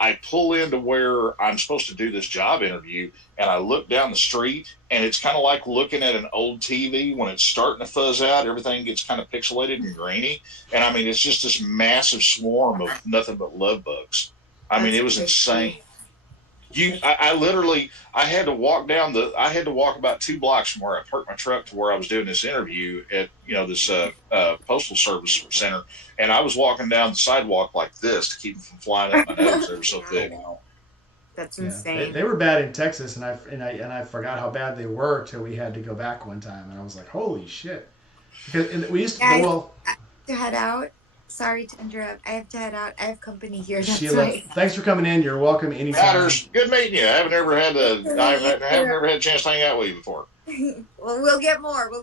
I pull into where I'm supposed to do this job interview, and I look down the street, and it's kind of like looking at an old TV when it's starting to fuzz out. Everything gets kind of pixelated and grainy, and I mean, it's just this massive swarm of nothing but love bugs. I mean, it was insane. I had to walk about 2 blocks from where I parked my truck to where I was doing this interview at, this postal service center. And I was walking down the sidewalk like this to keep them from flying up my nose. They were so thick. That's insane. They were bad in Texas, and I forgot how bad they were till we had to go back one time, and I was like, holy shit. Because we used to I have to head out. Sorry to interrupt. I have to head out. I have company here. That's Sheila, right. Thanks for coming in. You're welcome anytime. Matters. Good meeting you. I haven't ever had a chance to hang out with you before. Well, we'll get more. I'll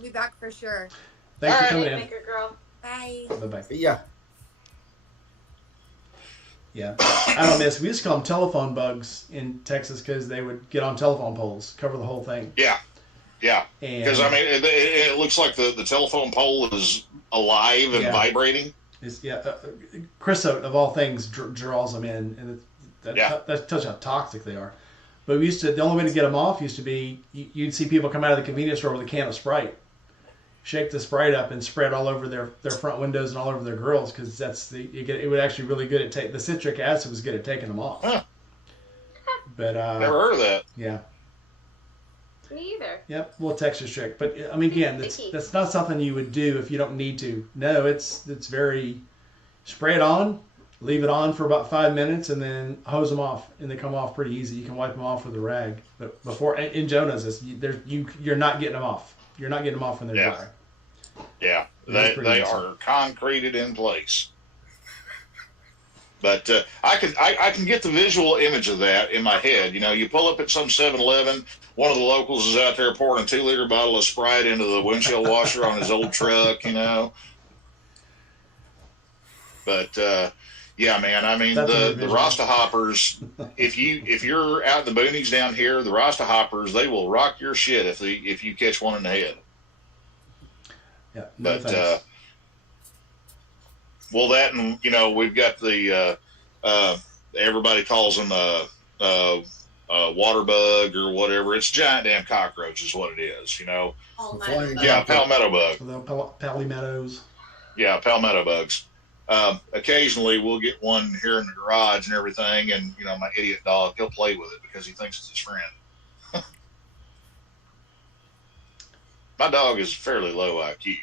be back for sure. Thanks for coming in. Maker girl. Bye. Bye. Yeah. Yeah. I don't miss. We used to call them telephone bugs in Texas because they would get on telephone poles, cover the whole thing. Yeah. Because I mean, it looks like the telephone pole is alive and vibrating. Creosote of all things draws them in, and that's how toxic they are. But the only way to get them off used to be you'd see people come out of the convenience store with a can of Sprite, shake the Sprite up and spread all over their front windows and all over their grills, because it would actually really good at the citric acid was good at taking them off. Huh. But never heard of that. Yeah. Me either. Yep, little Texas trick. But I mean, again, that's not something you would do if you don't need to. No, it's very spray it on, leave it on for about 5 minutes, and then hose them off, and they come off pretty easy. You can wipe them off with a rag. But before in Jonah's, you're not getting them off. You're not getting them off when they're dry. Yeah, they are concreted in place. But I can get the visual image of that in my head. You pull up at some 7-Eleven, one of the locals is out there pouring a 2-liter bottle of Sprite into the windshield washer on his old truck, But yeah, man. I mean, the Rasta hoppers. If you're out in the boonies down here, the Rasta hoppers, they will rock your shit if you catch one in the head. Yeah, thanks. Well, that, and we've got the everybody calls them water bug or whatever. It's giant damn cockroach is what it is. Yeah, palmetto bug. The palmettos. Yeah, palmetto bugs. Occasionally we'll get one here in the garage and everything, and my idiot dog, he'll play with it because he thinks it's his friend. My dog is fairly low IQ.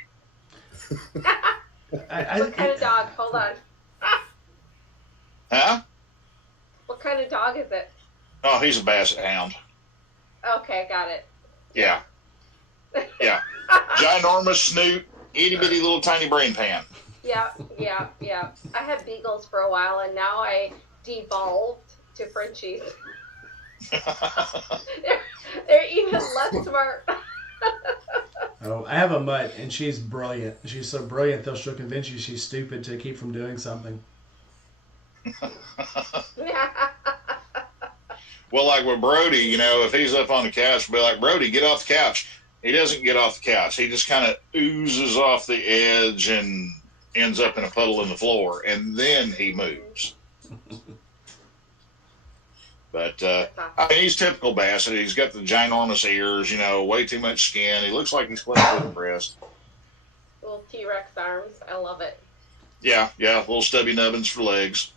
What kind of dog? Hold on. Huh? What kind of dog is it? Oh, he's a basset hound. Okay, got it. Yeah. Yeah. Ginormous snoot, itty bitty little tiny brain pan. Yeah. I had beagles for a while, and now I devolved to Frenchies. they're even less smart. Oh, I have a mutt, and she's brilliant. She's so brilliant that she'll convince you she's stupid to keep from doing something. Well, like with Brody, if he's up on the couch, we'll be like, Brody, get off the couch. He doesn't get off the couch. He just kind of oozes off the edge and ends up in a puddle in the floor, and then he moves. But he's typical basset. He's got the ginormous ears, way too much skin. He looks like he's playing with the breast. Little T-Rex arms. I love it. Yeah, little stubby nubbins for legs.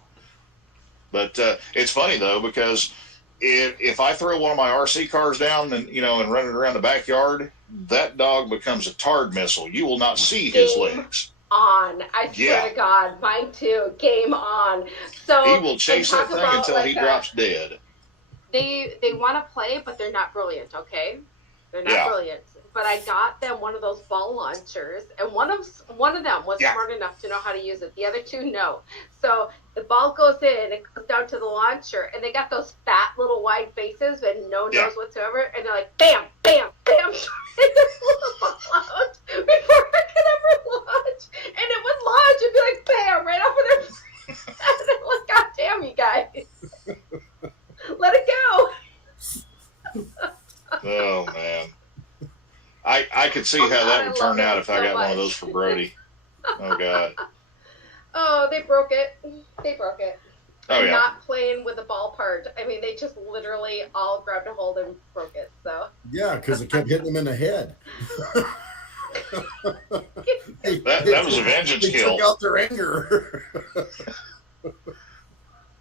But it's funny though, because if I throw one of my RC cars down and and run it around the backyard, that dog becomes a tard missile. You will not see his legs. On. I swear to God, mine too. Game on. So he will chase that thing until he drops dead. They want to play, but they're not brilliant. Okay, they're not brilliant. But I got them one of those ball launchers, and one of them was smart enough to know how to use it. The other two, no. So the ball goes in, it goes down to the launcher, and they got those fat little wide faces and no nose whatsoever, and they're like, bam, bam, bam, and just pull the ball out before I could ever launch, and it would launch and be like, bam, right off of their head. And I'm like, God damn you guys, let it go. Oh man. I could see how that would turn out if I got one of those for Brody. Oh, God. Oh, they broke it. Oh, yeah. Not playing with the ball part. I mean, they just literally all grabbed a hold and broke it. So. Yeah, because it kept hitting them in the head. that was a vengeance kill. They took out their anger.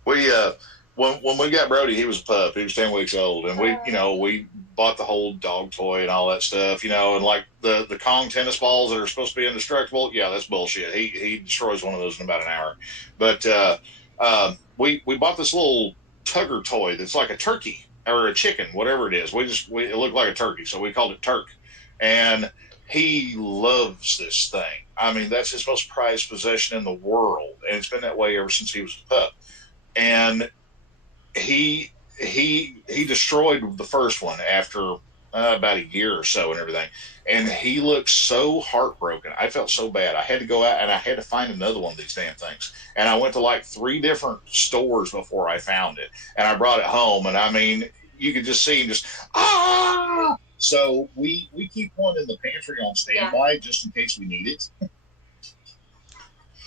When we got Brody, he was a pup. He was 10 weeks old, and we bought the whole dog toy and all that stuff, and like the Kong tennis balls that are supposed to be indestructible. Yeah, that's bullshit. He destroys one of those in about an hour. But we bought this little tugger toy that's like a turkey or a chicken, whatever it is. It looked like a turkey, so we called it Turk, and he loves this thing. I mean, that's his most prized possession in the world, and it's been that way ever since he was a pup. And he destroyed the first one after about a year or so and everything, and he looked so heartbroken. I felt so bad. I had to go out and I had to find another one of these damn things, and I went to like 3 different stores before I found it, and I brought it home, and I mean, you could just see him just so we keep one in the pantry on standby just in case we need it.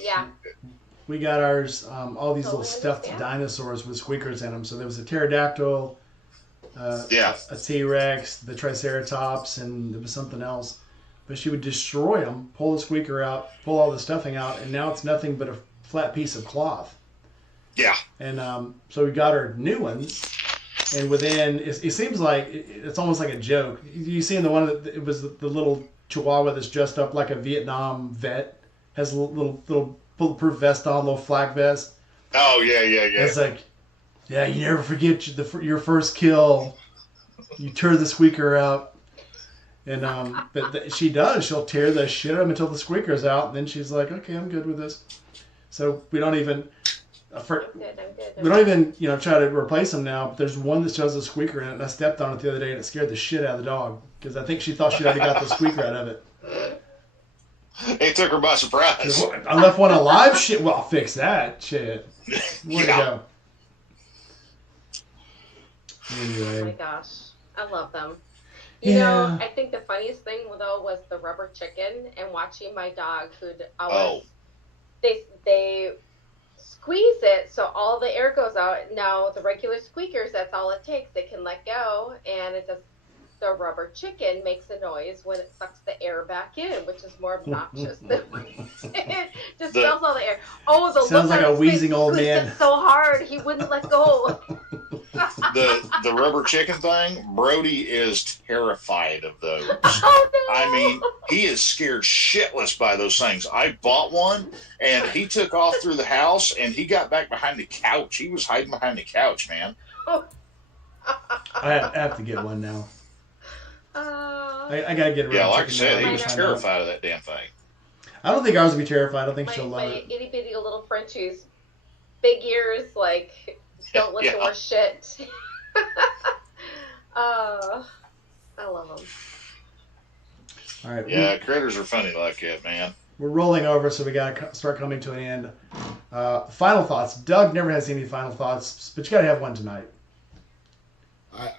Yeah. We got ours, all these little stuffed dinosaurs with squeakers in them. So there was a pterodactyl, a T-Rex, the Triceratops, and there was something else. But she would destroy them, pull the squeaker out, pull all the stuffing out, and now it's nothing but a flat piece of cloth. Yeah. And so we got her new ones, and within, it seems like, it's almost like a joke. You seen the one that, it was the little Chihuahua that's dressed up like a Vietnam vet, has a little bulletproof vest on, little flak vest. Oh, yeah. It's like, yeah, you never forget your first kill. You tear the squeaker out. And but she does. She'll tear the shit out of him until the squeaker's out. And then she's like, okay, I'm good with this. So we don't even... We don't even, try to replace them now. But there's one that still has a squeaker in it, and I stepped on it the other day, and it scared the shit out of the dog because I think she thought she'd already got the squeaker out of it. It took her by surprise. I left one alive. Shit. Well, I'll fix that. Shit. Where'd it go? Anyway. Oh my gosh, I love them. You know, I think the funniest thing though was the rubber chicken and watching my dog who'd always they squeeze it so all the air goes out. Now the regular squeakers, that's all it takes. They can let go and it just The rubber chicken makes a noise when it sucks the air back in, which is more obnoxious than when it just The- spills all the air. Oh, the Sounds look like on a his wheezing face, old he squeezed man. it so hard he wouldn't let go. the rubber chicken thing, Brody is terrified of those. Oh no! I mean, he is scared shitless by those things. I bought one, and he took off through the house, and he got back behind the couch. He was hiding behind the couch, man. I have to get one now. I gotta get rid Yeah, of like I chicken said, now. he was Mine are- terrified of that damn thing. I don't think ours will be terrified. I don't think she'll my love it. itty bitty little Frenchies, big ears, like don't listen Yeah. or shit. I love them. All right. Yeah, critters are funny like that, man. We're rolling over, so we gotta start coming to an end. Final thoughts. Doug never has any final thoughts, but you gotta have one tonight.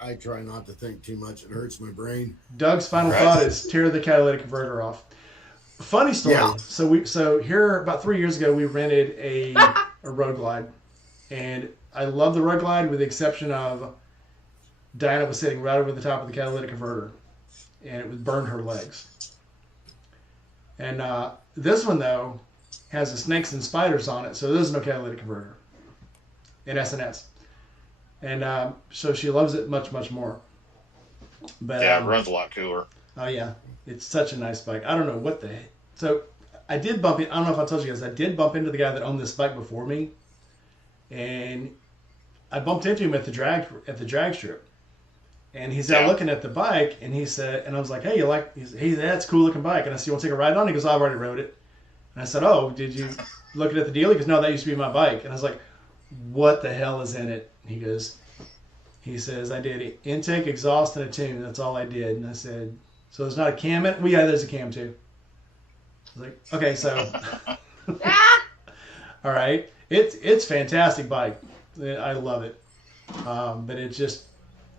I try not to think too much. It hurts my brain. Doug's final Right. thought is tear the catalytic converter off. Funny story. Yeah. So here about 3 years ago we rented a road glide, and I love the road glide with the exception of Diana was sitting right over the top of the catalytic converter, and it would burn her legs. And this one though has the snakes and spiders on it, so there's no catalytic converter in SNS. And so she loves it much more. But Yeah, it runs a lot cooler. oh yeah, it's such a nice bike. I don't know what the heck. So I did bump in. I don't know if I told you guys. I did bump into the guy that owned this bike before me, and I bumped into him at the drag strip, and he's out Yeah. looking at the bike, and he said, and I was like, hey, you like? Hey, that's a cool looking bike. And I said, you want to take a ride on it? He goes, I've already rode it. And I said, oh, did you look at the deal? He goes, no, that used to be my bike. And I was like, what the hell is in it? He goes, he says, I did intake, exhaust, and a tune. That's all I did. And I said, so there's not a cam in it? Well, yeah, there's a cam too. I was like, okay, so, Ah! all right. It's fantastic bike. I love it. But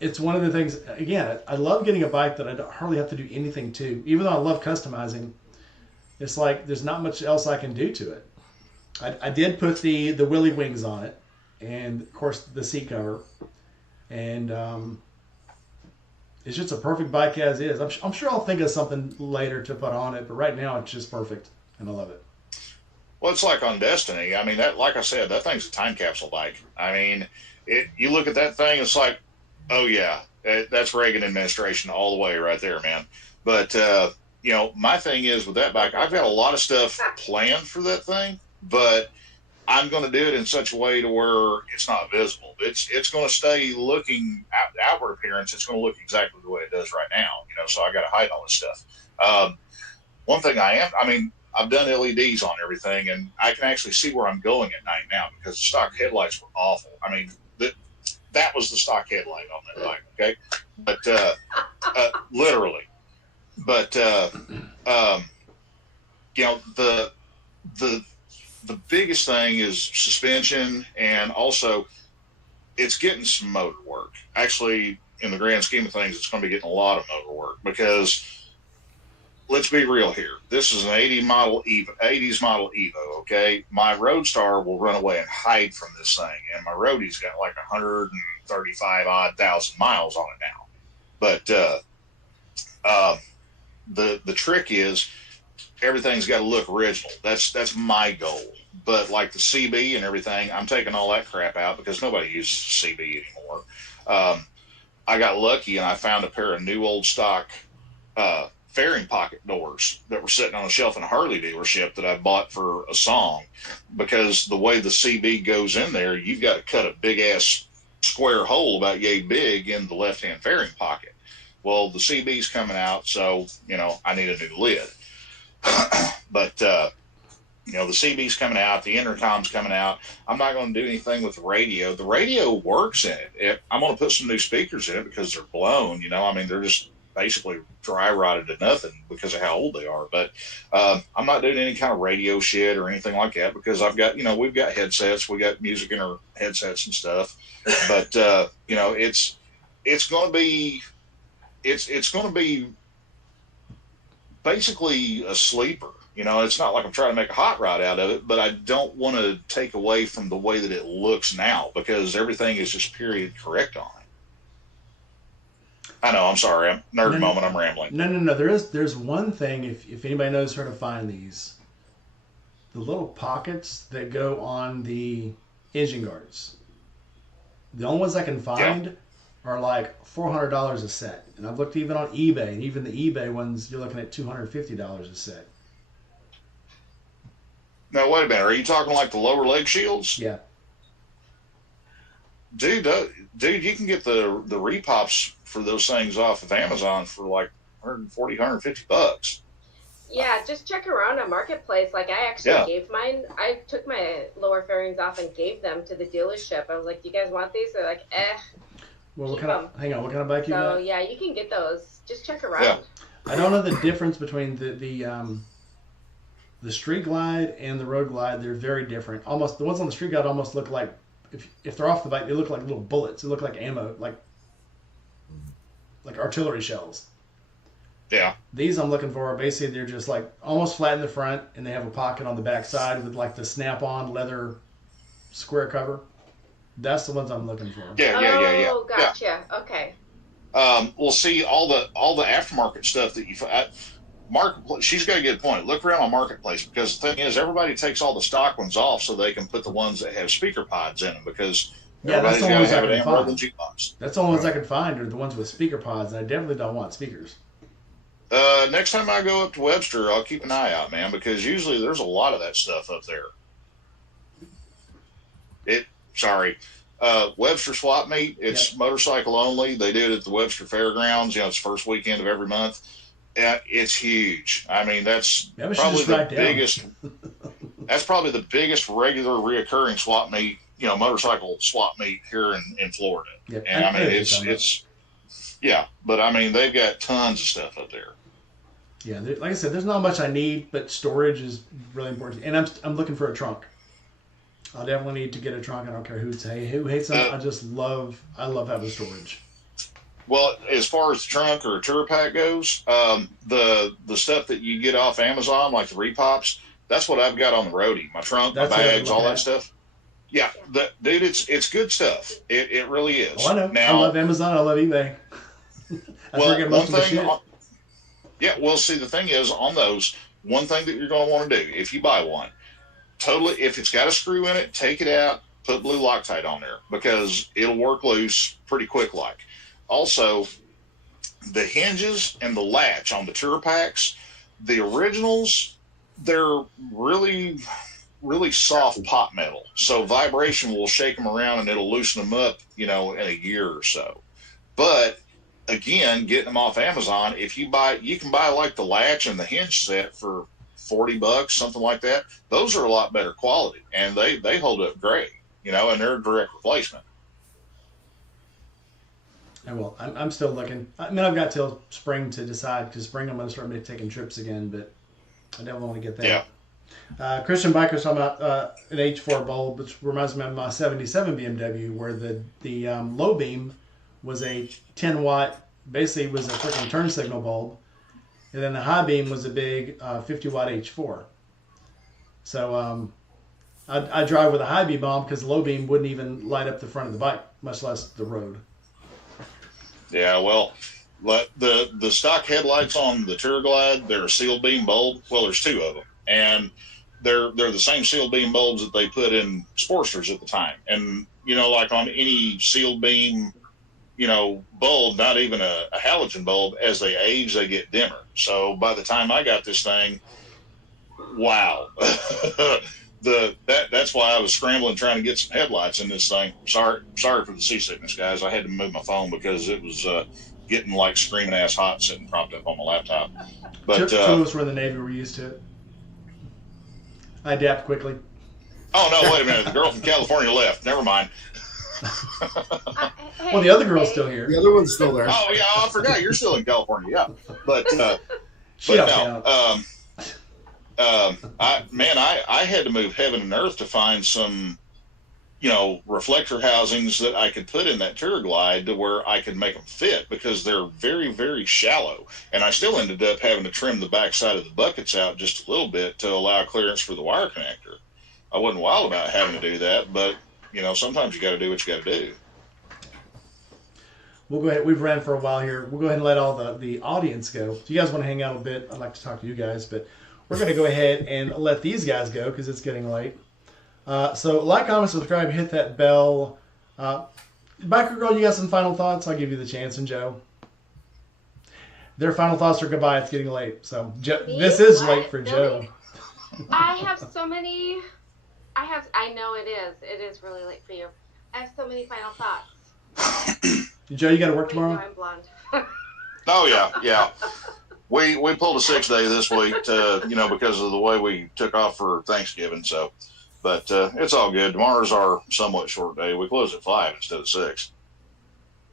it's one of the things, again, I love getting a bike that I don't hardly have to do anything to. Even though I love customizing, it's like there's not much else I can do to it. I did put the Willy wings on it, and of course the seat cover, and it's just a perfect bike as is. I'm sure I'll think of something later to put on it, but right now it's just perfect, and I love it. Well, it's like on Destiny. I mean, that, like I said, that thing's a time capsule bike. I mean, you look at that thing, it's like, oh yeah, that's Reagan administration all the way right there, man. But my thing is with that bike, I've got a lot of stuff planned for that thing, but I'm going to do it in such a way to where it's not visible. It's going to stay looking outward appearance. It's going to look exactly the way it does right now. So I got to hide all this stuff. One thing I've done LEDs on everything, and I can actually see where I'm going at night now because the stock headlights were awful. I mean, that was the stock headlight on that bike, okay? But literally. But the biggest thing is suspension, and also it's getting some motor work. Actually, in the grand scheme of things, it's going to be getting a lot of motor work because let's be real here. This is an 80s model Evo, okay? My Roadstar will run away and hide from this thing, and my Roadie's got like 135,000 miles on it now. But the trick is everything's got to look original. That's my goal. But like the CB and everything, I'm taking all that crap out because nobody uses CB anymore. I got lucky and I found a pair of new old stock fairing pocket doors that were sitting on a shelf in a Harley dealership that I bought for a song, because the way the CB goes in there, you've got to cut a big ass square hole about yay big in the left hand fairing pocket. Well, the CB's coming out, so I need a new lid. But the CB's coming out, the intercom's coming out. I'm not going to do anything with the radio. The radio works in it. I'm going to put some new speakers in it because they're blown. They're just basically dry rotted to nothing because of how old they are. But I'm not doing any kind of radio shit or anything like that because I've got, we've got headsets, we got music in our headsets and stuff. But it's going to be basically a sleeper. It's not like I'm trying to make a hot rod out of it, but I don't want to take away from the way that it looks now because everything is just period correct on it. I know. I'm sorry. I'm nerd moment. I'm rambling. No. There's one thing. If anybody knows where to find these, the little pockets that go on the engine guards. The only ones I can find are like $400 a set, and I've looked even on eBay, and even the eBay ones you're looking at $250 a set. Now wait a minute. Are you talking like the lower leg shields? Yeah. Dude, you can get the repops for those things off of Amazon for like 140, 150 bucks. Yeah, just check around on Marketplace. Like, I actually gave mine. I took my lower fairings off and gave them to the dealership. I was like, "Do you guys want these?" They're like, "Eh." Well, what kind of bike you got? So yeah, you can get those. Just check around. Yeah. I don't know the difference between the Street Glide and the Road Glide. They're very different. Almost the ones on the Street Glide almost look like, if they're off the bike, they look like little bullets. They look like ammo, like artillery shells. Yeah. These I'm looking for, basically they're just like almost flat in the front, and they have a pocket on the back side with like the snap-on leather square cover. That's the ones I'm looking for. Yeah. Oh, gotcha. Yeah. Okay. We'll see all the aftermarket stuff that you Marketplace. She's got a good point. Look around on Marketplace, because the thing is, everybody takes all the stock ones off so they can put the ones that have speaker pods in them, because everybody's got to have an Amber than jukebox. That's the only ones I can find are the ones with speaker pods, and I definitely don't want speakers. Next time I go up to Webster, I'll keep an eye out, man, because usually there's a lot of that stuff up there. Webster Swap Meet, it's motorcycle only. They do it at the Webster Fairgrounds. It's the first weekend of every month. It's huge. I mean, that's probably the biggest. That's probably the biggest regular reoccurring swap meet, motorcycle swap meet here in Florida. Yep. And I mean, it's but I mean, they've got tons of stuff up there. Yeah, like I said, there's not much I need, but storage is really important. And I'm looking for a trunk. I'll definitely need to get a trunk. I don't care who hates them. I love having storage. Well, as far as the trunk or a tour pack goes, the stuff that you get off Amazon, like the repops, that's what I've got on the roadie. My trunk, my bags, all that stuff. Yeah, dude, it's good stuff. It really is. Oh, I know. Now, I love Amazon. I love eBay. See, the thing is, on those, one thing that you're going to want to do, if you buy one, if it's got a screw in it, take it out, put blue Loctite on there, because it'll work loose pretty quick like. Also, the hinges and the latch on the tour packs, the originals, they're really, really soft pot metal. So vibration will shake them around and it'll loosen them up, in a year or so. But again, getting them off Amazon, you can buy like the latch and the hinge set for $40, something like that. Those are a lot better quality, and they hold up great, and they're a direct replacement. I'm still looking. I mean, I've got till spring to decide, because spring I'm going to start taking trips again, but I definitely want to get that. Yeah. Christian Biker's talking about an H4 bulb, which reminds me of my 77 BMW, where the low beam was a 10 watt, basically was a freaking turn signal bulb, and then the high beam was a big 50 watt H4. So I drive with a high beam bulb because the low beam wouldn't even light up the front of the bike, much less the road. Yeah, well, the stock headlights on the Tour Glide, they're a sealed beam bulb. Well, there's two of them, and they're the same sealed beam bulbs that they put in Sportsters at the time. And like on any sealed beam, bulb, not even a halogen bulb, as they age, they get dimmer. So by the time I got this thing, wow. That's why I was scrambling trying to get some headlights in this thing. Sorry for the seasickness, guys. I had to move my phone because it was getting like screaming ass hot sitting propped up on my laptop. But two of us were in the Navy. We're used to it. I adapt quickly. Oh no! Wait a minute. The girl from California left. Never mind. Well, the other girl's still here. The other one's still there. Oh yeah, I forgot. You're still in California. Yeah, but I had to move heaven and earth to find some, reflector housings that I could put in that Tour Glide to where I could make them fit, because they're very, very shallow. And I still ended up having to trim the back side of the buckets out just a little bit to allow clearance for the wire connector. I wasn't wild about having to do that, but, sometimes you got to do what you got to do. we'll go ahead. We've ran for a while here. We'll go ahead and let all the audience go. If you guys want to hang out a bit, I'd like to talk to you guys, but we're going to go ahead and let these guys go because it's getting late. So like, comment, subscribe, hit that bell. Biker Girl, you got some final thoughts? I'll give you the chance, and Joe. Their final thoughts are goodbye. It's getting late. So this is late for Joe. I have so many. I know it is. It is really late for you. I have so many final thoughts. Joe, you got to work tomorrow? I'm blonde. Oh yeah. We pulled a 6-day this week to, because of the way we took off for Thanksgiving. So, but it's all good. Tomorrow's our somewhat short day. We close at 5 instead of 6.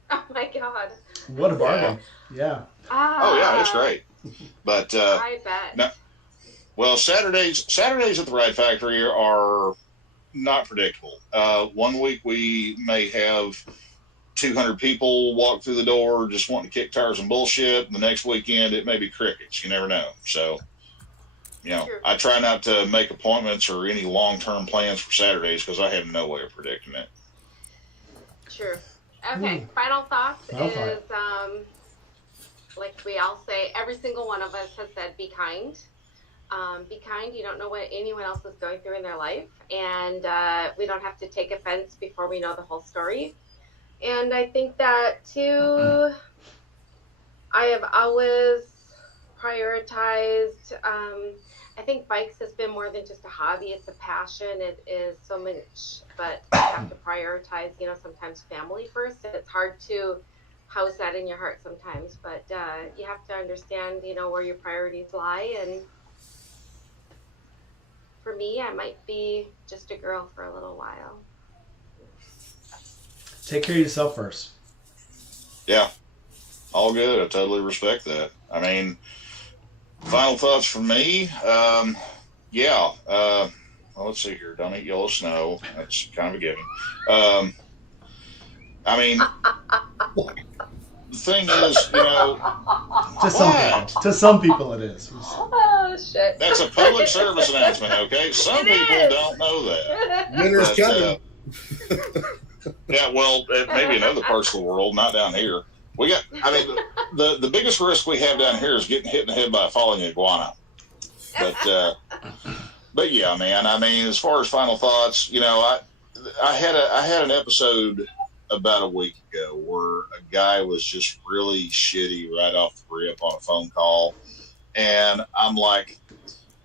Oh my God. What a bargain! Yeah. Oh yeah, it's great. But I bet. No, well, Saturdays at the Ride Factory are not predictable. One week we may have 200 people walk through the door just wanting to kick tires and bullshit. And the next weekend it may be crickets. You never know. So, Sure. I try not to make appointments or any long-term plans for Saturdays because I have no way of predicting it. True. Okay. Final thoughts Final is like we all say, every single one of us has said, be kind. Be kind. You don't know what anyone else is going through in their life, and we don't have to take offense before we know the whole story. And I think that too, I have always prioritized, I think bikes has been more than just a hobby. It's a passion. It is so much, but you have to prioritize, sometimes family first. It's hard to house that in your heart sometimes, but you have to understand, where your priorities lie. And for me, I might be just a girl for a little while. Take care of yourself first. Yeah, all good. I totally respect that. I mean, final thoughts from me. Well, let's see here. Don't eat yellow snow. That's kind of a given. I mean, the thing is, To some people it is. Oh, shit. that's a public service announcement, okay? Some people don't know that. Winter's coming. Yeah, well, maybe in other parts of the world, not down here. The biggest risk we have down here is getting hit in the head by a falling iguana. But yeah, man. I mean, as far as final thoughts, I had an episode about a week ago where a guy was just really shitty right off the rip on a phone call, and I'm like,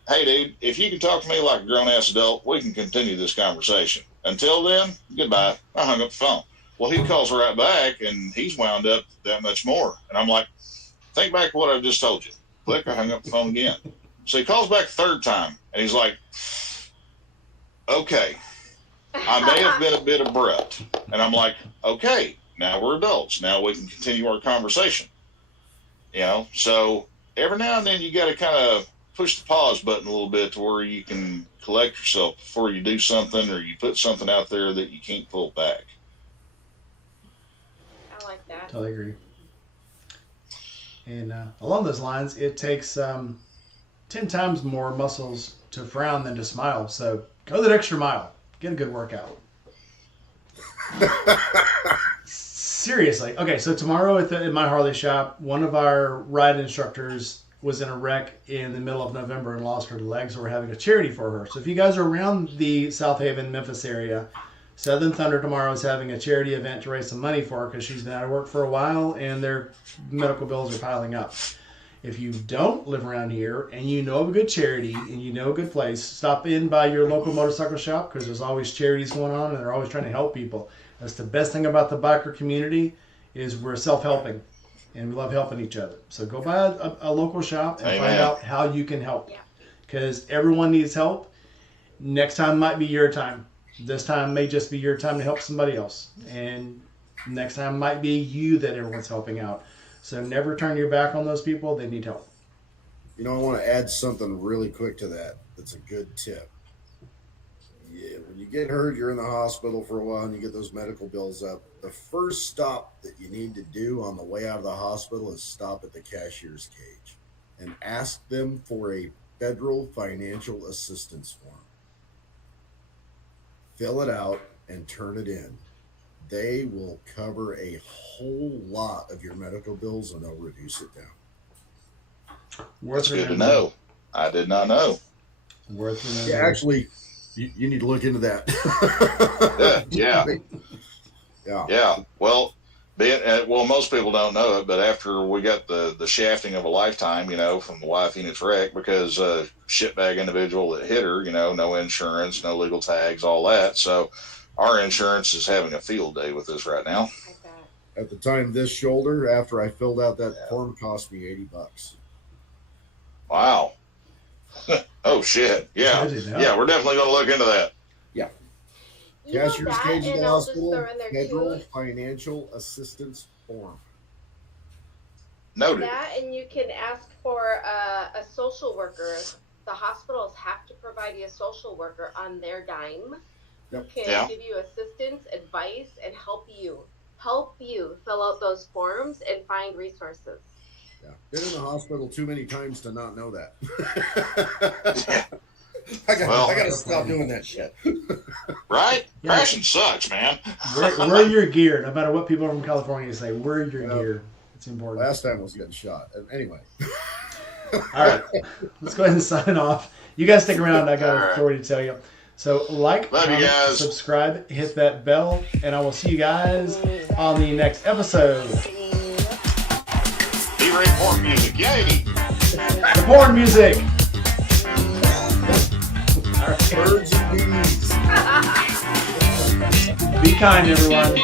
"Hey, dude, if you can talk to me like a grown-ass adult, we can continue this conversation. Until then, goodbye." I hung up the phone. Well, he calls right back, and he's wound up that much more. And I'm like, think back to what I just told you. Click, I hung up the phone again. So he calls back a third time, and he's like, okay, I may have been a bit abrupt. And I'm like, okay, now we're adults. Now we can continue our conversation. So every now and then you got to kind of push the pause button a little bit to where you can collect yourself before you do something or you put something out there that you can't pull back. I like that. Totally agree. And along those lines, it takes 10 times more muscles to frown than to smile. So go that extra mile. Get a good workout. Seriously. Okay, so tomorrow at my Harley shop, one of our ride instructors was in a wreck in the middle of November and lost her legs, so we're having a charity for her. So if you guys are around the South Haven, Memphis area, Southern Thunder tomorrow is having a charity event to raise some money for her because she's been out of work for a while and their medical bills are piling up. If you don't live around here and you know of a good charity and you know a good place, stop in by your local motorcycle shop because there's always charities going on and they're always trying to help people. That's the best thing about the biker community is we're self-helping and we love helping each other. So go by a local shop and find out how you can help because everyone needs help. Next time might be your time. This time may just be your time to help somebody else. And next time might be you that everyone's helping out. So never turn your back on those people. They need help. I want to add something really quick to that. That's a good tip. Yeah, when you get hurt, you're in the hospital for a while and you get those medical bills up. The first stop that you need to do on the way out of the hospital is stop at the cashier's cage and ask them for a federal financial assistance form. Fill it out and turn it in. they will cover a whole lot of your medical bills and they'll reduce it down. That's good to know. I did not know. Worth remembering. Yeah, actually, you need to look into that. Yeah. Well, most people don't know it, but after we got the shafting of a lifetime, from the Y Phoenix wreck, because shitbag individual that hit her, no insurance, no legal tags, all that. So our insurance is having a field day with this right now. At the time, this shoulder, after I filled out that form, cost me $80. Wow. Oh shit. Yeah. Yeah, we're definitely going to look into that. Yeah. You Cashier's know cage that, in and the I'll just hospital, throw in there federal too. financial assistance form. Noted. That, and you can ask for a social worker. The hospitals have to provide you a social worker on their dime. Yep. Who can give you assistance, advice, and help you fill out those forms and find resources. Yeah. Been in the hospital too many times to not know that. I gotta stop doing that shit. Right? Yeah. Crashing sucks, man. Wear your gear. No matter what people from California say, wear your gear. It's important. Last time I was getting shot. Anyway. All right. Let's go ahead and sign off. You guys stick around. I got a story to tell you. So Love comment, you guys. subscribe, hit that bell, and I will see you guys on the next episode. Be porn music. Yay! The porn music. All right. Birds and bees. Be kind, everyone.